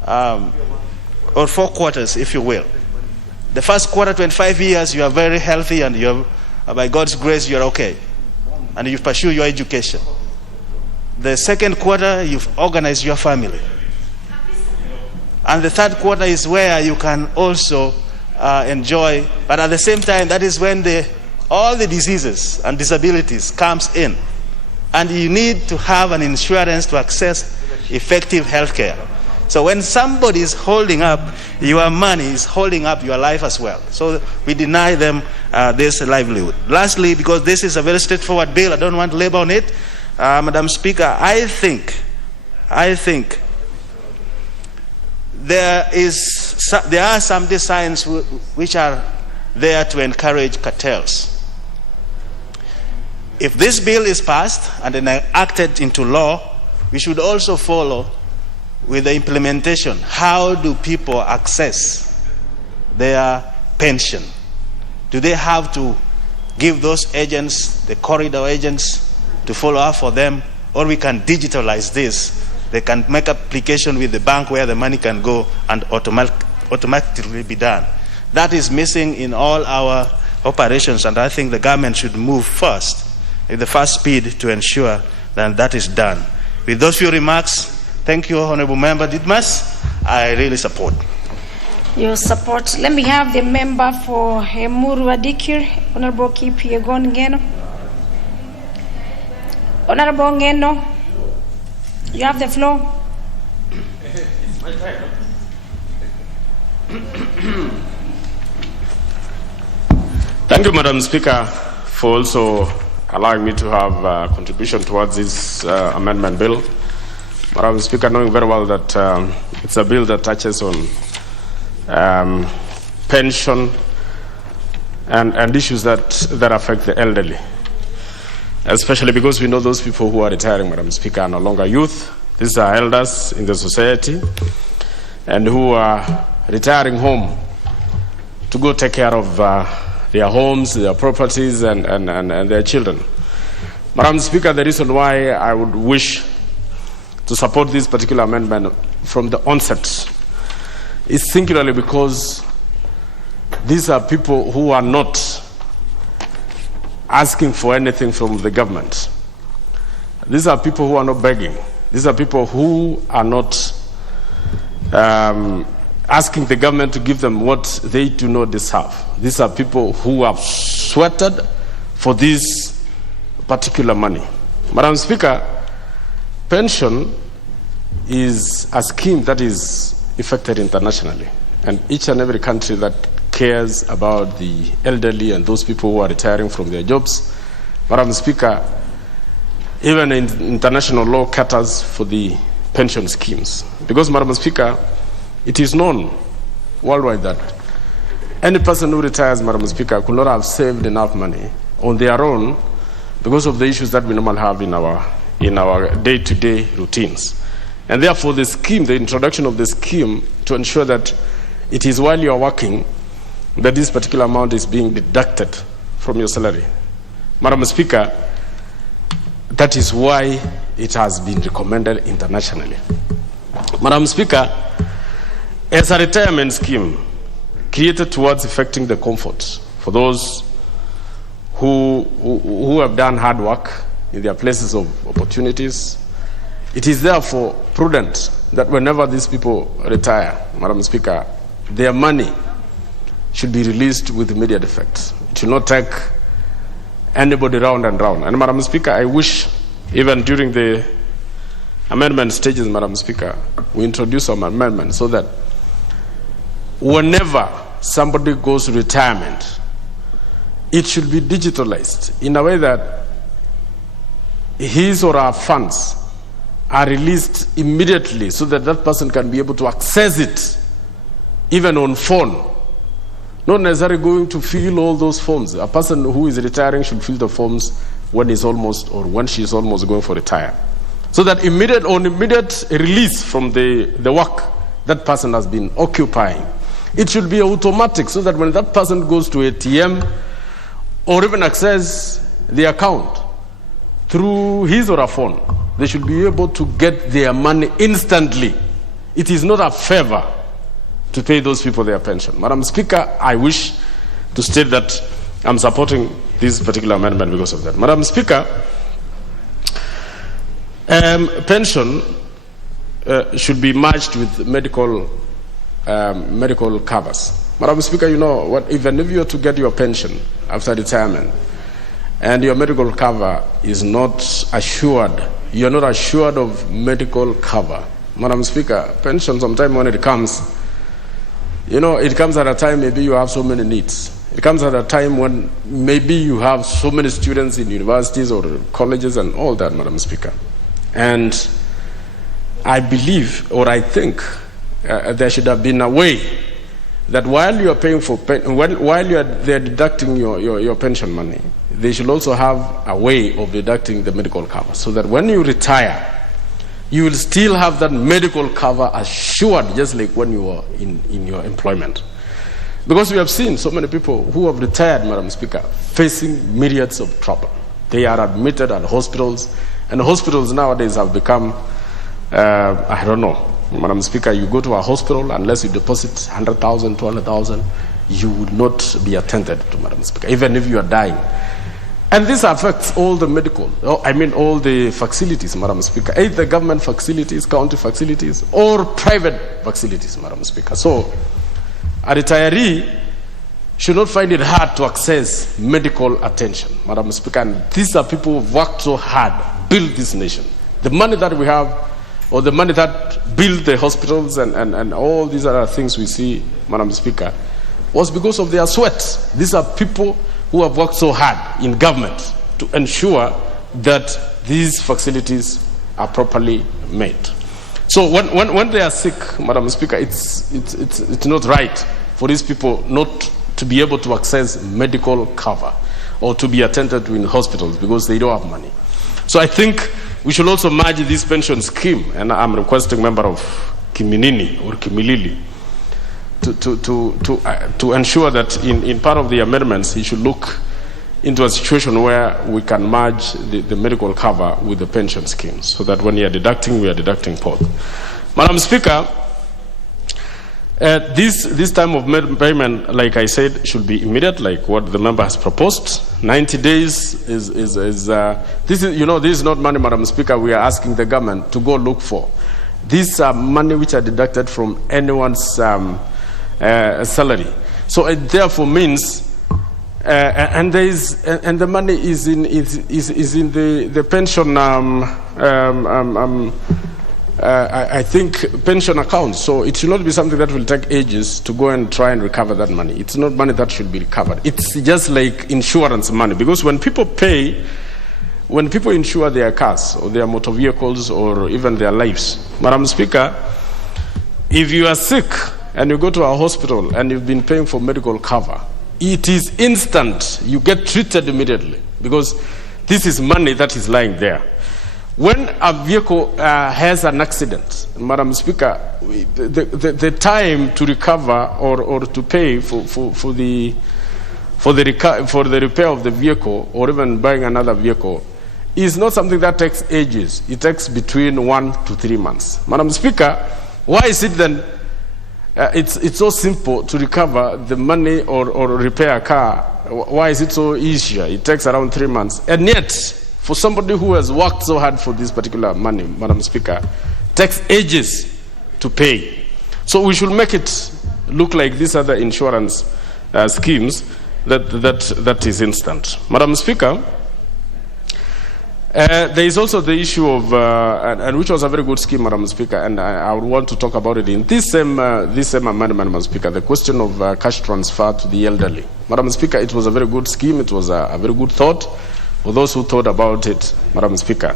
or 4 quarters, if you will. The first quarter, 25 years, you are very healthy and you are, by God's grace, you are okay. And you pursue your education. The second quarter, you've organized your family. And the third quarter is where you can also enjoy, but at the same time, that is when all the diseases and disabilities comes in. And you need to have an insurance to access effective health care. So when somebody is holding up your money, is holding up your life as well. So we deny them this livelihood. Lastly, because this is a very straightforward bill, I don't want to labor on it. Madam Speaker, I think there are some designs which are there to encourage cartels. If this bill is passed and enacted into law, we should also follow with the implementation. How do people access their pension? Do they have to give those agents, the corridor agents, to follow up for them? Or we can digitalize this. They can make application with the bank where the money can go and automatically be done. That is missing in all our operations, and I think the government should move first, with the first speed, to ensure that is done. With those few remarks, thank you, Honorable Member Ditmas. I really support. Your support. Let me have the member for Emuru Adikir, Honorable Kipyegon Ngeno. Honorable Ngeno, you have the floor. Thank you, Madam Speaker, for also allowing me to have a contribution towards this amendment bill. Madam Speaker, knowing very well that it's a bill that touches on pension and issues that affect the elderly, especially because we know those people who are retiring, Madam Speaker, are no longer youth. These are elders in the society and who are retiring home to go take care of their homes, their properties, and their children. Madam Speaker, the reason why I would wish to support this particular amendment from the onset is singularly because these are people who are not asking for anything from the government. These are people who are not begging. These are people who are not asking the government to give them what they do not deserve. These are people who have sweated for this particular money. Madam Speaker, pension is a scheme that is effected internationally, and each and every country that cares about the elderly and those people who are retiring from their jobs, Madam Speaker, even in international law caters for the pension schemes. Because, Madam Speaker, it is known worldwide that any person who retires, Madam Speaker, could not have saved enough money on their own because of the issues that we normally have in our day-to-day routines. And therefore, the scheme, the introduction of the scheme to ensure that it is while you are working that this particular amount is being deducted from your salary. Madam Speaker, that is why it has been recommended internationally. Madam Speaker, as a retirement scheme created towards effecting the comfort for those who have done hard work in their places of opportunities, it is therefore prudent that whenever these people retire, Madam Speaker, their money should be released with immediate effect. It should not take anybody round and round. And Madam Speaker, I wish even during the amendment stages, Madam Speaker, we introduce some amendments so that whenever somebody goes to retirement, it should be digitalized in a way that his or her funds are released immediately so that that person can be able to access it even on phone. Not necessarily going to fill all those forms. A person who is retiring should fill the forms when he's almost or when she's almost going for retire. So that immediate release from the work that person has been occupying, it should be automatic so that when that person goes to ATM or even access the account through his or her phone, they should be able to get their money instantly. It is not a favor to pay those people their pension. Madam Speaker, I wish to state that I'm supporting this particular amendment because of that. Madam Speaker, pension should be matched with medical covers. Madam Speaker, you know what? Even if you are to get your pension after retirement and your medical cover is not assured, you're not assured of medical cover. Madam Speaker, pension sometimes when it comes, you know, it comes at a time maybe you have so many needs. It comes at a time when maybe you have so many students in universities or colleges and all that, Madam Speaker. And I believe, or I think, there should have been a way that while you are paying for they're deducting your pension money, they should also have a way of deducting the medical cover, so that when you retire, you will still have that medical cover assured, just like when you were in your employment. Because we have seen so many people who have retired, Madam Speaker, facing myriads of trouble. They are admitted at hospitals, and hospitals nowadays have become, I don't know, Madam Speaker, you go to a hospital, unless you deposit 100,000, 200,000, you would not be attended to, Madam Speaker, even if you are dying. And this affects all the medical, all the facilities, Madam Speaker, either government facilities, county facilities, or private facilities, Madam Speaker. So a retiree should not find it hard to access medical attention, Madam Speaker. And these are people who've worked so hard, build this nation. The money that we have, or the money that built the hospitals and all these other things we see, Madam Speaker, was because of their sweat. These are people who have worked so hard in government to ensure that these facilities are properly made. So when they are sick, Madam Speaker, it's not right for these people not to be able to access medical cover or to be attended to in hospitals because they don't have money. So I think we should also merge this pension scheme, and I'm requesting member of Kiminini or Kimilili to ensure that in part of the amendments he should look into a situation where we can merge the medical cover with the pension scheme, so that when you are deducting, we are deducting both. Madam Speaker, this time of payment, like I said, should be immediate, like what the member has proposed. 90 days this is not money, Madam Speaker, we are asking the government to go look for. These are money which are deducted from anyone's salary. So it therefore means, and the money is in the pension. I think pension accounts. So it should not be something that will take ages to go and try and recover that money. It's not money that should be recovered. It's just like insurance money, because when people insure their cars or their motor vehicles or even their lives, Madam Speaker, if you are sick and you go to a hospital and you've been paying for medical cover, it is instant. You get treated immediately, because this is money that is lying there. When a vehicle has an accident, Madam Speaker, the time to recover or to pay for the repair of the vehicle or even buying another vehicle is not something that takes ages. It takes between 1 to 3 months. Madam Speaker, why is it then it's so simple to recover the money or repair a car? Why is it so easier? It takes around 3 months. And yet, for somebody who has worked so hard for this particular money, Madam Speaker, takes ages to pay. So we should make it look like these other insurance schemes that is instant. Madam Speaker, there is also the issue of, and which was a very good scheme, Madam Speaker, and I would want to talk about it in this same amendment, Madam Speaker, the question of cash transfer to the elderly. Madam Speaker, it was a very good scheme. It was a very good thought for those who thought about it, Madam Speaker.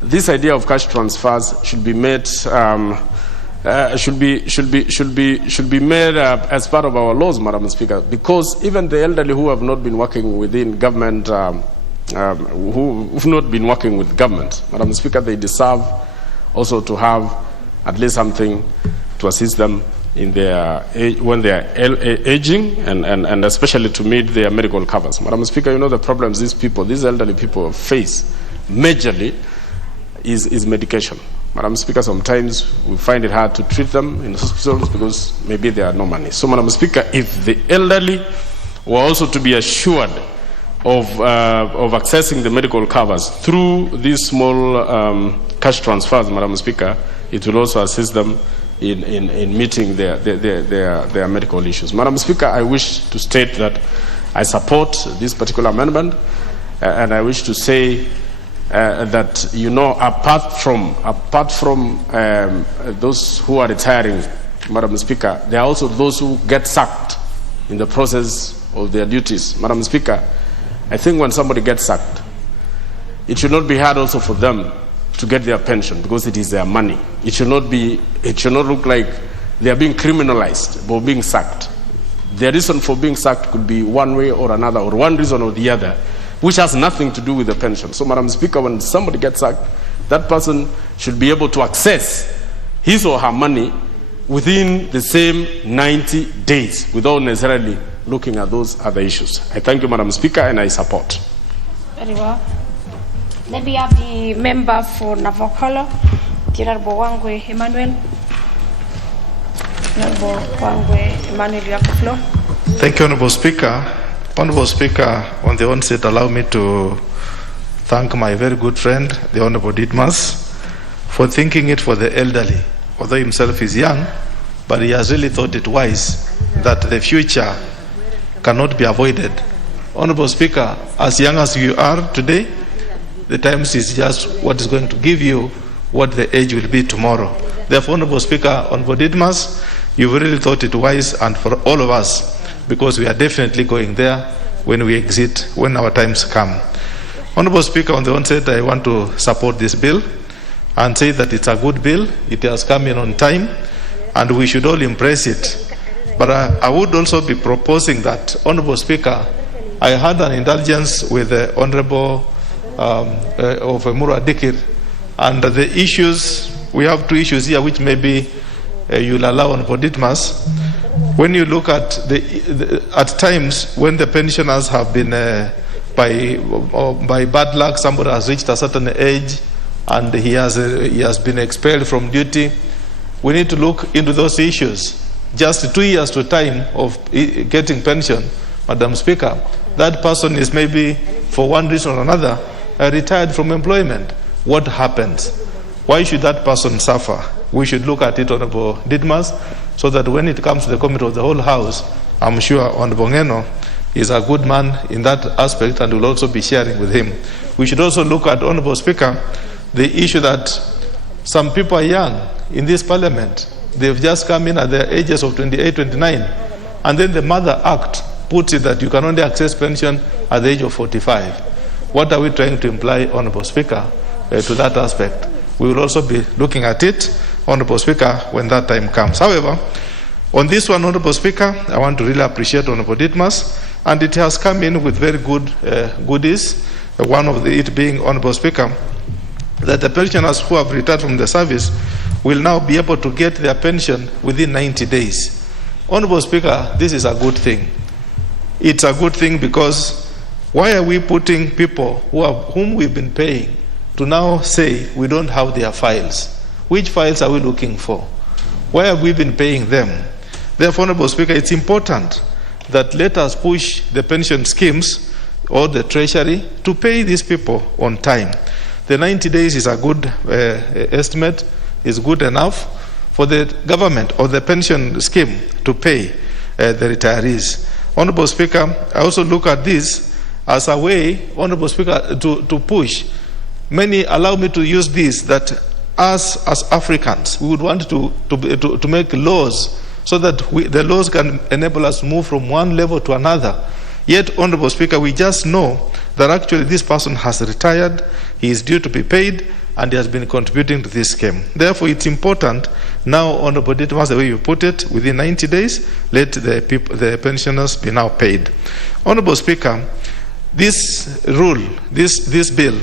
This idea of cash transfers should be made should be made as part of our laws, Madam Speaker, because even the elderly who have not been working within government, who've not been working with government, Madam Speaker, they deserve also to have at least something to assist them in their when they are aging, and especially to meet their medical covers. Madam Speaker, you know the problems these elderly people face majorly is medication. Madam Speaker, sometimes we find it hard to treat them in hospitals because maybe there are no money. So, Madam Speaker, if the elderly were also to be assured of accessing the medical covers through these small cash transfers, Madam Speaker, it will also assist them in meeting their medical issues. Madam Speaker, I wish to state that I support this particular amendment, and I wish to say that, you know, apart from those who are retiring, Madam Speaker, there are also those who get sacked in the process of their duties. Madam Speaker, I think when somebody gets sacked, it should not be hard also for them to get their pension, because it is their money. It should not look like they are being criminalized for being sacked. The reason for being sacked could be one way or another, or one reason or the other, which has nothing to do with the pension. So, Madam Speaker, when somebody gets sacked, that person should be able to access his or her money within the same 90 days without necessarily looking at those other issues. I thank you, Madam Speaker, and I support. Very well. Let me have the member for Navokolo, the Honorable Wangwe Emmanuel. Honorable Wangwe Emmanuel, you have the floor. Thank you, Honorable Speaker. Honorable Speaker, on the onset, allow me to thank my very good friend, the Honorable Didmas, for thinking it for the elderly. Although himself is young, but he has really thought it wise that the future cannot be avoided. Honorable Speaker, as young as you are today, the times is just what is going to give you what the age will be tomorrow. Therefore, Honorable Speaker, Honorable Didmas, you've really thought it wise, and for all of us, because we are definitely going there when we exit, when our times come. Honorable Speaker, on the onset, I want to support this bill and say that it's a good bill. It has come in on time, and we should all embrace it. But I would also be proposing that, Honorable Speaker, I had an indulgence with the Honorable of Mura Dikir, and the issues, we have two issues here which maybe you'll allow Honorable Didmas. When you look at at times when the pensioners have been by bad luck, somebody has reached a certain age and he has been expelled from duty, we need to look into those issues. Just 2 years to time of getting pension, Madam Speaker, that person is maybe for one reason or another retired from employment. What happens? Why should that person suffer? We should look at it, Honorable Didmas, so that when it comes to the committee of the whole House, I'm sure Honorable Ngeno is a good man in that aspect and will also be sharing with him. We should also look at, Honorable Speaker, the issue that some people are young in this parliament. They've just come in at the ages of 28, 29, and then the Mother Act puts it that you can only access pension at the age of 45. What are we trying to imply, Honorable Speaker, to that aspect? We will also be looking at it, Honorable Speaker, when that time comes. However, on this one, Honorable Speaker, I want to really appreciate Honorable Didmas, and it has come in with very good goodies. One of it being, Honorable Speaker, that the pensioners who have retired from the service will now be able to get their pension within 90 days. Honorable Speaker, this is a good thing. It's a good thing because why are we putting people whom we've been paying to now say we don't have their files? Which files are we looking for? Why have we been paying them? Therefore, Honorable Speaker, it's important that let us push the pension schemes or the Treasury to pay these people on time. The 90 days is a good estimate, is good enough for the government or the pension scheme to pay the retirees. Honorable Speaker, I also look at this as a way, Honorable Speaker, to push. Many allow me to use this, that us as Africans, we would want to make laws so that the laws can enable us to move from one level to another. Yet, Honorable Speaker, we just know that actually this person has retired, he is due to be paid, and he has been contributing to this scheme. Therefore, it's important now, Honorable Didmas, the way you put it, within 90 days, let the pensioners be now paid. Honorable Speaker, this rule, this bill,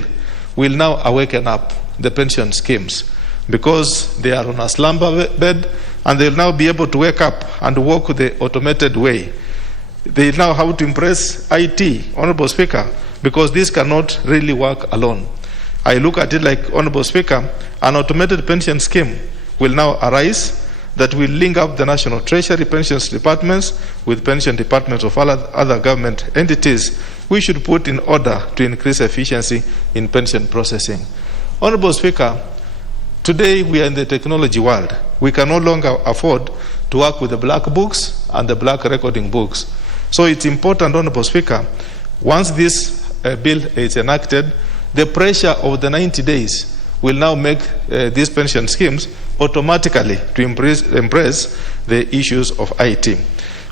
will now awaken up the pension schemes because they are on a slumber bed and they'll now be able to wake up and walk the automated way. They now have to impress IT, Honorable Speaker, because this cannot really work alone. I look at it like, Honorable Speaker, an automated pension scheme will now arise that will link up the National Treasury pensions departments with pension departments of other government entities. We should put in order to increase efficiency in pension processing. Honorable Speaker, today we are in the technology world. We can no longer afford to work with the black books and the black recording books. So it's important, Honorable Speaker, once this bill is enacted, the pressure of the 90 days will now make these pension schemes automatically to embrace the issues of IT.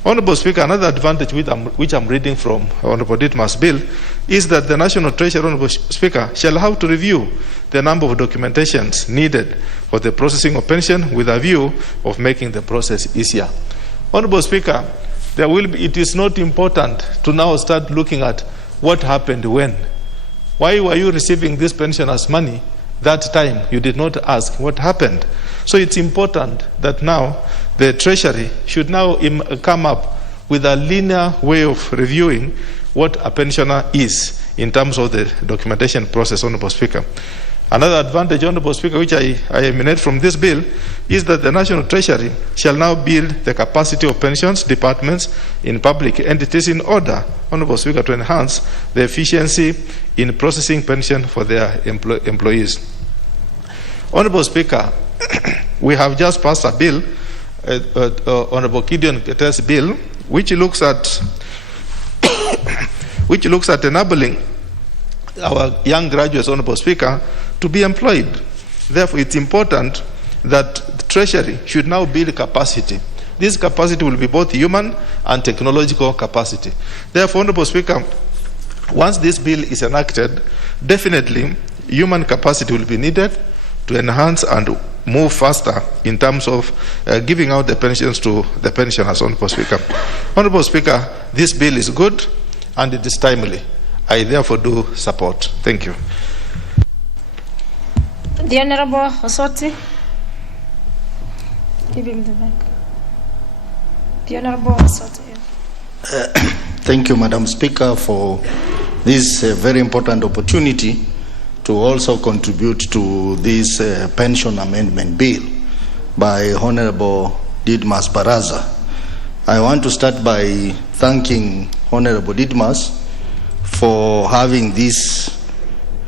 Honorable Speaker, another advantage which I'm reading from Honorable Didmas' bill is that the National Treasury, Honorable Speaker, shall have to review the number of documentations needed for the processing of pension with a view of making the process easier. Honorable Speaker, it is not important to now start looking at what happened when. Why were you receiving this pensioner's money that time? You did not ask what happened. So it's important that now the Treasury should now come up with a linear way of reviewing what a pensioner is in terms of the documentation process, Honorable Speaker. Another advantage, Honorable Speaker, which I emanate from this bill is that the National Treasury shall now build the capacity of pensions departments in public entities in order, Honorable Speaker, to enhance the efficiency in processing pension for their employees. Honorable Speaker, we have just passed a bill, Honorable Gideon Keter's bill, which looks at enabling our young graduates, Honorable Speaker, to be employed. Therefore, it's important that the Treasury should now build capacity. This capacity will be both human and technological capacity. Therefore, Honorable Speaker, once this bill is enacted, definitely human capacity will be needed to enhance and move faster in terms of giving out the pensions to the pensioners, Honorable Speaker. Honorable Speaker, this bill is good and it is timely. I therefore do support. Thank you. The Honorable Osoti. Give him the mic. The Honorable Osoti. Thank you, Madam Speaker, for this very important opportunity to also contribute to this pension amendment bill by Honorable Didmas Baraza. I want to start by thanking Honorable Didmas for having this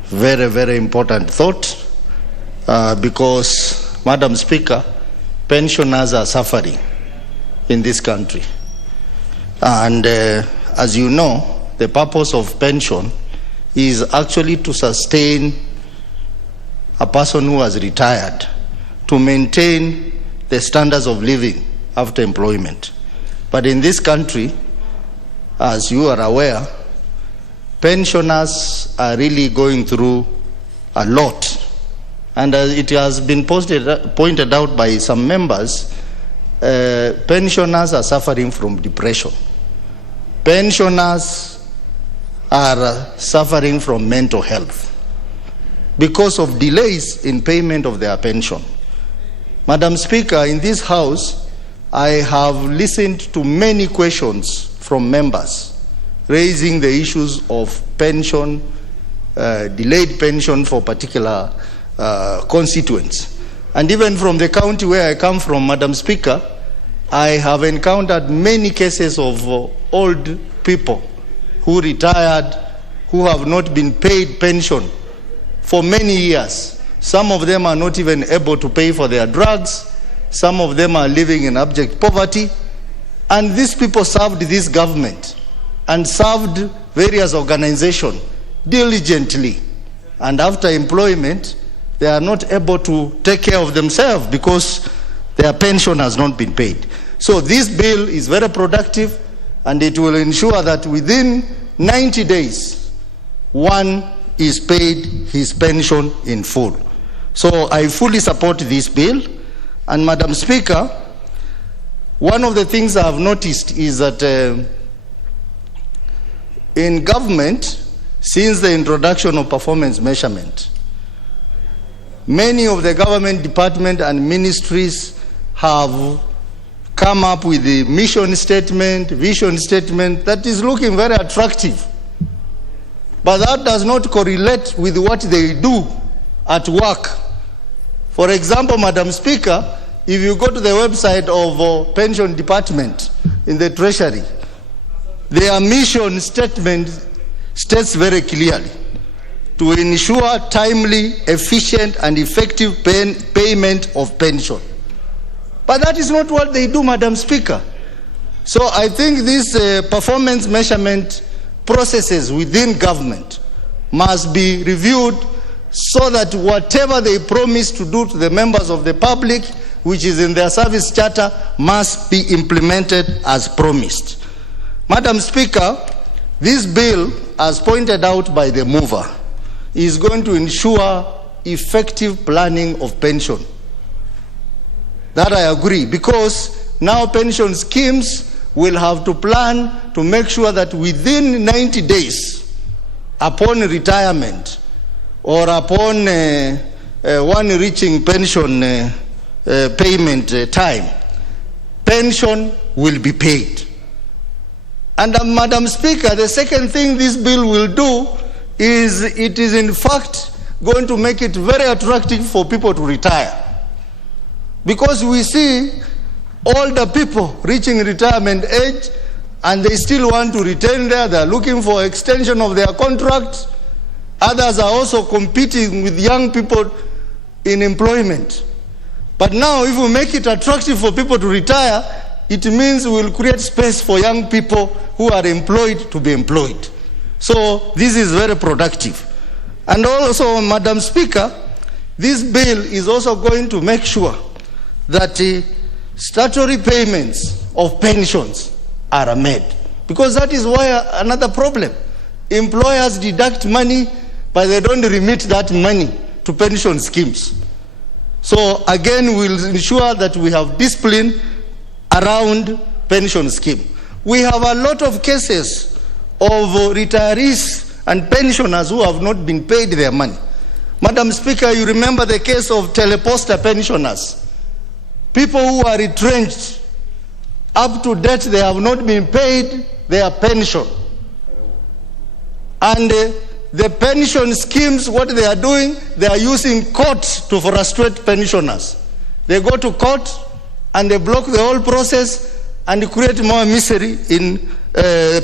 very, very important thought because, Madam Speaker, pensioners are suffering in this country. And as you know, the purpose of pension is actually to sustain a person who has retired, to maintain the standards of living after employment. But in this country, as you are aware, pensioners are going through a lot. And as it has been pointed out by some members, pensioners are suffering from depression. Pensioners are suffering from mental health because of delays in payment of their pension. Madam Speaker, in this House, I have listened to many questions from members raising the issues of pension, delayed pension for particular constituents. And even from the county where I come from, Madam Speaker, I have encountered many cases of old people who retired, who have not been paid pension for many years. Some of them are not even able to pay for their drugs. Some of them are living in abject poverty. And these people served this government and served various organizations diligently. And after employment, they are not able to take care of themselves because their pension has not been paid. So this bill is very productive, and it will ensure that within 90 days, one is paid his pension in full. So I fully support this bill. And Madam Speaker, one of the things I have noticed is that in government, since the introduction of performance measurement, many of the government departments and ministries have come up with a mission statement, vision statement that is looking very attractive. But that does not correlate with what they do at work. For example, Madam Speaker, if you go to the website of pension department in the Treasury, their mission statement states very clearly to ensure timely, efficient, and effective payment of pension. But that is not what they do, Madam Speaker. So I think these performance measurement processes within government must be reviewed so that whatever they promise to do to the members of the public, which is in their service charter, must be implemented as promised. Madam Speaker, this bill, as pointed out by the mover, is going to ensure effective planning of pension. That I agree, because now pension schemes will have to plan to make sure that within 90 days upon retirement or upon one reaching pension payment time, pension will be paid. And Madam Speaker, the second thing this bill will do is it is in fact going to make it very attractive for people to retire. Because we see older people reaching retirement age and they still want to retain there. They are looking for extension of their contract. Others are also competing with young people in employment. But now if we make it attractive for people to retire, it means we will create space for young people who are employed to be employed. So this is very productive. And also, Madam Speaker, this bill is also going to make sure that statutory payments of pensions are made. Because that is why another problem. Employers deduct money, but they don't remit that money to pension schemes. So again, we'll ensure that we have discipline around pension scheme. We have a lot of cases of retirees and pensioners who have not been paid their money. Madam Speaker, you remember the case of teleposter pensioners. People who are retrenched, up to date they have not been paid their pension. And the pension schemes, what they are doing, they are using court to frustrate pensioners. They go to court and they block the whole process and create more misery in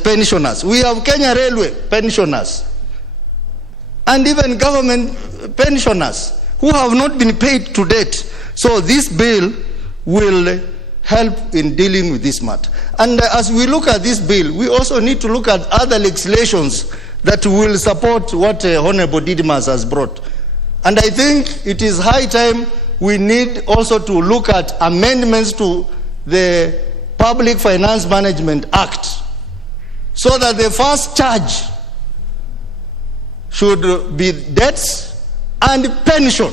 pensioners. We have Kenya Railway pensioners and even government pensioners who have not been paid to date. So this bill will help in dealing with this matter. And as we look at this bill, we also need to look at other legislations that will support what Honorable Didimas has brought. And I think it is high time we need also to look at amendments to the Public Finance Management Act, so that the first charge should be debts and pension,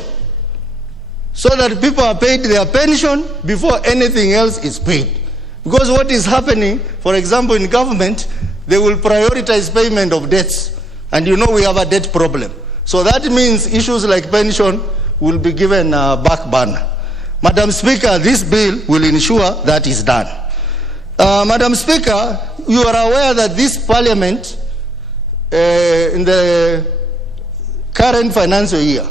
so that people are paid their pension before anything else is paid. Because what is happening, for example, in government, they will prioritize payment of debts. And you know we have a debt problem. So that means issues like pension will be given a back burner. Madam Speaker, this bill will ensure that is done. Madam Speaker, you are aware that this parliament, in the current financial year,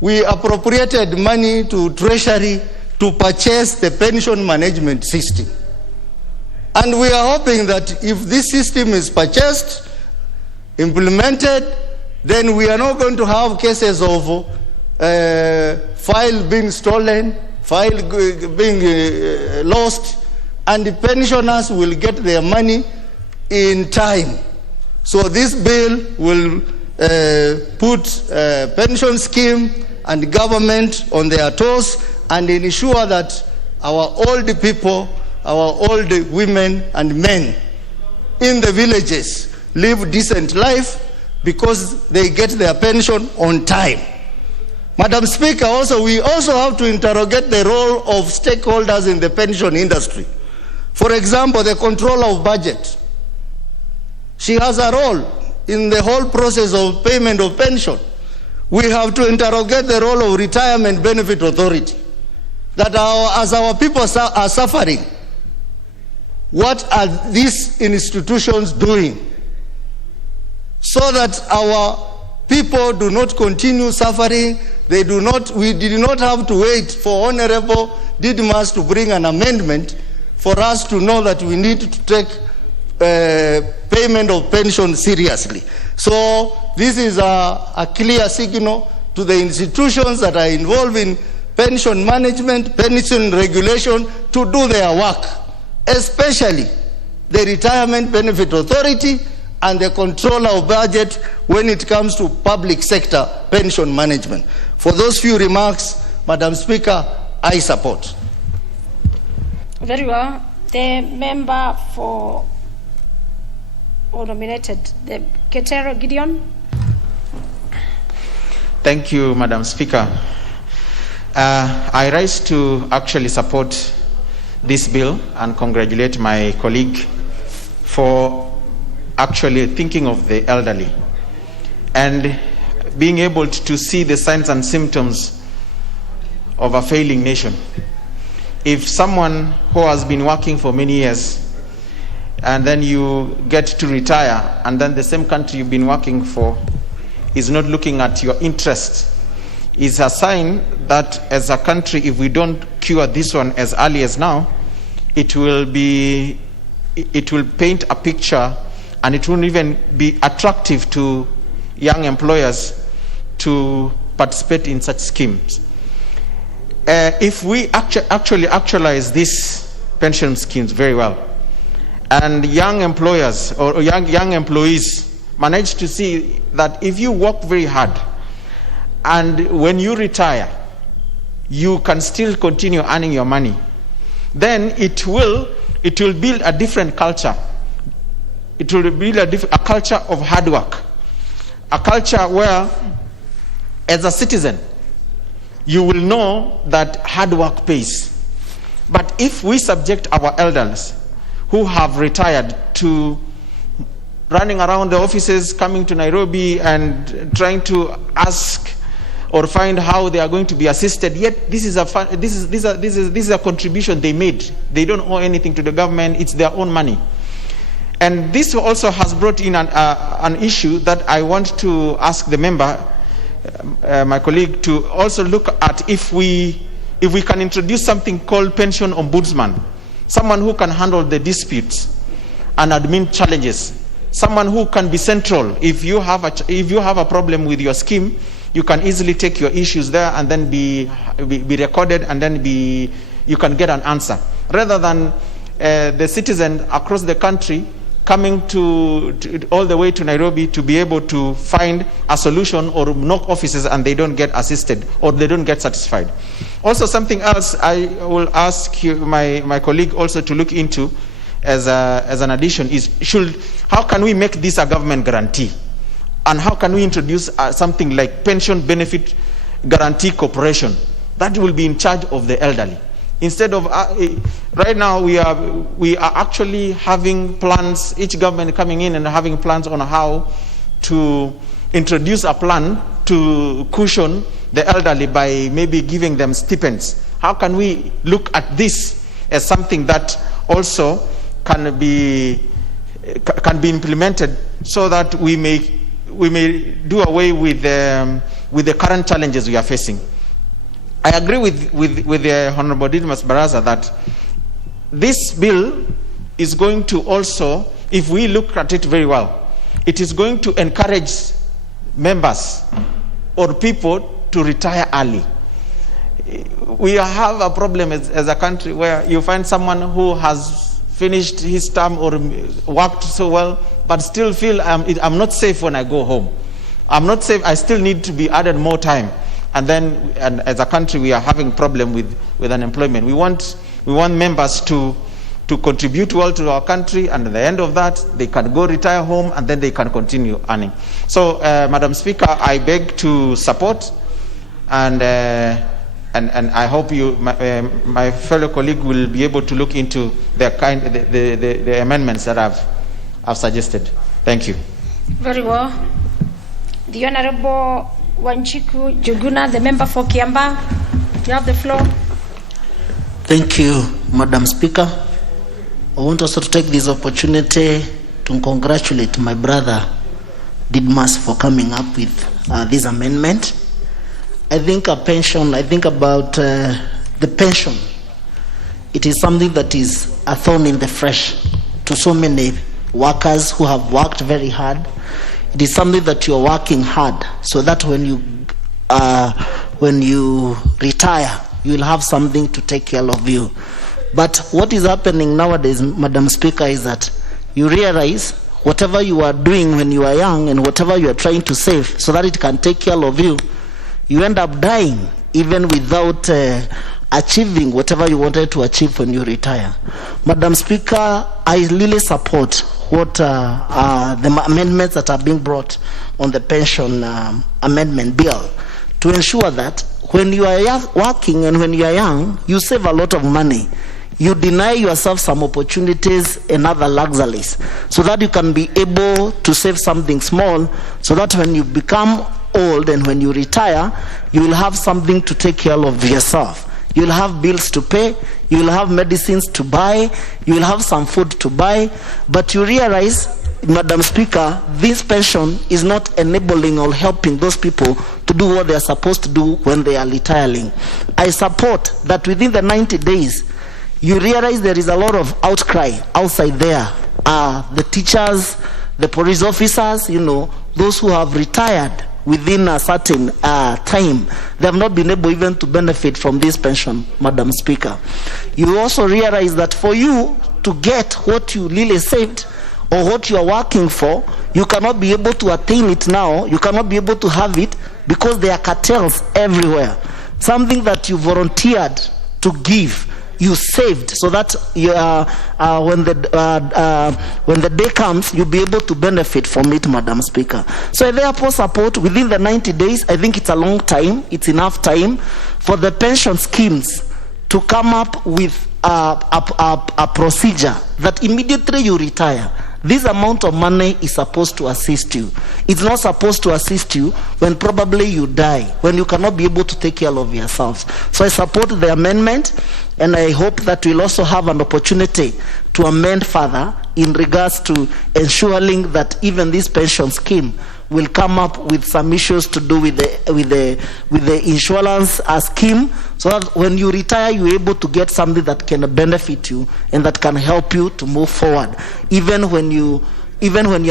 we appropriated money to Treasury to purchase the pension management system. And we are hoping that if this system is purchased, implemented, then we are not going to have cases of file being stolen, file being lost, and the pensioners will get their money in time. So this bill will put pension scheme and government on their toes and ensure that our old people, our old women and men in the villages live decent life because they get their pension on time. Madam Speaker, we also have to interrogate the role of stakeholders in the pension industry. For example, the controller of budget. She has a role in the whole process of payment of pension. We have to interrogate the role of Retirement Benefit Authority. That as our people are suffering, what are these institutions doing so that our people do not continue suffering? We did not have to wait for Honorable Didimas to bring an amendment for us to know that we need to take payment of pension seriously. So this is a clear signal to the institutions that are involved in pension management, pension regulation, to do their work, especially the Retirement Benefit Authority and the controller of budget when it comes to public sector pension management. For those few remarks, Madam Speaker, I support. Very well. The member for, or nominated, the Ketero Gideon. Thank you, Madam Speaker. I rise to actually support this bill and congratulate my colleague for actually thinking of the elderly and being able to see the signs and symptoms of a failing nation. If someone who has been working for many years and then you get to retire and then the same country you've been working for is not looking at your interest. It's a sign that as a country, if we don't cure this one as early as now, it will paint a picture, and it won't even be attractive to young employers to participate in such schemes. If we actually actualize these pension schemes very well, and young employers or young employees manage to see that if you work very hard and when you retire, you can still continue earning your money, then it will build a different culture. It will build a culture of hard work, a culture where, as a citizen, you will know that hard work pays. But if we subject our elders who have retired to running around the offices, coming to Nairobi and trying to ask or find how they are going to be assisted, yet this is a contribution they made. They don't owe anything to the government. It's their own money. And this also has brought in an issue that I want to ask the member, my colleague, to also look at if we can introduce something called pension ombudsman, someone who can handle the disputes and admin challenges, someone who can be central. If you have a problem with your scheme, you can easily take your issues there and then be recorded, and then you can get an answer, rather than the citizen across the country coming to all the way to Nairobi to be able to find a solution or knock offices and they don't get assisted or they don't get satisfied. Also, something else I will ask you, my colleague also to look into as an addition is, how can we make this a government guarantee? And how can we introduce something like pension benefit guarantee corporation that will be in charge of the elderly? Instead of right now, we are actually having plans, each government coming in and having plans on how to introduce a plan to cushion the elderly by maybe giving them stipends. How can we look at this as something that also can be implemented so that we may do away with the current challenges we are facing? I agree with the Honorable Didmus Baraza that this bill is going to also, if we look at it very well, it is going to encourage members or people to retire early. We have a problem as a country where you find someone who has finished his term or worked so well, but still feel I'm not safe when I go home. I'm not safe. I still need to be added more time. And as a country, we are having problem with unemployment. We want members to contribute well to our country, and at the end of that, they can go retire home, and then they can continue earning. So, Madam Speaker, I beg to support, and I hope my fellow colleague will be able to look into the amendments that I've suggested. Thank you. Very well. The Honorable Wanjiku Juguna, the member for Kiambaa, you have the floor. Thank you, Madam Speaker. I want also to take this opportunity to congratulate my brother Didmus for coming up with this amendment. I think about the pension. It is something that is a thorn in the flesh to so many workers who have worked very hard. It is something that you are working hard so that when you retire, you will have something to take care of you. But what is happening nowadays, Madam Speaker, is that you realize whatever you are doing when you are young and whatever you are trying to save so that it can take care of you, you end up dying even without achieving whatever you wanted to achieve when you retire. Madam Speaker, I really support what the amendments that are being brought on the pension amendment bill to ensure that when you are working and when you are young, you save a lot of money. You deny yourself some opportunities and other luxuries so that you can be able to save something small so that when you become old and when you retire, you will have something to take care of yourself. You will have bills to pay, you will have medicines to buy, you will have some food to buy, but you realize Madam Speaker, this pension is not enabling or helping those people to do what they are supposed to do when they are retiring. I support that within the 90 days, you realize there is a lot of outcry outside there. The teachers, the police officers, those who have retired within a certain time, they have not been able even to benefit from this pension, Madam Speaker. You also realize that for you to get what you really saved or what you are working for, you cannot be able to attain it now. You cannot be able to have it because there are cartels everywhere. Something that you volunteered to give, you saved, so that when the day comes, you'll be able to benefit from it, Madam Speaker. So I therefore support within the 90 days. I think it's a long time. It's enough time for the pension schemes to come up with a procedure that immediately you retire, this amount of money is supposed to assist you. It's not supposed to assist you when probably you die, when you cannot be able to take care of yourselves. So I support the amendment, and I hope that we'll also have an opportunity to amend further in regards to ensuring that even this pension scheme will come up with some issues to do with the insurance scheme, so that when you retire, you're able to get something that can benefit you and that can help you to move forward, even when you're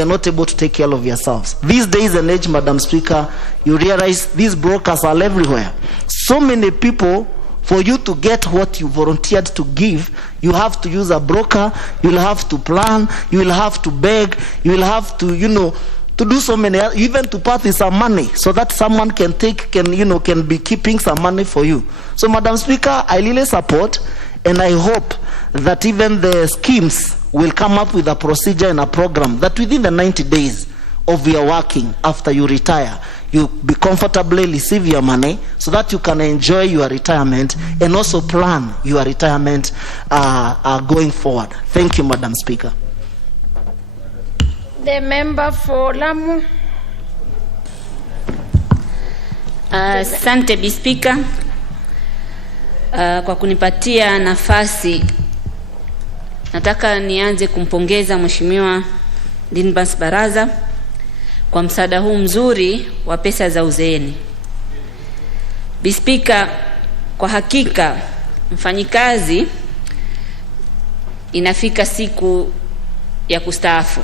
not able to take care of yourselves. These days and age, Madam Speaker, you realize these brokers are everywhere. So many people, for you to get what you volunteered to give, you have to use a broker, you'll have to plan, you will have to beg, you will have to, to do so many, even to part with some money, so that someone can be keeping some money for you. So, Madam Speaker, I really support, and I hope that even the schemes will come up with a procedure and a program that within the 90 days of your working after you retire, you be comfortably receive your money, so that you can enjoy your retirement and also plan your retirement going forward. Thank you, Madam Speaker. The member for Lamu. Asante Speaker kwa kunipatia nafasi. Nataka nianze kumpongeza Mheshimiwa Dinbas Baraza kwa msaada huu mzuri wa pesa za uzeeni. Speaker, kwa hakika mfanyikazi inafika siku ya kustaafu,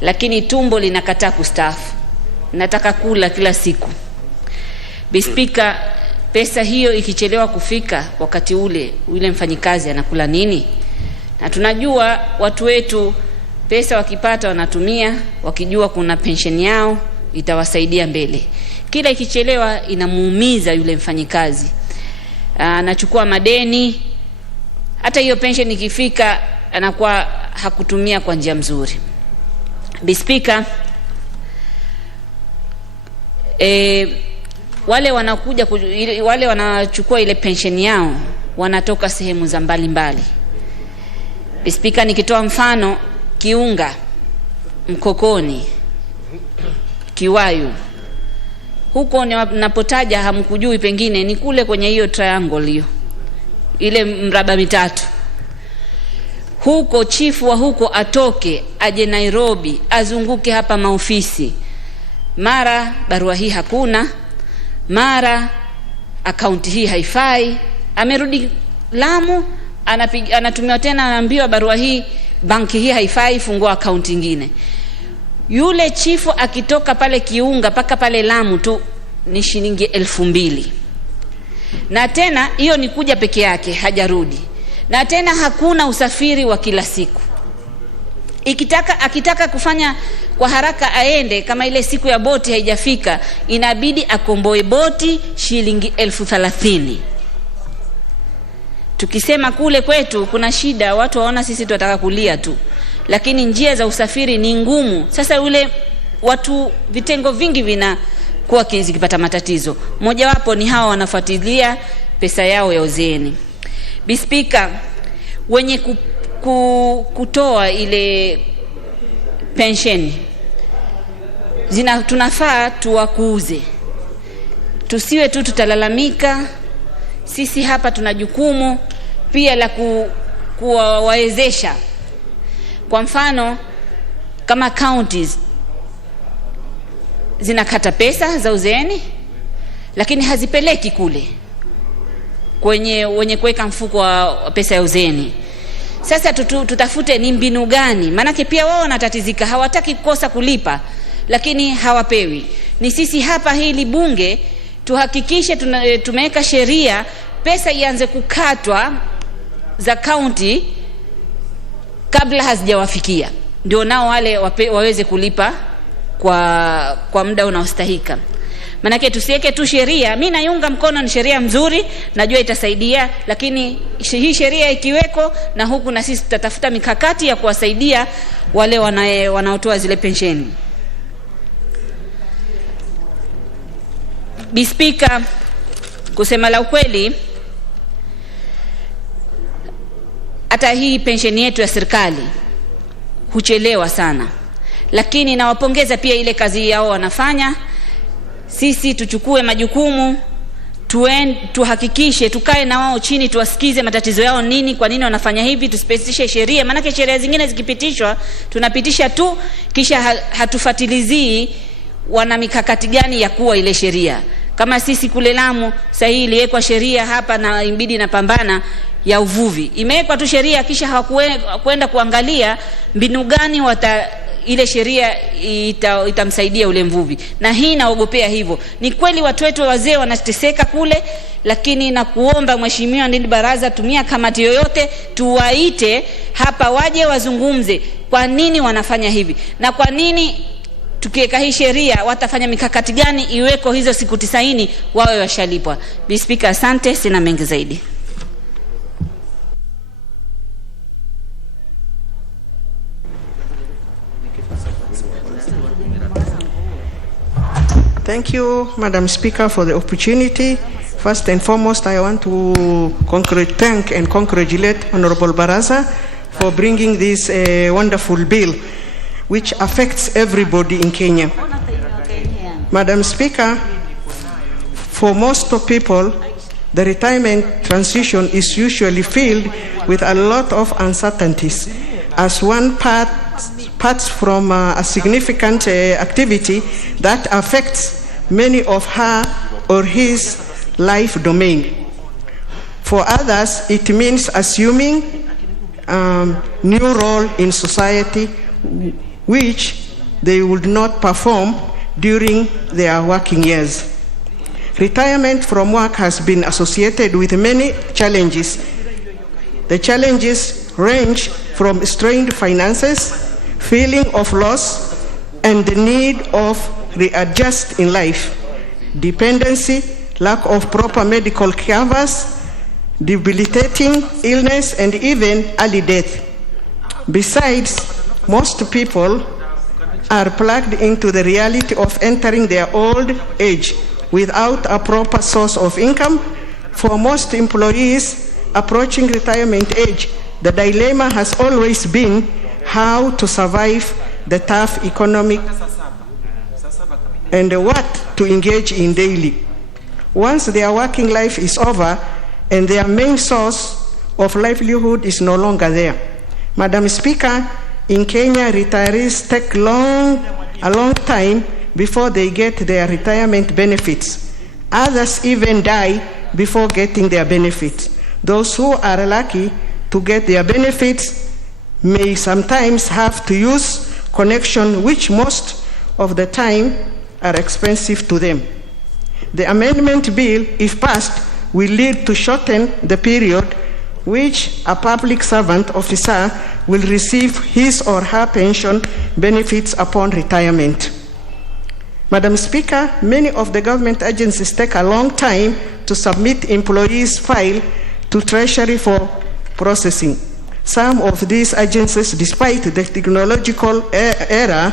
lakini tumbo linakataa kustaafu. Nataka kula kila siku. Speaker, pesa hiyo ikichelewa kufika wakati ule mfanyikazi anakula nini? Na tunajua watu wetu pesa wakipata wanatumia, wakijua kuna pension yao itawasaidia mbele. Kila ikichelewa inamuumiza yule mfanyikazi. Anachukua madeni, hata hiyo pension ikifika anakuwa hakutumia kwa njia mzuri. Speaker, wale wanachukua ile pension yao wanatoka sehemu za mbalimbali. Speaker, nikitoa mfano Kiunga, Mkokoni, Kiwayu, huko napotaja hamkujui, pengine ni kule kwenye hiyo triangle hiyo, ile mraba mitatu. Huko chifu wa huko atoke aje Nairobi, azunguke hapa maofisi, mara barua hii hakuna, mara akaunti hii haifai. Amerudi Lamu, anatumiwa tena, anaambiwa barua hii, banki hii haifai, fungua akaunti nyingine. Yule chifu akitoka pale Kiunga paka pale Lamu tu ni shilingi 2,000. Na tena hiyo ni kuja peke yake, hajarudi. Na tena hakuna usafiri wa kila siku. Akitaka kufanya kwa haraka aende, kama ile siku ya boti haijafika, inabidi akomboe boti shilingi 30,000. Tukisema kule kwetu kuna shida, watu waona sisi tunataka kulia tu, lakini njia za usafiri ni ngumu. Sasa yule watu, vitengo vingi vinakuwa zikipata matatizo. Moja wapo ni hawa wanafuatilia pesa yao ya uzeeni. Speaker, wenye kutoa ile pension tunafaa tuwakuuze. Tusiwe tu tutalalamika. Sisi hapa tuna jukumu pia la kuwawezesha. Kwa mfano, kama counties zinakata pesa za uzeeni lakini hazipeleki kule wenye kuweka mfuko wa pesa ya uzeeni. Sasa tutafute ni mbinu gani, maanake pia wao wanatatizika, hawataki kukosa kulipa lakini hawapewi. Ni sisi hapa hili bunge tuhakikishe tumeweka sheria, pesa ianze kukatwa za county kabla hazijawafikia, ndio nao wale waweze kulipa kwa muda unaostahika. Manake tusiweke tu sheria, mimi naiunga mkono, ni sheria mzuri, najua itasaidia, lakini hii sheria ikiweko na huku na sisi tutatafuta mikakati ya kuwasaidia wale wanaotoa zile pensheni. Speaker, kusema la ukweli, hata hii pensheni yetu ya serikali huchelewa sana, lakini nawapongeza pia ile kazi yao wanafanya. Sisi tuchukue majukumu, tuhakikishe, tukae na wao chini, tuwasikize matatizo yao nini, kwa nini wanafanya hivi, tusipitishe sheria. Maana sheria zingine zikipitishwa tunapitisha tu kisha hatufatilizii wana mikakati gani ya kuwa ile sheria. Kama sisi kule Lamu sahihi iliwekwa sheria hapa na Imbidi na Pambana ya uvuvi, imewekwa tu sheria kisha hawakwenda kuangalia mbinu gani ile sheria itamsaidia ule mvuvi. Na hii naogopea hivyo. Ni kweli watu wetu wazee wanateseka kule, lakini na kuomba mheshimiwa ndani baraza, tumia kamati yoyote, tuwaite hapa waje wazungumze kwa nini wanafanya hivi na kwa nini tukiweka hii sheria watafanya mikakati gani iweko hizo siku 90 wawe washalipwa. Speaker, asante, sina mengi zaidi. Thank you, Madam Speaker, for the opportunity. First and foremost, I want to thank and congratulate Honorable Baraza for bringing this wonderful bill, which affects everybody in Kenya. Madam Speaker, for most of people, the retirement transition is usually filled with a lot of uncertainties, as one parts from a significant activity that affects many of her or his life domain. For others, it means assuming new role in society which they would not perform during their working years. Retirement from work has been associated with many challenges. The challenges range from strained finances, feeling of loss, and the need of readjust in life, dependency, lack of proper medical covers, debilitating illness, and even early death. Besides, most people are plugged into the reality of entering their old age without a proper source of income. For most employees approaching retirement age, the dilemma has always been how to survive the tough economic and what to engage in daily. Once their working life is over and their main source of livelihood is no longer there. Madam Speaker, in Kenya, retirees take a long time before they get their retirement benefits. Others even die before getting their benefits. Those who are lucky to get their benefits may sometimes have to use connection, which most of the time are expensive to them. The amendment bill, if passed, will lead to shorten the period which a public servant officer will receive his or her pension benefits upon retirement. Madam Speaker, many of the government agencies take a long time to submit employees' file to Treasury for processing. Some of these agencies, despite the technological era,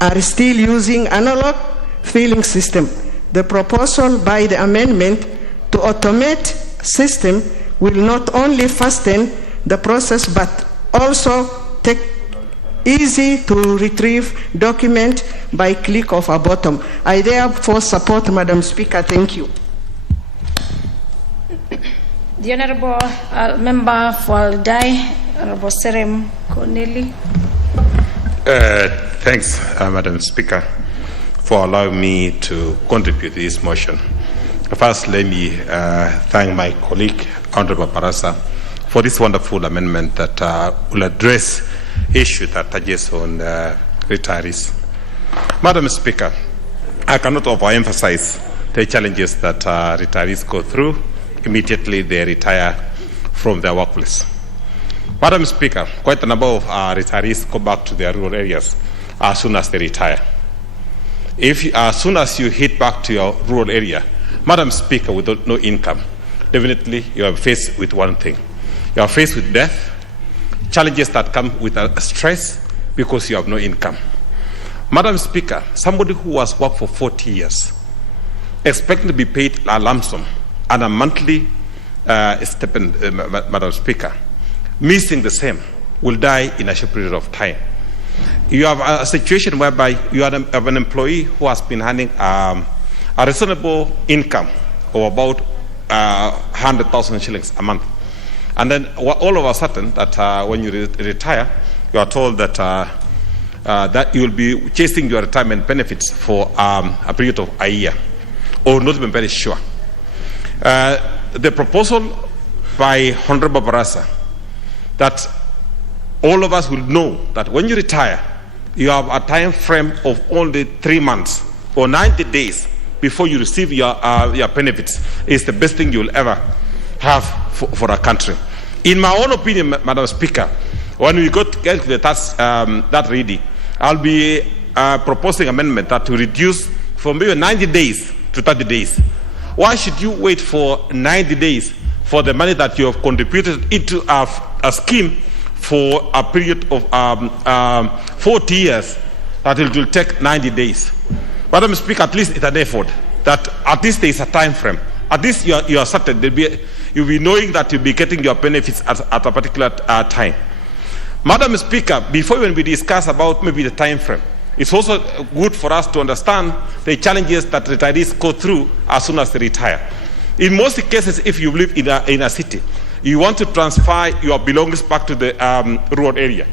are still using analog filing system. The proposal by the amendment to automate system will not only fasten the process but also take easy to retrieve document by click of a button. I therefore support Madam Speaker. Thank you. The Honorable Member for Aldai, Honorable Serem Corneli. Thanks, Madam Speaker, for allowing me to contribute to this motion. First, let me thank my colleague, Honorable Barasa, for this wonderful amendment that will address issues that touches on retirees. Madam Speaker, I cannot overemphasize the challenges that retirees go through immediately they retire from their workplace. Madam Speaker, quite a number of retirees go back to their rural areas as soon as they retire. As soon as you hit back to your rural area, Madam Speaker, with no income, definitely you are faced with one thing. You are faced with death, challenges that come with stress because you have no income. Madam Speaker, somebody who has worked for 40 years, expecting to be paid a lump sum and a monthly stipend, Madam Speaker, missing the same, will die in a short period of time. You have a situation whereby you have an employee who has been earning a reasonable income of about 100,000 shillings a month. And then all of a sudden, that when you retire, you are told that that you will be chasing your retirement benefits for a period of a year, or not even very sure. The proposal by Honorable Barasa that all of us will know that when you retire, you have a time frame of only 3 months or 90 days before you receive your benefits is the best thing you will ever have for a country. In my own opinion, Madam Speaker, when we get to that reading, I'll be proposing amendment that to reduce from maybe 90 days to 30 days. Why should you wait for 90 days for the money that you have contributed into a scheme for a period of 40 years that it will take 90 days? Madam Speaker, at least it's an effort that at least there is a time frame. At least you are certain you'll be knowing that you'll be getting your benefits at a particular time. Madam Speaker, before when we discuss about maybe the time frame, it's also good for us to understand the challenges that retirees go through as soon as they retire. In most cases, if you live in a city, you want to transfer your belongings back to the rural area.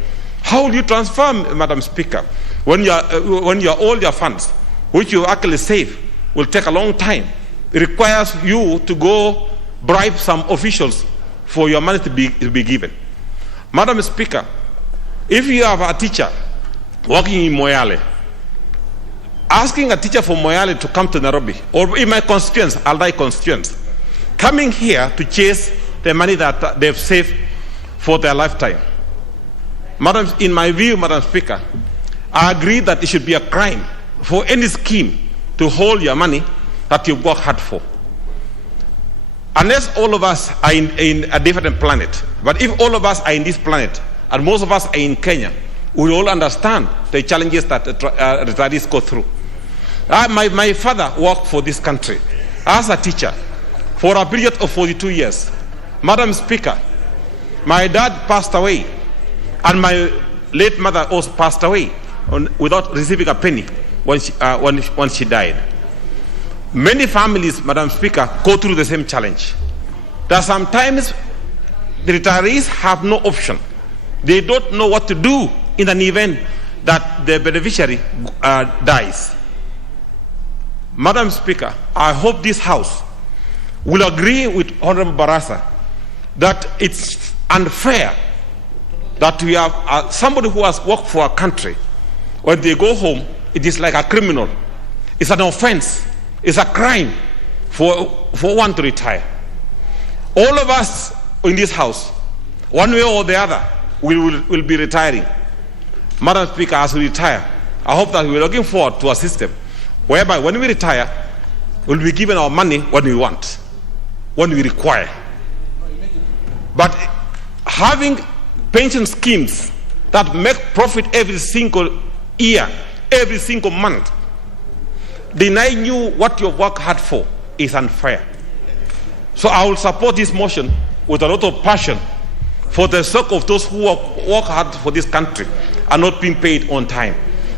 How will you transfer, Madam Speaker, when all your funds, which you actually save, will take a long time? It requires you to go bribe some officials for your money to be given. Madam Speaker, if you have a teacher working in Moyale, asking a teacher from Moyale to come to Nairobi, or in my constituents, Aldai constituents, coming here to chase the money that they've saved for their lifetime. Madam, in my view, Madam Speaker, I agree that it should be a crime for any scheme to hold your money that you work hard for. Unless all of us are in a different planet, but if all of us are in this planet, and most of us are in Kenya, we all understand the challenges that retirees go through. My father worked for this country as a teacher for a period of 42 years. Madam Speaker, my dad passed away, and my late mother also passed away without receiving a penny when she died. Many families, Madam Speaker, go through the same challenge. That sometimes the retirees have no option. They don't know what to do in an event that the beneficiary dies. Madam Speaker, I hope this House will agree with Honorable Barasa that it's unfair that we have somebody who has worked for a country, when they go home, it is like a criminal. It's an offense. It's a crime for one to retire. All of us in this House, one way or the other, will be retiring. Madam Speaker, as we retire, I hope that we're looking forward to a system whereby when we retire, we'll be given our money when we want, when we require. But having pension schemes that make profit every single year, every single month, denying you what you work hard for is unfair. So I will support this motion with a lot of passion for the sake of those who work hard for this country and not being paid on time,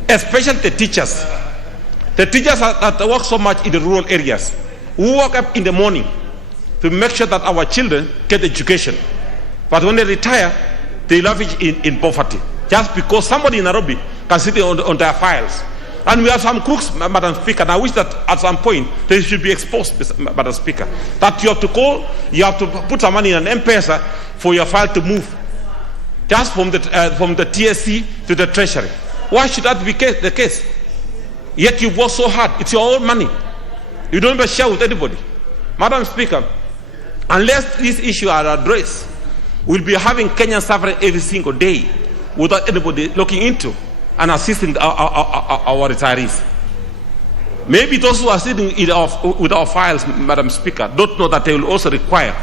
especially the teachers. The teachers that work so much in the rural areas, who wake up in the morning to make sure that our children get education. But when they retire, they lavish in poverty, just because somebody in Nairobi can sit on their files. And we have some crooks, Madam Speaker, and I wish that at some point they should be exposed, Madam Speaker. That you have to call, you have to put some money in an M-Pesa for your file to move, just from the TSC to the Treasury. Why should that be the case? Yet you work so hard. It's your own money. You don't even share with anybody. Madam Speaker, unless these issues are addressed, we'll be having Kenyans suffering every single day without anybody looking into and assisting our retirees. Maybe those who are sitting with our files, Madam Speaker, don't know that they will also require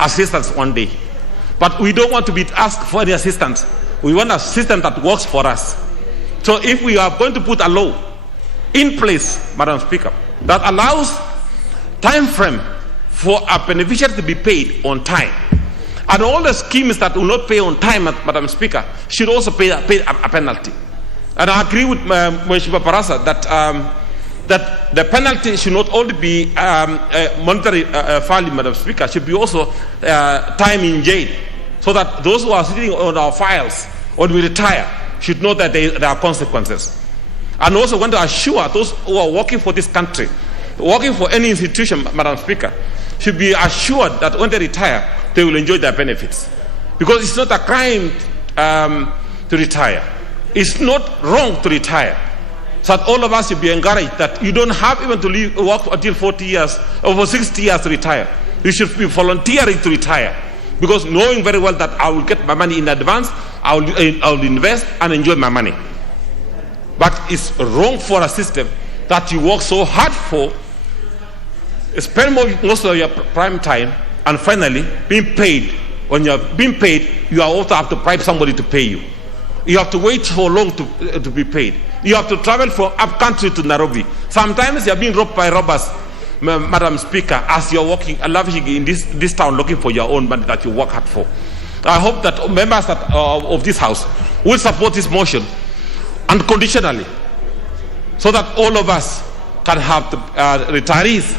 assistance one day. But we don't want to be asked for any assistance. We want a system that works for us. So if we are going to put a law in place, Madam Speaker, that allows time frame for a beneficiary to be paid on time, and all the schemes that will not pay on time, Madam Speaker, should also pay a penalty. And I agree with Mheshimiwa Barasa that the penalty should not only be monetary value, Madam Speaker, should be also time in jail, so that those who are sitting on our files when we retire should know that there are consequences. And also want to assure those who are working for this country, working for any institution, Madam Speaker, should be assured that when they retire, they will enjoy their benefits. Because it's not a crime to retire. It's not wrong to retire. So that all of us should be encouraged that you don't have even to work until 40 years or for 60 years to retire. You should be volunteering to retire. Because knowing very well that I will get my money in advance, I will invest and enjoy my money. But it's wrong for a system that you work so hard for, spend most of your prime time, and finally being paid. When you're being paid, you also have to bribe somebody to pay you. You have to wait for long to be paid. You have to travel from up country to Nairobi. Sometimes you're being robbed by robbers, Madam Speaker, as you're walking, lavishing in this town looking for your own money that you work hard for. I hope that members of this House will support this motion unconditionally, so that all of us can have the retirees,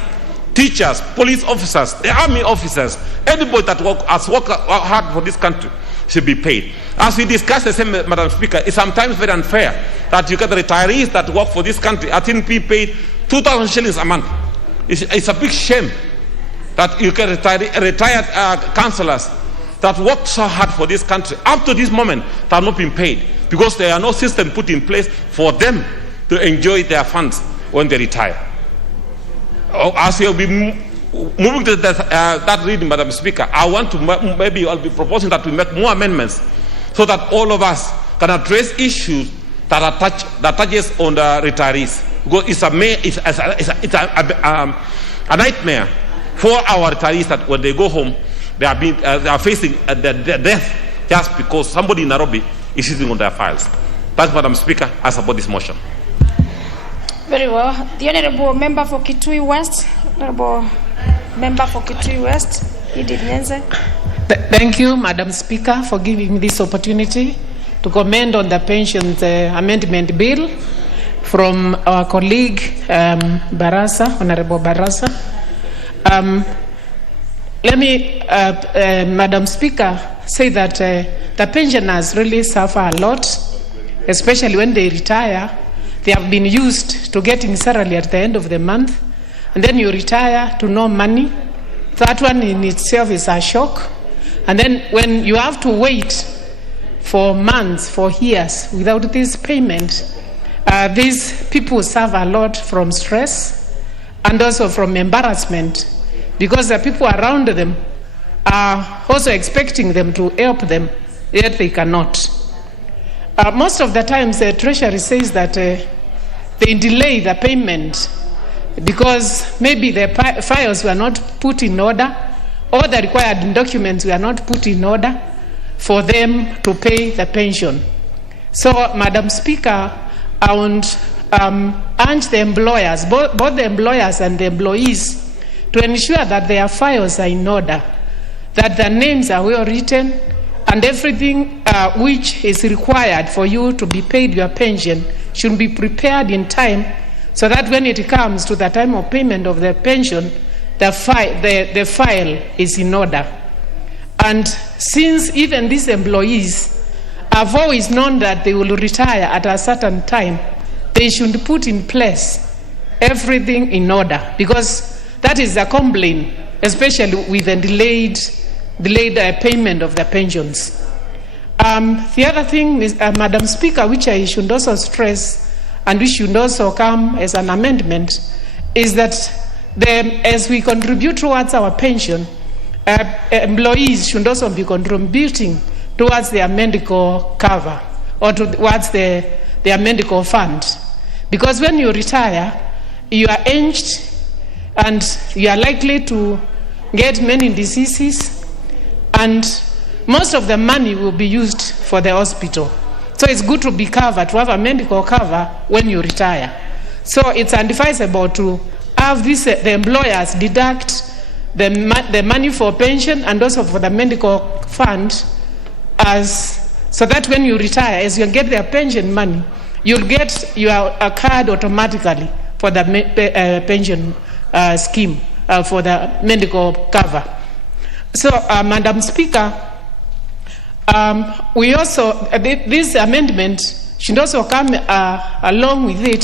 teachers, police officers, the army officers, anybody that has worked hard for this country should be paid. As we discussed the same, Madam Speaker, it's sometimes very unfair that you get the retirees that work for this country, I think be paid 2,000 shillings a month. It's a big shame that you get retired councillors that worked so hard for this country up to this moment that have not been paid, because there are no system put in place for them to enjoy their funds when they retire. As we will be moving to that reading, Madam Speaker, I want to maybe I'll be proposing that we make more amendments so that all of us can address issues that touches on the retirees, because it's a nightmare for our retirees that when they go home they are facing the death just because somebody in Nairobi is sitting on their files. Thanks, Madam Speaker. I support this motion. Very well. The Honourable Member for Kitui West. Honourable Member for Kitui West, Edith Nyenze. Thank you, Madam Speaker, for giving me this opportunity to comment on the pensions amendment bill from our colleague Barasa, Honourable Barasa. Let me, Madam Speaker, say that the pensioners really suffer a lot, especially when they retire. They have been used to getting salary at the end of the month, and then you retire to no money. That one in itself is a shock. And then when you have to wait for months, for years, without this payment, these people suffer a lot from stress and also from embarrassment, because the people around them are also expecting them to help them, yet they cannot. Most of the times the Treasury says that they delay the payment because maybe the files were not put in order, or the required documents were not put in order for them to pay the pension. So, Madam Speaker, I want urge the employers, both the employers and the employees, to ensure that their files are in order, that their names are well written, and everything which is required for you to be paid your pension should be prepared in time, so that when it comes to the time of payment of the pension, the file is in order. And since even these employees have always known that they will retire at a certain time, they should put in place everything in order, because that is a complaint, especially with the delayed payment of the pensions. The other thing, Madam Speaker, which I should also stress and which should also come as an amendment, is that as we contribute towards our pension, employees should also be contributing towards their medical cover or towards their medical fund. Because when you retire, you are aged and you are likely to get many diseases, and most of the money will be used for the hospital. So it's good to be covered, to have a medical cover when you retire. So it's advisable to have the employers deduct the money for pension and also for the medical fund, so that when you retire, as you get their pension money, you'll get your card automatically for the pension scheme, for the medical cover. So, Madam Speaker, we also, this amendment should also come along with it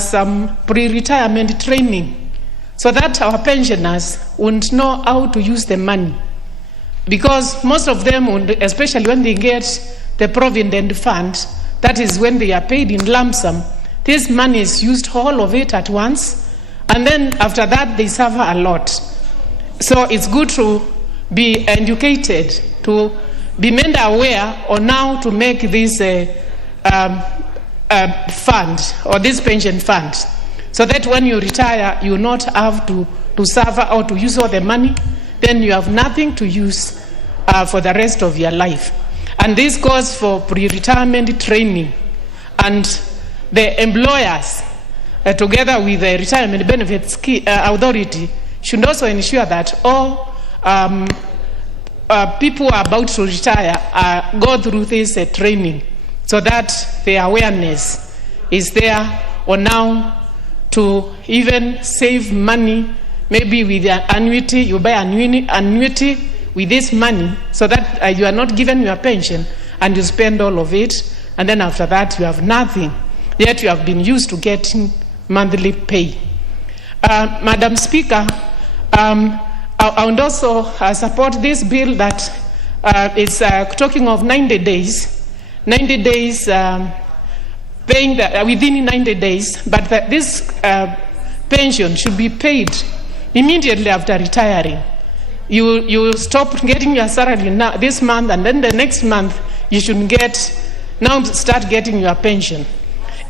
some pre-retirement training, so that our pensioners won't know how to use the money. Because most of them, especially when they get the Provident Fund, that is when they are paid in lump sum, this money is used all of it at once, and then after that they suffer a lot. So it's good to be educated, to be made aware on how to make this fund or this pension fund, so that when you retire, you not have to suffer or to use all the money. Then you have nothing to use for the rest of your life. And this goes for pre-retirement training. And the employers, together with the Retirement Benefits Authority, should also ensure that all people who are about to retire go through this training, so that the awareness is there on how to even save money. Maybe with the annuity, you buy annuity with this money, so that you are not given your pension and you spend all of it, and then after that you have nothing, yet you have been used to getting monthly pay. Madam Speaker, I would also support this bill that is talking of 90 days, paying within 90 days, but this pension should be paid immediately after retiring. You stop getting your salary now this month, and then the next month you should start getting your pension.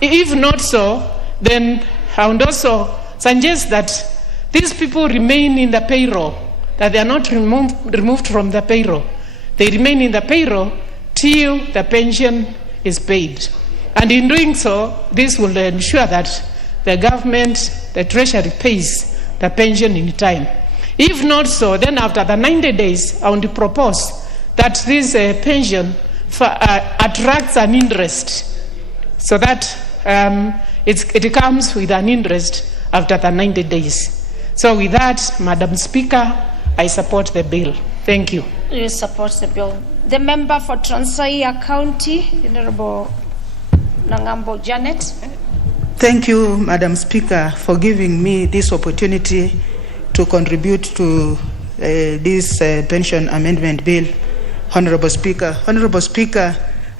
If not so, then I would also suggest that these people remain in the payroll, that they are not removed from the payroll. They remain in the payroll till the pension is paid. And in doing so, this will ensure that the government, the treasury, pays the pension in time. If not so, then after the 90 days, I would propose that this pension attracts an interest, so that it comes with an interest after the 90 days. So with that, Madam Speaker, I support the bill. Thank you. You support the bill. The member for Trans Nzoia County, Honorable Nangambo Janet. Thank you, Madam Speaker, for giving me this opportunity to contribute to this pension amendment bill. Honorable Speaker,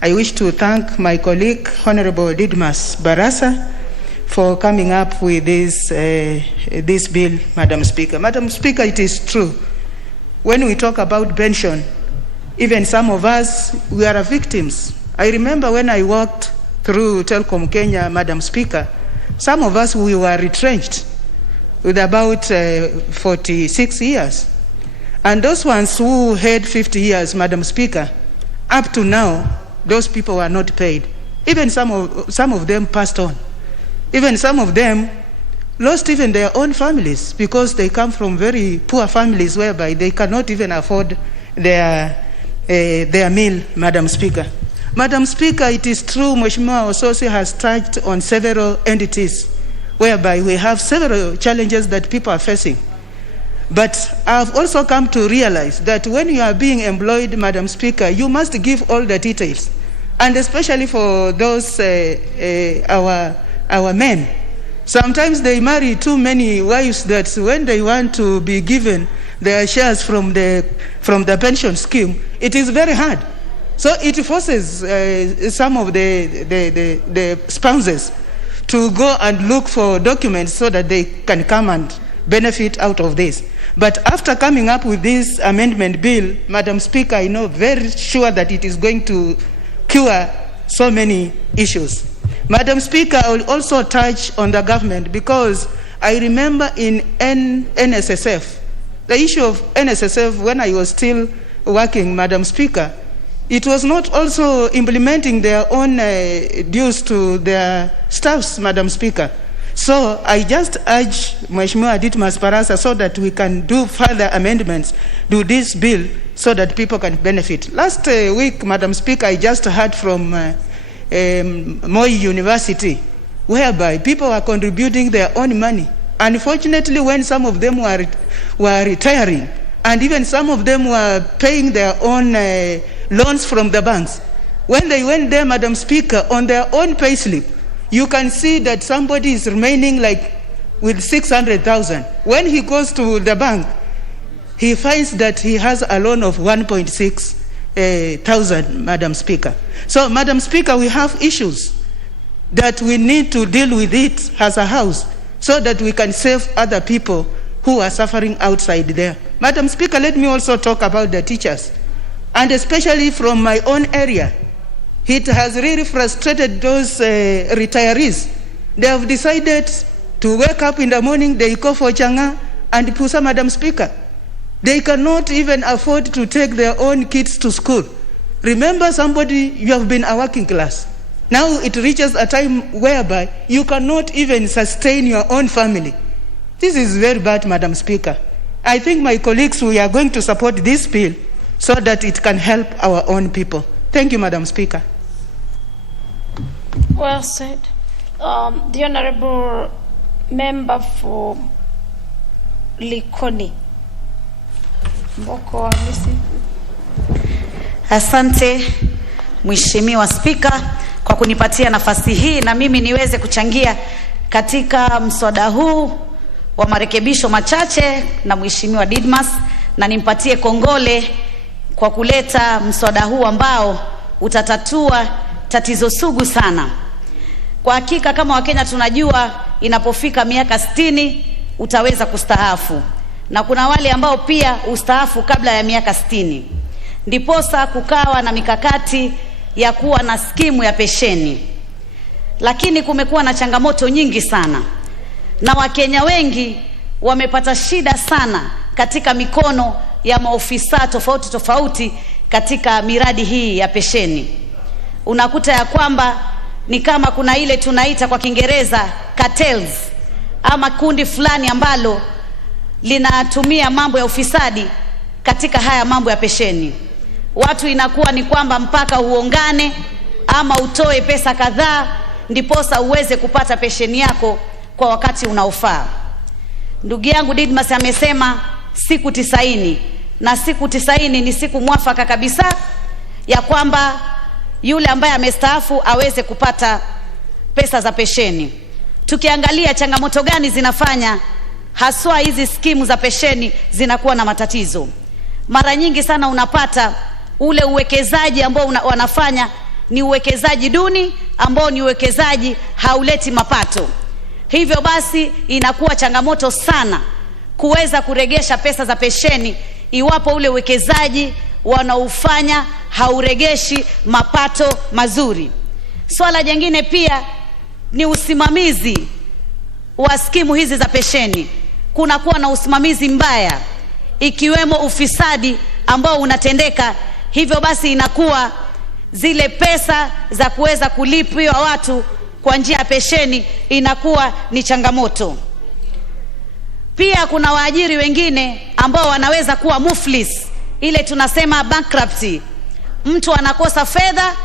I wish to thank my colleague, Honorable Didmas Barasa, for coming up with this bill, Madam Speaker. Madam Speaker, it is true. When we talk about pension, even some of us, we are victims. I remember when I worked through Telcom Kenya, Madam Speaker, some of us, we were retrenched with about 46 years. And those ones who had 50 years, Madam Speaker, up to now, those people were not paid. Even some of them passed on. Even some of them lost even their own families, because they come from very poor families whereby they cannot even afford their meal, Madam Speaker. Madam Speaker, it is true, Mheshimiwa Ososi has touched on several entities whereby we have several challenges that people are facing. But I've also come to realize that when you are being employed, Madam Speaker, you must give all the details. And especially for those, our men. Sometimes they marry too many wives that when they want to be given their shares from the pension scheme, it is very hard. So it forces some of the spouses to go and look for documents so that they can come and benefit out of this. But after coming up with this amendment bill, Madam Speaker, I know very sure that it is going to cure so many issues. Madam Speaker, I will also touch on the government because I remember in NSSF, the issue of NSSF when I was still working, Madam Speaker, it was not also implementing their own dues to their staffs, Madam Speaker. So I just urge Mheshimiwa Ditmas Barasa so that we can do further amendments to this bill so that people can benefit. Last week, Madam Speaker, I just heard from Moi University, whereby people are contributing their own money. Unfortunately, when some of them were retiring, and even some of them were paying their own loans from the banks, when they went there, Madam Speaker, on their own payslip, you can see that somebody is remaining like with 600,000. When he goes to the bank, he finds that he has a loan of 1,600,000, Madam Speaker. So, Madam Speaker, we have issues that we need to deal with it as a house so that we can save other people who are suffering outside there. Madam Speaker, let me also talk about the teachers, and especially from my own area. It has really frustrated those retirees. They have decided to wake up in the morning, they go for changa and pusa, Madam Speaker. They cannot even afford to take their own kids to school. Remember, somebody, you have been a working class. Now it reaches a time whereby you cannot even sustain your own family. This is very bad, Madam Speaker. I think my colleagues, we are going to support this bill so that it can help our own people. Thank you, Madam Speaker. Well said. The Honorable Member for Likoni. Mboko Hamisi. Asante Mheshimiwa Spika kwa kunipatia nafasi hii na mimi niweze kuchangia katika mswada huu wa marekebisho machache na Mheshimiwa Didmas, na nimpatie kongole kwa kuleta mswada huu ambao utatatua tatizo sugu sana. Kwa hakika kama Wakenya tunajua inapofika miaka 60 utaweza kustaafu, na kuna wale ambao pia ustaafu kabla ya miaka 60. Ndiposa kukawa na mikakati ya kuwa na skimu ya pensheni. Lakini kumekuwa na changamoto nyingi sana, na Wakenya wengi wamepata shida sana katika mikono ya maofisa tofauti tofauti katika miradi hii ya pensheni. Unakuta ya kwamba ni kama kuna ile tunaita kwa Kiingereza cartels, ama kundi fulani ambalo linatumia mambo ya ufisadi katika haya mambo ya pensheni. Watu inakuwa ni kwamba mpaka uongane ama utoe pesa kadhaa ndiposa uweze kupata pensheni yako kwa wakati unaofaa. Ndugu yangu Didmas amesema siku 90, na siku 90 ni siku mwafaka kabisa ya kwamba yule ambaye amestaafu aweze kupata pesa za pensheni. Tukiangalia changamoto gani zinafanya haswa hizi skimu za pensheni zinakuwa na matatizo. Mara nyingi sana unapata ule uwekezaji ambao wanafanya ni uwekezaji duni, ambao ni uwekezaji hauleti mapato. Hivyo basi inakuwa changamoto sana kuweza kuregesha pesa za pensheni iwapo ule uwekezaji wanaufanya hauregeshi mapato mazuri. Swala jingine pia ni usimamizi wa skimu hizi za pensheni. Kuna kuwa na usimamizi mbaya, ikiwemo ufisadi ambao unatendeka. Hivyo basi inakuwa zile pesa za kuweza kulipiwa watu kwa njia ya pensheni inakuwa ni changamoto. Pia kuna waajiri wengine ambao wanaweza kuwa muflis, ile tunasema bankruptcy. Mtu anakosa fedha,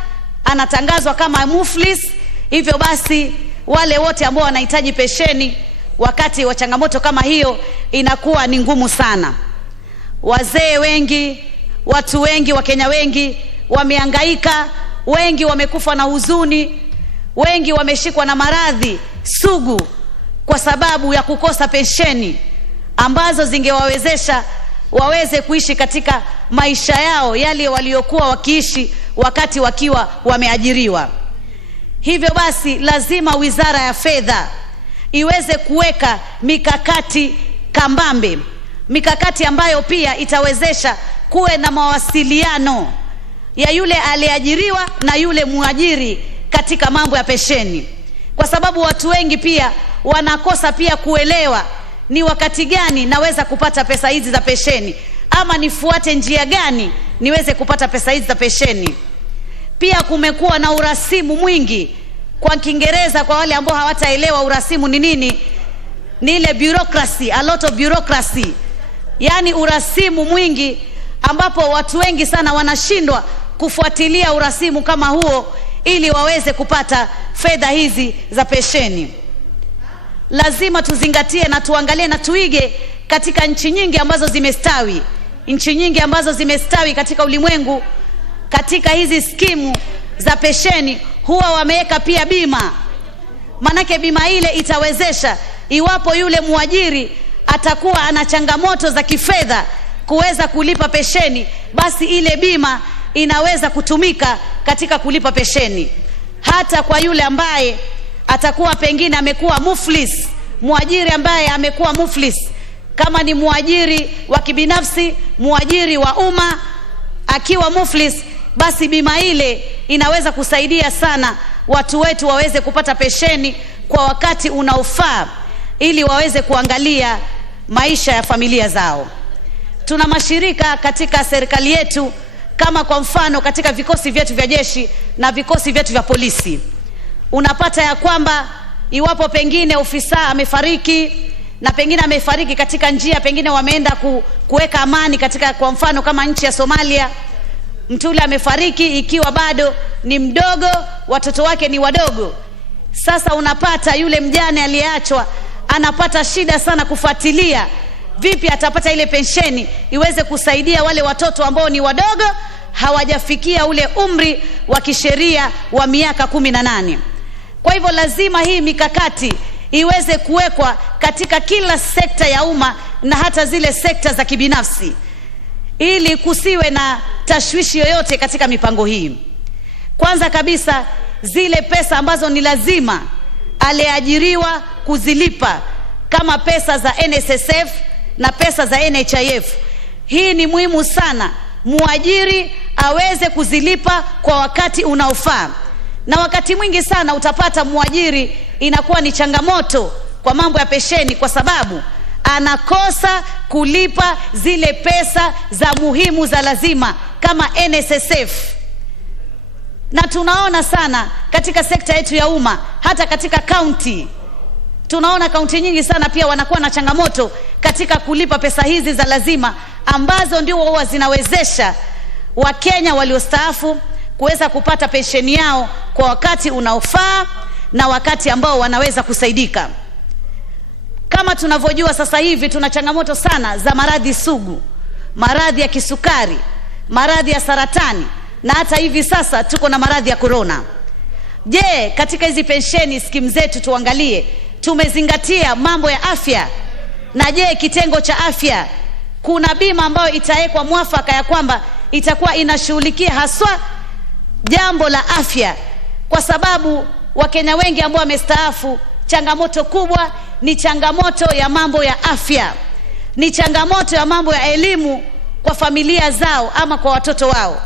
anatangazwa kama muflis. Hivyo basi wale wote ambao wanahitaji pensheni wakati wa changamoto kama hiyo inakuwa ni ngumu sana. Wazee wengi, watu wengi, Wakenya wengi wamehangaika, wengi wamekufa na huzuni, wengi wameshikwa na maradhi sugu kwa sababu ya kukosa pensheni ambazo zingewawezesha waweze kuishi katika maisha yao yale waliokuwa wakiishi wakati wakiwa wameajiriwa. Hivyo basi lazima Wizara ya Fedha iweze kuweka mikakati kambambe, mikakati ambayo pia itawezesha kuwe na mawasiliano ya yule aliyeajiriwa na yule muajiri katika mambo ya pensheni, kwa sababu watu wengi pia wanakosa pia kuelewa ni wakati gani naweza kupata pesa hizi za pensheni, ama nifuate njia gani niweze kupata pesa hizi za pensheni. Pia kumekuwa na urasimu mwingi, kwa Kiingereza kwa wale ambao hawataelewa urasimu ni nini, ni ile bureaucracy, a lot of bureaucracy. Yani urasimu mwingi ambapo watu wengi sana wanashindwa kufuatilia urasimu kama huo ili waweze kupata fedha hizi za pensheni. Lazima tuzingatie na tuangalie na tuige katika nchi nyingi ambazo zimestawi. Nchi nyingi ambazo zimestawi katika ulimwengu, katika hizi skimu za pensheni huwa wameweka pia bima. Manake bima ile itawezesha iwapo yule muajiri atakuwa ana changamoto za kifedha kuweza kulipa pensheni, basi ile bima inaweza kutumika katika kulipa pensheni. Hata kwa yule ambaye atakuwa pengine amekuwa muflis, muajiri ambaye amekuwa muflis, kama ni muajiri wa kibinafsi, muajiri wa umma, akiwa muflis, basi bima ile inaweza kusaidia sana watu wetu waweze kupata pensheni kwa wakati unaofaa ili waweze kuangalia maisha ya familia zao. Tuna mashirika katika serikali yetu, kama kwa mfano katika vikosi vyetu vya jeshi na vikosi vyetu vya polisi. Unapata ya kwamba iwapo pengine ofisa amefariki, na pengine amefariki katika njia, pengine wameenda kuweka amani katika, kwa mfano kama nchi ya Somalia, mtu yule amefariki ikiwa bado ni mdogo, watoto wake ni wadogo. Sasa unapata yule mjane aliyeachwa anapata shida sana kufuatilia vipi atapata ile pensheni iweze kusaidia wale watoto ambao ni wadogo, hawajafikia ule umri wa kisheria wa miaka 18. Kwa hivyo lazima hii mikakati iweze kuwekwa katika kila sekta ya umma na hata zile sekta za kibinafsi, ili kusiwe na tashwishi yoyote katika mipango hii. Kwanza kabisa, zile pesa ambazo ni lazima aliajiriwa kuzilipa kama pesa za NSSF na pesa za NHIF, hii ni muhimu sana muajiri aweze kuzilipa kwa wakati unaofaa. Na wakati mwingi sana utapata muajiri inakuwa ni changamoto kwa mambo ya pensheni, kwa sababu anakosa kulipa zile pesa za muhimu za lazima kama NSSF. Na tunaona sana katika sekta yetu ya umma, hata katika county, tunaona county nyingi sana pia wanakuwa na changamoto katika kulipa pesa hizi za lazima, ambazo ndio huwa zinawezesha Wakenya waliostaafu kuweza kupata pensheni yao kwa wakati unaofaa na wakati ambao wanaweza kusaidika. Kama tunavyojua sasa hivi tuna changamoto sana za maradhi sugu, maradhi ya kisukari, maradhi ya saratani, na hata hivi sasa tuko na maradhi ya corona. Je, katika hizi pensheni skimu zetu tuangalie tumezingatia mambo ya afya? Na je, kitengo cha afya kuna bima ambayo itawekwa mwafaka ya kwamba itakuwa inashughulikia haswa jambo la afya? Kwa sababu Wakenya wengi ambao wamestaafu, changamoto kubwa ni changamoto ya mambo ya afya, ni changamoto ya mambo ya elimu kwa familia zao ama kwa watoto wao.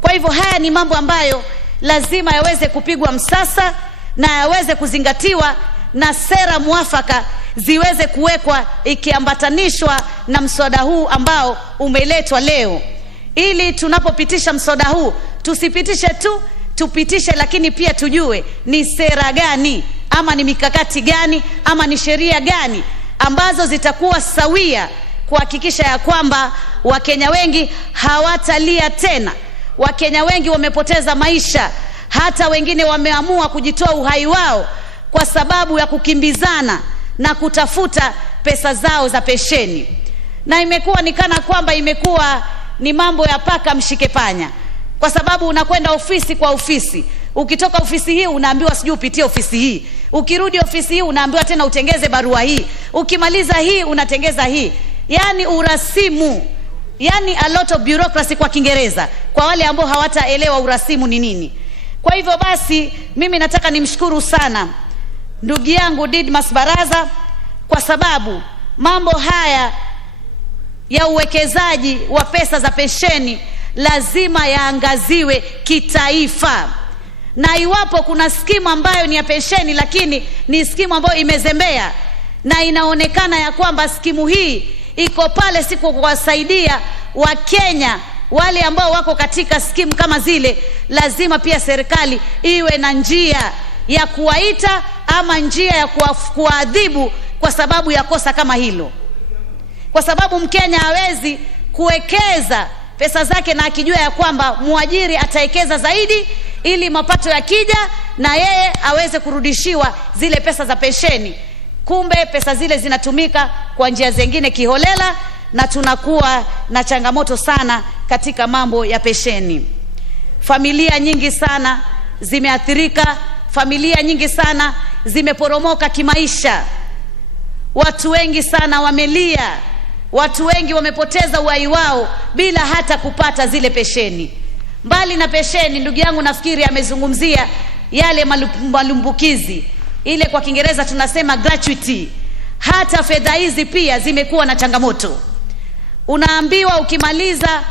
Kwa hivyo haya ni mambo ambayo lazima yaweze kupigwa msasa na yaweze kuzingatiwa, na sera mwafaka ziweze kuwekwa ikiambatanishwa na mswada huu ambao umeletwa leo, ili tunapopitisha mswada huu tusipitishe tu, tupitishe lakini pia tujue ni sera gani ama ni mikakati gani ama ni sheria gani ambazo zitakuwa sawia kuhakikisha ya kwamba Wakenya wengi hawatalia tena. Wakenya wengi wamepoteza maisha, hata wengine wameamua kujitoa uhai wao kwa sababu ya kukimbizana na kutafuta pesa zao za pensheni, na imekuwa ni kana kwamba imekuwa ni mambo ya paka mshike panya, kwa sababu unakwenda ofisi kwa ofisi. Ukitoka ofisi hii unaambiwa sijui upitie ofisi hii, ukirudi ofisi hii unaambiwa tena utengeze barua hii, ukimaliza hii unatengeza hii. Yani urasimu, yani a lot of bureaucracy kwa Kiingereza, kwa wale ambao hawataelewa urasimu ni nini. Kwa hivyo basi mimi nataka nimshukuru sana ndugu yangu Didmas Baraza, kwa sababu mambo haya ya uwekezaji wa pesa za pensheni lazima yaangaziwe kitaifa. Na iwapo kuna skimu ambayo ni ya pensheni lakini ni skimu ambayo imezembea na inaonekana ya kwamba skimu hii iko pale siku kuwasaidia Wakenya wale ambao wako katika skimu kama zile, lazima pia serikali iwe na njia ya kuwaita ama njia ya kuadhibu kwa sababu ya kosa kama hilo. Kwa sababu Mkenya hawezi kuwekeza pesa zake na akijua ya kwamba muajiri ataekeza zaidi ili mapato yakija na yeye aweze kurudishiwa zile pesa za pensheni. Kumbe pesa zile zinatumika kwa njia zingine kiholela, na tunakuwa na changamoto sana katika mambo ya pensheni. Familia nyingi sana zimeathirika, familia nyingi sana zimeporomoka kimaisha. Watu wengi sana wamelia, watu wengi wamepoteza uhai wao bila hata kupata zile pensheni. Mbali na pensheni, ndugu yangu nafikiri amezungumzia yale malumbukizi, ile kwa Kiingereza tunasema gratuity. Hata fedha hizi pia zimekuwa na changamoto. Unaambiwa ukimaliza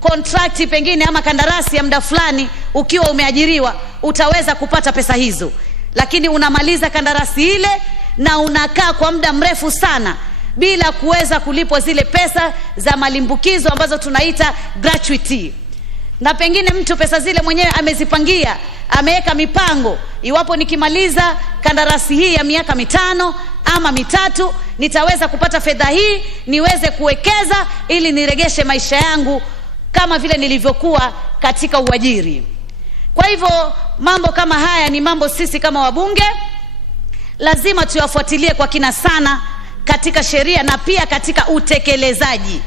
kontrakti pengine ama kandarasi ya muda fulani ukiwa umeajiriwa utaweza kupata pesa hizo, lakini unamaliza kandarasi ile na unakaa kwa muda mrefu sana bila kuweza kulipwa zile pesa za malimbukizo ambazo tunaita gratuity. Na pengine mtu pesa zile mwenyewe amezipangia, ameweka mipango, iwapo nikimaliza kandarasi hii ya miaka 5 ama 3 nitaweza kupata fedha hii niweze kuwekeza ili niregeshe maisha yangu kama vile nilivyokuwa katika uajiri. Kwa hivyo mambo kama haya ni mambo sisi kama wabunge lazima tuyafuatilie kwa kina sana katika sheria na pia katika utekelezaji.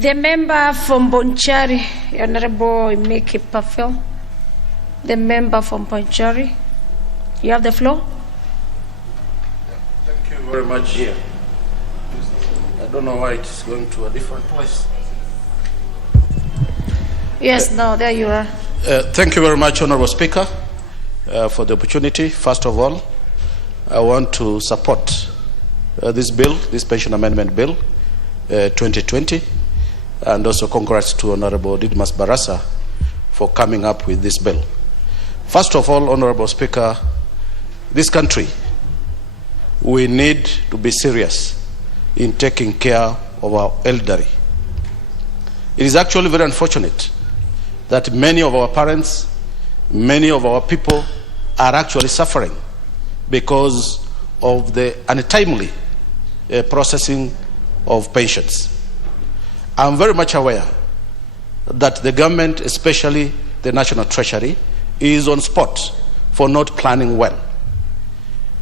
The member from Bonchari, Honorable Miki Pafel. The member from Bonchari, you have the floor. Thank you very much. Here, I don't know why it's going to a different place. Yes, no, there you are. Thank you very much, Honorable Speaker, for the opportunity. First of all, I want to support this bill, this pension amendment bill 2020, and also congrats to Honorable Didmas Barasa for coming up with this bill. First of all, Honorable Speaker, this country, we need to be serious in taking care of our elderly. It is actually very unfortunate that many of our parents, many of our people are actually suffering because of the untimely processing of pensions. I'm very much aware that the government, especially the National Treasury, is on spot for not planning well.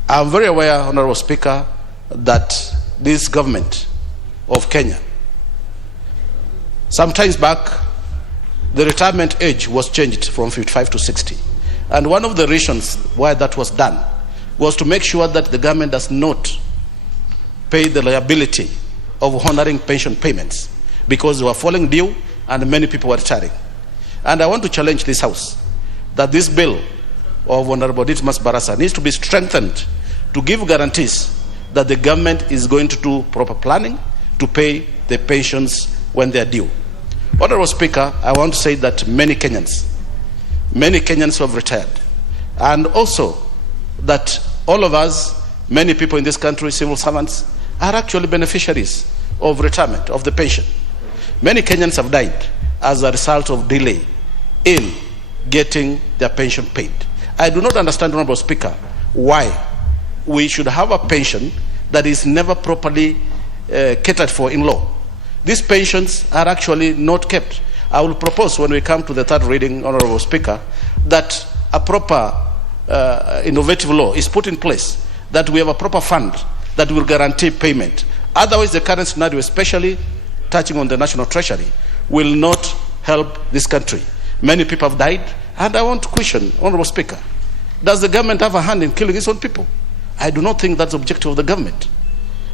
I'm very aware, Honorable Speaker, that this government of Kenya, sometimes back, the retirement age was changed from 55 to 60. And one of the reasons why that was done was to make sure that the government does not pay the liability of honoring pension payments because they were falling due and many people were retiring. And I want to challenge this House that this bill of Honorable Didmas Barasa needs to be strengthened to give guarantees that the government is going to do proper planning to pay the pensions when they are due. Honorable Speaker, I want to say that many Kenyans who have retired, and also that all of us, many people in this country, civil servants, are actually beneficiaries of retirement, of the pension. Many Kenyans have died as a result of delay in getting their pension paid. I do not understand, Honorable Speaker, why we should have a pension that is never properly catered for in law. These pensions are actually not kept. I will propose when we come to the third reading, Honorable Speaker, that a proper innovative law is put in place, that we have a proper fund that will guarantee payment. Otherwise, the current scenario, especially touching on the National Treasury, will not help this country. Many people have died, and I want to question, Honorable Speaker, does the government have a hand in killing its own people? I do not think that's the objective of the government.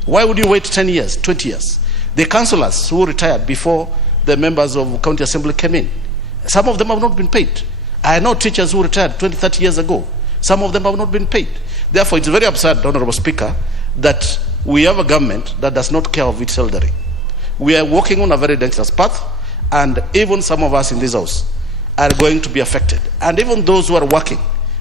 Why would you wait 10 years, 20 years? The councillors who retired before the members of County Assembly came in, some of them have not been paid. I know teachers who retired 20, 30 years ago. Some of them have not been paid. Therefore, it's very absurd, Honorable Speaker, that we have a government that does not care of its elderly. We are walking on a very dangerous path, and even some of us in this house are going to be affected. And even those who are working,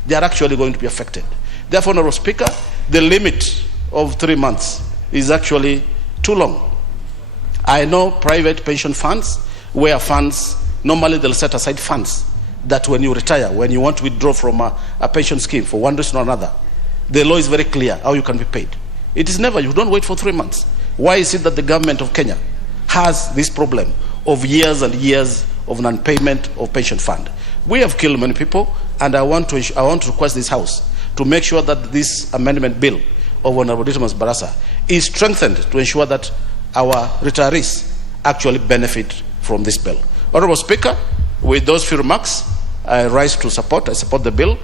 they are actually going to be affected. Therefore, Honorable Speaker, the limit of 3 months is actually too long. I know private pension funds, where funds, normally they'll set aside funds that when you retire, when you want to withdraw from a pension scheme for one reason or another, the law is very clear how you can be paid. It is never, you don't wait for 3 months. Why is it that the government of Kenya has this problem of years and years of non-payment of pension fund? We have killed many people, and I want to request this House to make sure that this amendment bill of Honorable Dismas Barasa is strengthened to ensure that our retirees actually benefit from this bill. Honorable Speaker, with those few remarks, I rise to support. I support the bill,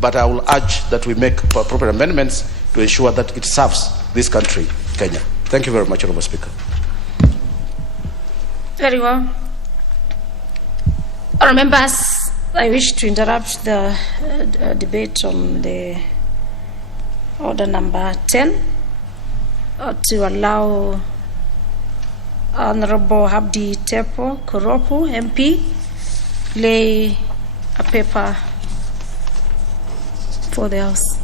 but I will urge that we make appropriate amendments to ensure that it serves this country, Kenya. Thank you very much, Honorable Speaker. Very well. Honourable members, I wish to interrupt the debate on the order number 10 to allow Honourable Abdi Tepo Koropu, MP, lay a paper for the House.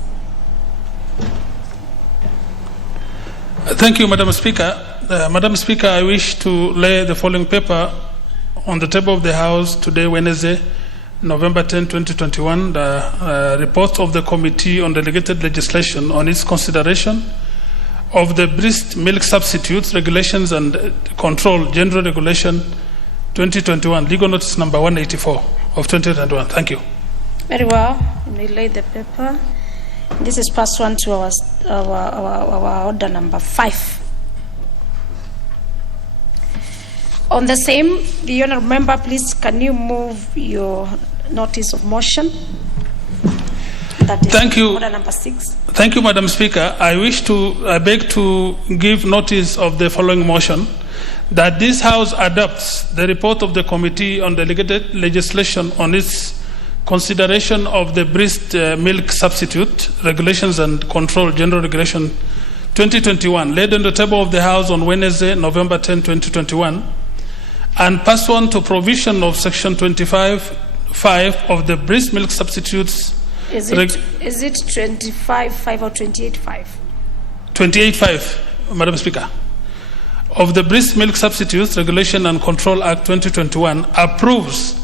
Thank you, Madam Speaker. Madam Speaker, I wish to lay the following paper on the table of the House today, Wednesday, November 10, 2021, the report of the Committee on Delegated Legislation on its consideration of the breast milk substitutes regulations and control, General Regulation 2021, legal notice number 184 of 2021. Thank you. Very well. We lay the paper. This is pursuant to our order number 5. On the same, the honourable member, please, can you move your notice of motion? That is Thank you. Order number 6. Thank you, Madam Speaker. I beg to give notice of the following motion, that this House adopts the report of the Committee on Delegated Legislation on its consideration of the breast milk substitute regulations and control, General Regulation 2021, laid on the table of the House on Wednesday, November 10, 2021, and pursuant to provision of Section 25(5) of the breast milk substitutes. Is it 25(5) or 28(5)? 28(5), Madam Speaker, of the Breast Milk Substitutes Regulation and Control Act 2021 approves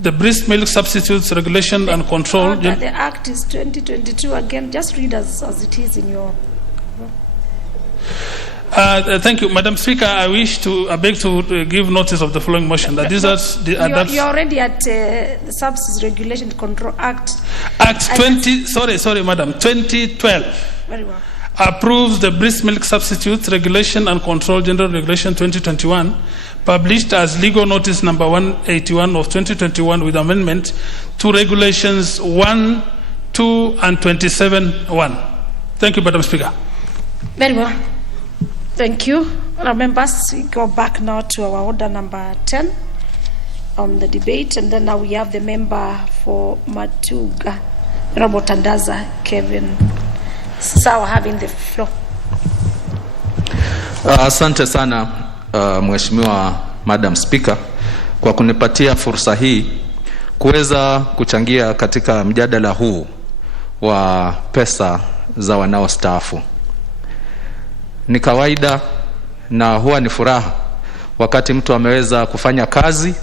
the Breast Milk Substitutes Regulation and Control. The Act is 2022 again. Just read as it is in your. Thank you, Madam Speaker. I beg to give notice of the following motion that this is you're already at the Substance Regulation Control Act. Act 20. Sorry, Madam. 2012. Very well. Approves the Breast Milk Substitutes Regulation and Control, General Regulation 2021, published as legal notice number 181 of 2021 with amendment to regulations 1, 2, and 27(1). Thank you, Madam Speaker. Very well. Thank you. Our members, we go back now to our order number 10 on the debate, and then now we have the member for Matuga, Honorable Tandaza Kevin. Sawa, having the floor. Asante sana Mheshimiwa Madam Speaker kwa kunipatia fursa hii kuweza kuchangia katika mjadala huu wa pesa za wanaostaafu. Ni kawaida na huwa ni furaha wakati mtu ameweza kufanya kazi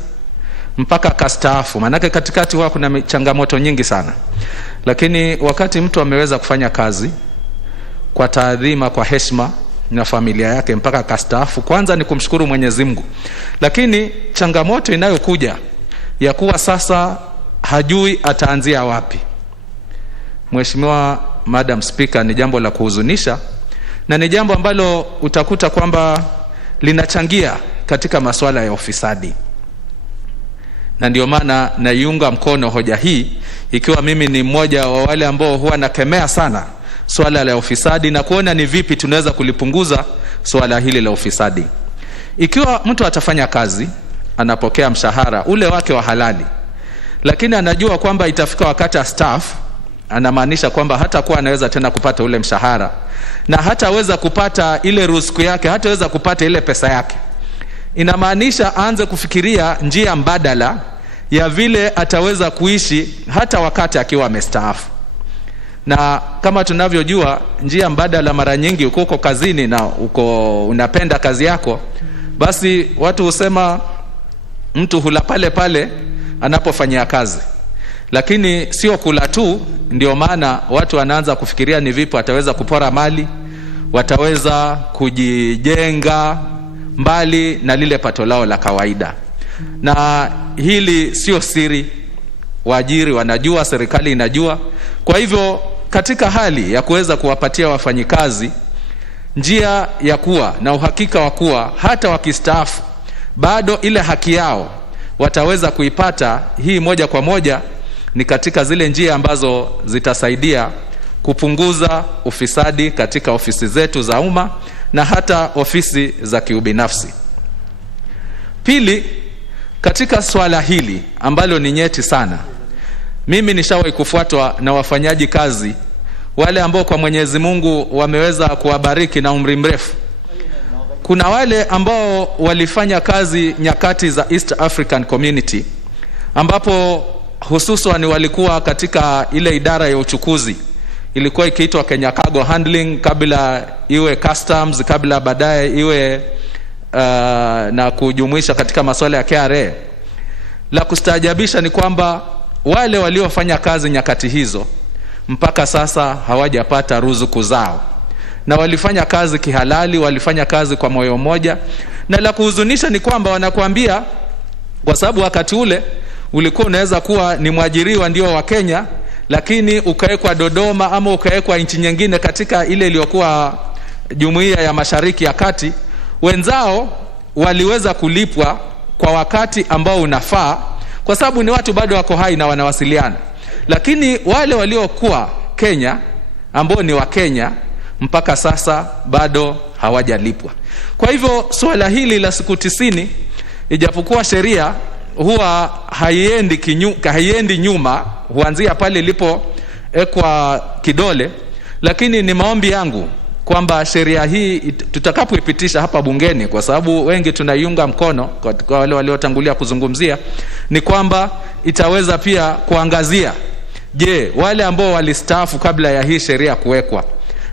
mpaka kastaafu, manake katikati huwa kuna changamoto nyingi sana, lakini wakati mtu ameweza kufanya kazi kwa taadhima, kwa heshima na familia yake mpaka kastaafu, kwanza ni kumshukuru Mwenyezi Mungu. Lakini changamoto inayokuja ya kuwa sasa hajui ataanzia wapi, Mheshimiwa Madam Speaker, ni jambo la kuhuzunisha na ni jambo ambalo utakuta kwamba linachangia katika masuala ya ufisadi. Na ndio maana naiunga mkono hoja hii, ikiwa mimi ni mmoja wa wale ambao huwa nakemea sana swala la ufisadi na kuona ni vipi tunaweza kulipunguza swala hili la ufisadi. Ikiwa mtu atafanya kazi, anapokea mshahara ule wake wa halali, lakini anajua kwamba itafika wakati astaafu, anamaanisha kwamba hata kuwa anaweza tena kupata ule mshahara na hataweza kupata ile ruzuku yake, hataweza kupata ile pesa yake, inamaanisha aanze kufikiria njia mbadala ya vile ataweza kuishi hata wakati akiwa amestaafu. Na kama tunavyojua, njia mbadala mara nyingi uko kazini na unapenda kazi yako, basi watu husema mtu hula pale pale anapofanyia kazi. Lakini sio kula tu, ndio maana watu wanaanza kufikiria ni vipi wataweza kupora mali, wataweza kujijenga mbali na lile pato lao la kawaida. Na hili sio siri, waajiri wanajua, serikali inajua. Kwa hivyo katika hali ya kuweza kuwapatia wafanyikazi njia ya kuwa na uhakika wa kuwa hata wakistaafu bado ile haki yao wataweza kuipata, hii moja kwa moja ni katika zile njia ambazo zitasaidia kupunguza ufisadi katika ofisi zetu za umma na hata ofisi za kiubinafsi. Pili, katika swala hili ambalo ni nyeti sana, mimi nishawahi kufuatwa na wafanyaji kazi wale ambao kwa Mwenyezi Mungu wameweza kuwabariki na umri mrefu. Kuna wale ambao walifanya kazi nyakati za East African Community, ambapo hususan walikuwa katika ile idara ya uchukuzi, ilikuwa ikiitwa Kenya Cargo Handling, kabla iwe Customs, kabla baadaye iwe na kujumuisha katika masuala ya KRA. La kustaajabisha ni kwamba wale waliofanya kazi nyakati hizo mpaka sasa hawajapata ruzuku zao, na walifanya kazi kihalali, walifanya kazi kwa moyo mmoja. Na la kuhuzunisha ni kwamba wanakuambia, kwa sababu wakati ule ulikuwa unaweza kuwa ni mwajiriwa ndio wa Kenya, lakini ukawekwa Dodoma ama ukawekwa nchi nyingine katika ile iliyokuwa Jumuiya ya Mashariki ya Kati, wenzao waliweza kulipwa kwa wakati ambao unafaa, kwa sababu ni watu bado wako hai na wanawasiliana. Lakini wale waliokuwa Kenya ambao ni wa Kenya mpaka sasa bado hawajalipwa. Kwa hivyo swala hili la siku 90, ijapokuwa sheria huwa haiendi nyuma, huanzia pale ilipoekwa kidole, lakini ni maombi yangu kwamba sheria hii tutakapoipitisha hapa bungeni, kwa sababu wengi tunaiunga mkono kwa wale waliotangulia kuzungumzia, ni kwamba itaweza pia kuangazia, je, wale ambao walistaafu kabla ya hii sheria kuwekwa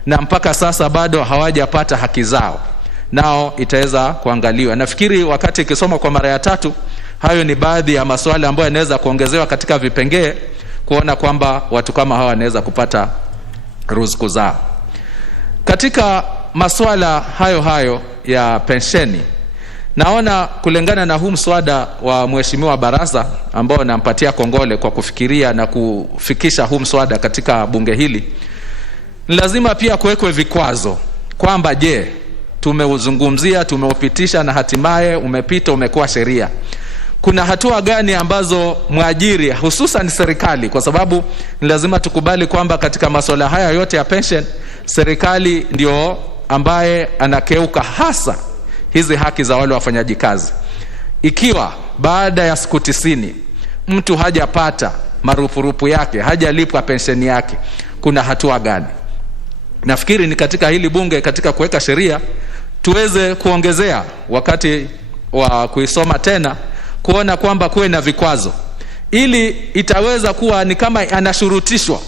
na mpaka sasa bado hawajapata haki zao, nao itaweza kuangaliwa. Nafikiri wakati ikisoma kwa mara ya 3, hayo ni baadhi ya masuala ambayo yanaweza kuongezewa katika vipengee, kuona kwamba watu kama hawa wanaweza kupata ruzuku zao. Katika masuala hayo ya pensheni, naona kulingana na huu mswada wa Mheshimiwa Baraza ambao nampatia kongole kwa kufikiria na kufikisha huu mswada katika bunge hili, lazima pia kuwekwe vikwazo kwamba je, tumeuzungumzia, tumeupitisha na hatimaye umepita, umekuwa sheria. Kuna hatua gani ambazo mwajiri, hususan serikali, kwa sababu ni lazima tukubali kwamba katika masuala haya yote ya pension, serikali ndio ambaye anakeuka hasa hizi haki za wale wafanyaji kazi. Ikiwa baada ya siku 90 mtu hajapata marupurupu yake, hajalipwa pensheni yake, kuna hatua gani? Nafikiri ni katika hili bunge, katika kuweka sheria, tuweze kuongezea wakati wa kuisoma tena, kuona kwamba kuwe na vikwazo, ili itaweza kuwa ni kama anashurutishwa,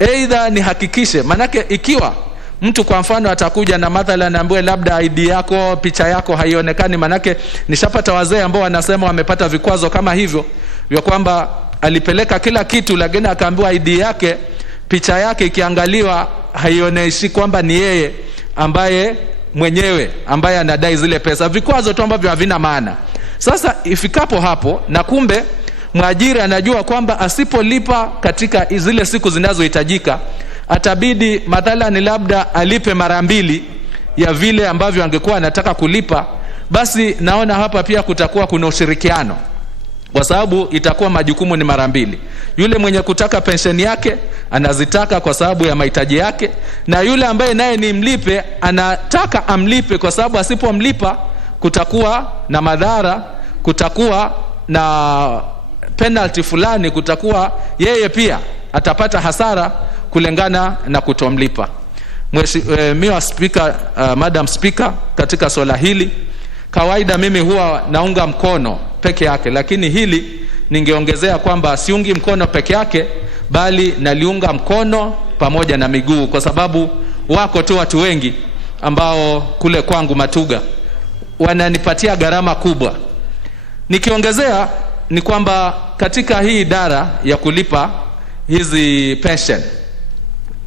aidha ni hakikishe. Manake ikiwa mtu kwa mfano atakuja na mathalan ambaye labda ID yako, picha yako haionekani, manake nishapata wazee ambao wanasema wamepata vikwazo kama hivyo, vya kwamba alipeleka kila kitu lakini akaambiwa ID yake, picha yake ikiangaliwa haionyeshi kwamba ni yeye ambaye mwenyewe ambaye anadai zile pesa. Vikwazo tu ambavyo havina maana. Sasa ifikapo hapo na kumbe mwajiri anajua kwamba asipolipa katika zile siku zinazohitajika, atabidi mathalani labda alipe mara mbili ya vile ambavyo angekuwa anataka kulipa, basi naona hapa pia kutakuwa kuna ushirikiano, kwa sababu itakuwa majukumu ni mara mbili. Yule mwenye kutaka pensheni yake anazitaka kwa sababu ya mahitaji yake, na yule ambaye naye ni mlipe anataka amlipe, kwa sababu asipomlipa kutakuwa na madhara, kutakuwa na penalty fulani, kutakuwa yeye pia atapata hasara kulingana na kutomlipa. Mheshimiwa Speaker, Madam Speaker, katika swala hili kawaida mimi huwa naunga mkono peke yake, lakini hili ningeongezea kwamba siungi mkono peke yake, bali naliunga mkono pamoja na miguu, kwa sababu wako tu watu wengi ambao kule kwangu Matuga wananipatia gharama kubwa. Nikiongezea ni kwamba katika hii idara ya kulipa hizi pension,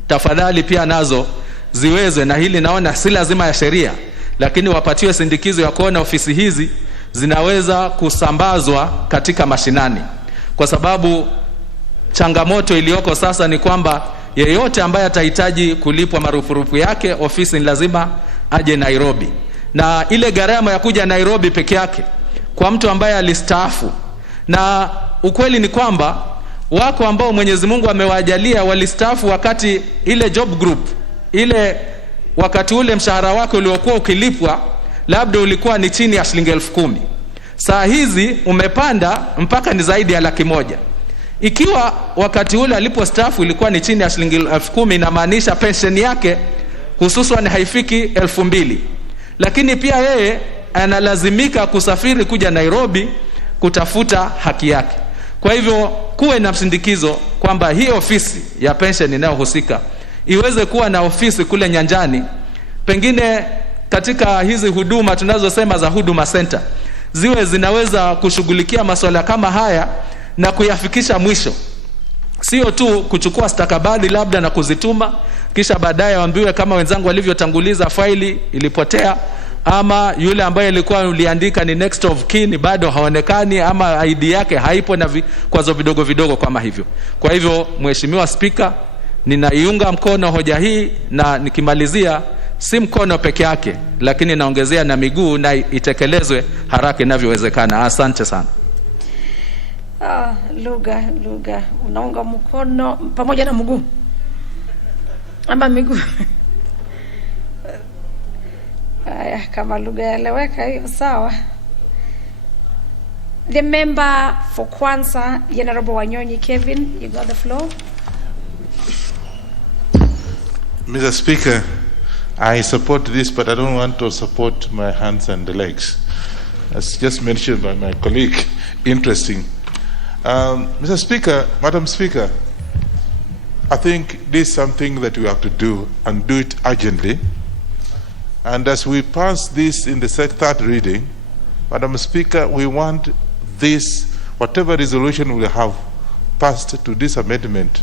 tafadhali pia nazo ziweze, na hili naona si lazima ya sheria, lakini wapatiwe sindikizo ya kuona ofisi hizi zinaweza kusambazwa katika mashinani, kwa sababu changamoto iliyoko sasa ni kwamba yeyote ambaye atahitaji kulipwa marupurupu yake, ofisi ni lazima aje Nairobi, na ile gharama ya kuja Nairobi peke yake kwa mtu ambaye alistaafu, na ukweli ni kwamba wako ambao Mwenyezi Mungu amewajalia walistaafu wakati ile job group ile, wakati ule mshahara wake uliokuwa ukilipwa labda ulikuwa ni chini ya shilingi 10,000. Saa hizi umepanda mpaka ni zaidi ya 100,000. Ikiwa wakati ule alipostaafu ilikuwa ni chini ya shilingi 10,000, inamaanisha pension yake hususan haifiki 2,000. Lakini pia yeye analazimika kusafiri kuja Nairobi kutafuta haki yake. Kwa hivyo kuwe na msindikizo kwamba hii ofisi ya pension inayohusika iweze kuwa na ofisi kule nyanjani, pengine katika hizi huduma tunazosema za huduma center ziwe zinaweza kushughulikia masuala kama haya na kuyafikisha mwisho, sio tu kuchukua stakabadhi labda na kuzituma kisha baadaye waambiwe kama wenzangu walivyotanguliza faili ilipotea, ama yule ambaye alikuwa uliandika ni next of kin bado haonekani, ama ID yake haipo, na kwazo vidogo vidogo kama hivyo. Kwa hivyo Mheshimiwa Speaker, ninaiunga mkono hoja hii, na nikimalizia, si mkono peke yake lakini naongezea na miguu, na itekelezwe haraka inavyowezekana. Asante sana. Lugha unaunga mkono pamoja na mguu ama miguu? Aya, kama lugha yaeleweka hiyo sawa. The member for Kwanza, Honorable Wanyonyi Kevin, you got the floor. Mr. Speaker, I support this, but I don't want to support my hands and the legs, as just mentioned by my colleague. Interesting. Mr. Speaker, Madam Speaker, I think this is something that we have to do, and do it urgently. And as we pass this in the third reading, Madam Speaker, we want this, whatever resolution we have passed to this amendment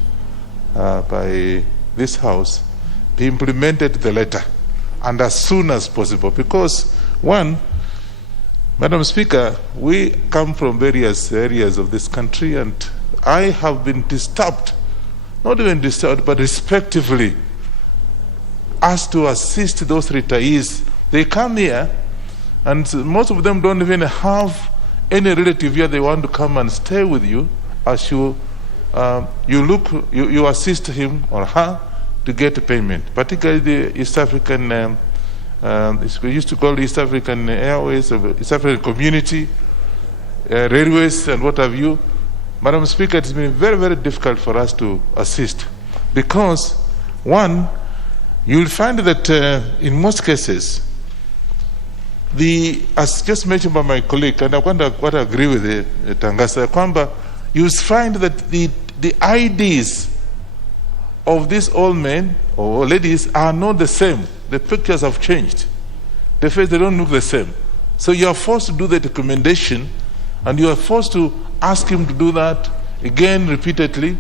by this House, be implemented to the letter, and as soon as possible. Because, one, Madam Speaker, we come from various areas of this country, and I have been disturbed, not even disturbed, but respectively asked to assist those retirees. They come here, and most of them don't even have any relative here. They want to come and stay with you as you assist him or her to get payment, particularly the East African, we used to call East African Airways, East African Community, Railways, and what have you. Madam Speaker, it's been very, very difficult for us to assist because, one, you'll find that in most cases, as just mentioned by my colleague, and I want to agree with Tangasa Kwamba, you find that the IDs of these old men or ladies are not the same. The pictures have changed. The face, they don't look the same. So you are forced to do the documentation, and you are forced to ask him to do that again repeatedly,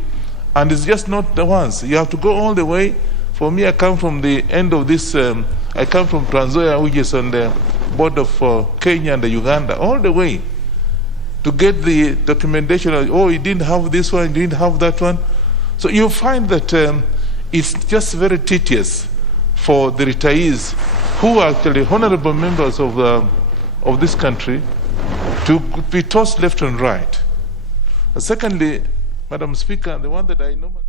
and it's just not the once. You have to go all the way. For me, I come from the end of this, I come from Trans Nzoia, which is on the border of Kenya and Uganda, all the way. to get the documentation of, oh, he didn't have this one, he didn't have that one. So you find that it's just very tedious for the retirees who are actually honorable members of this country to be tossed left and right. Secondly, Madam Speaker, the one that I normally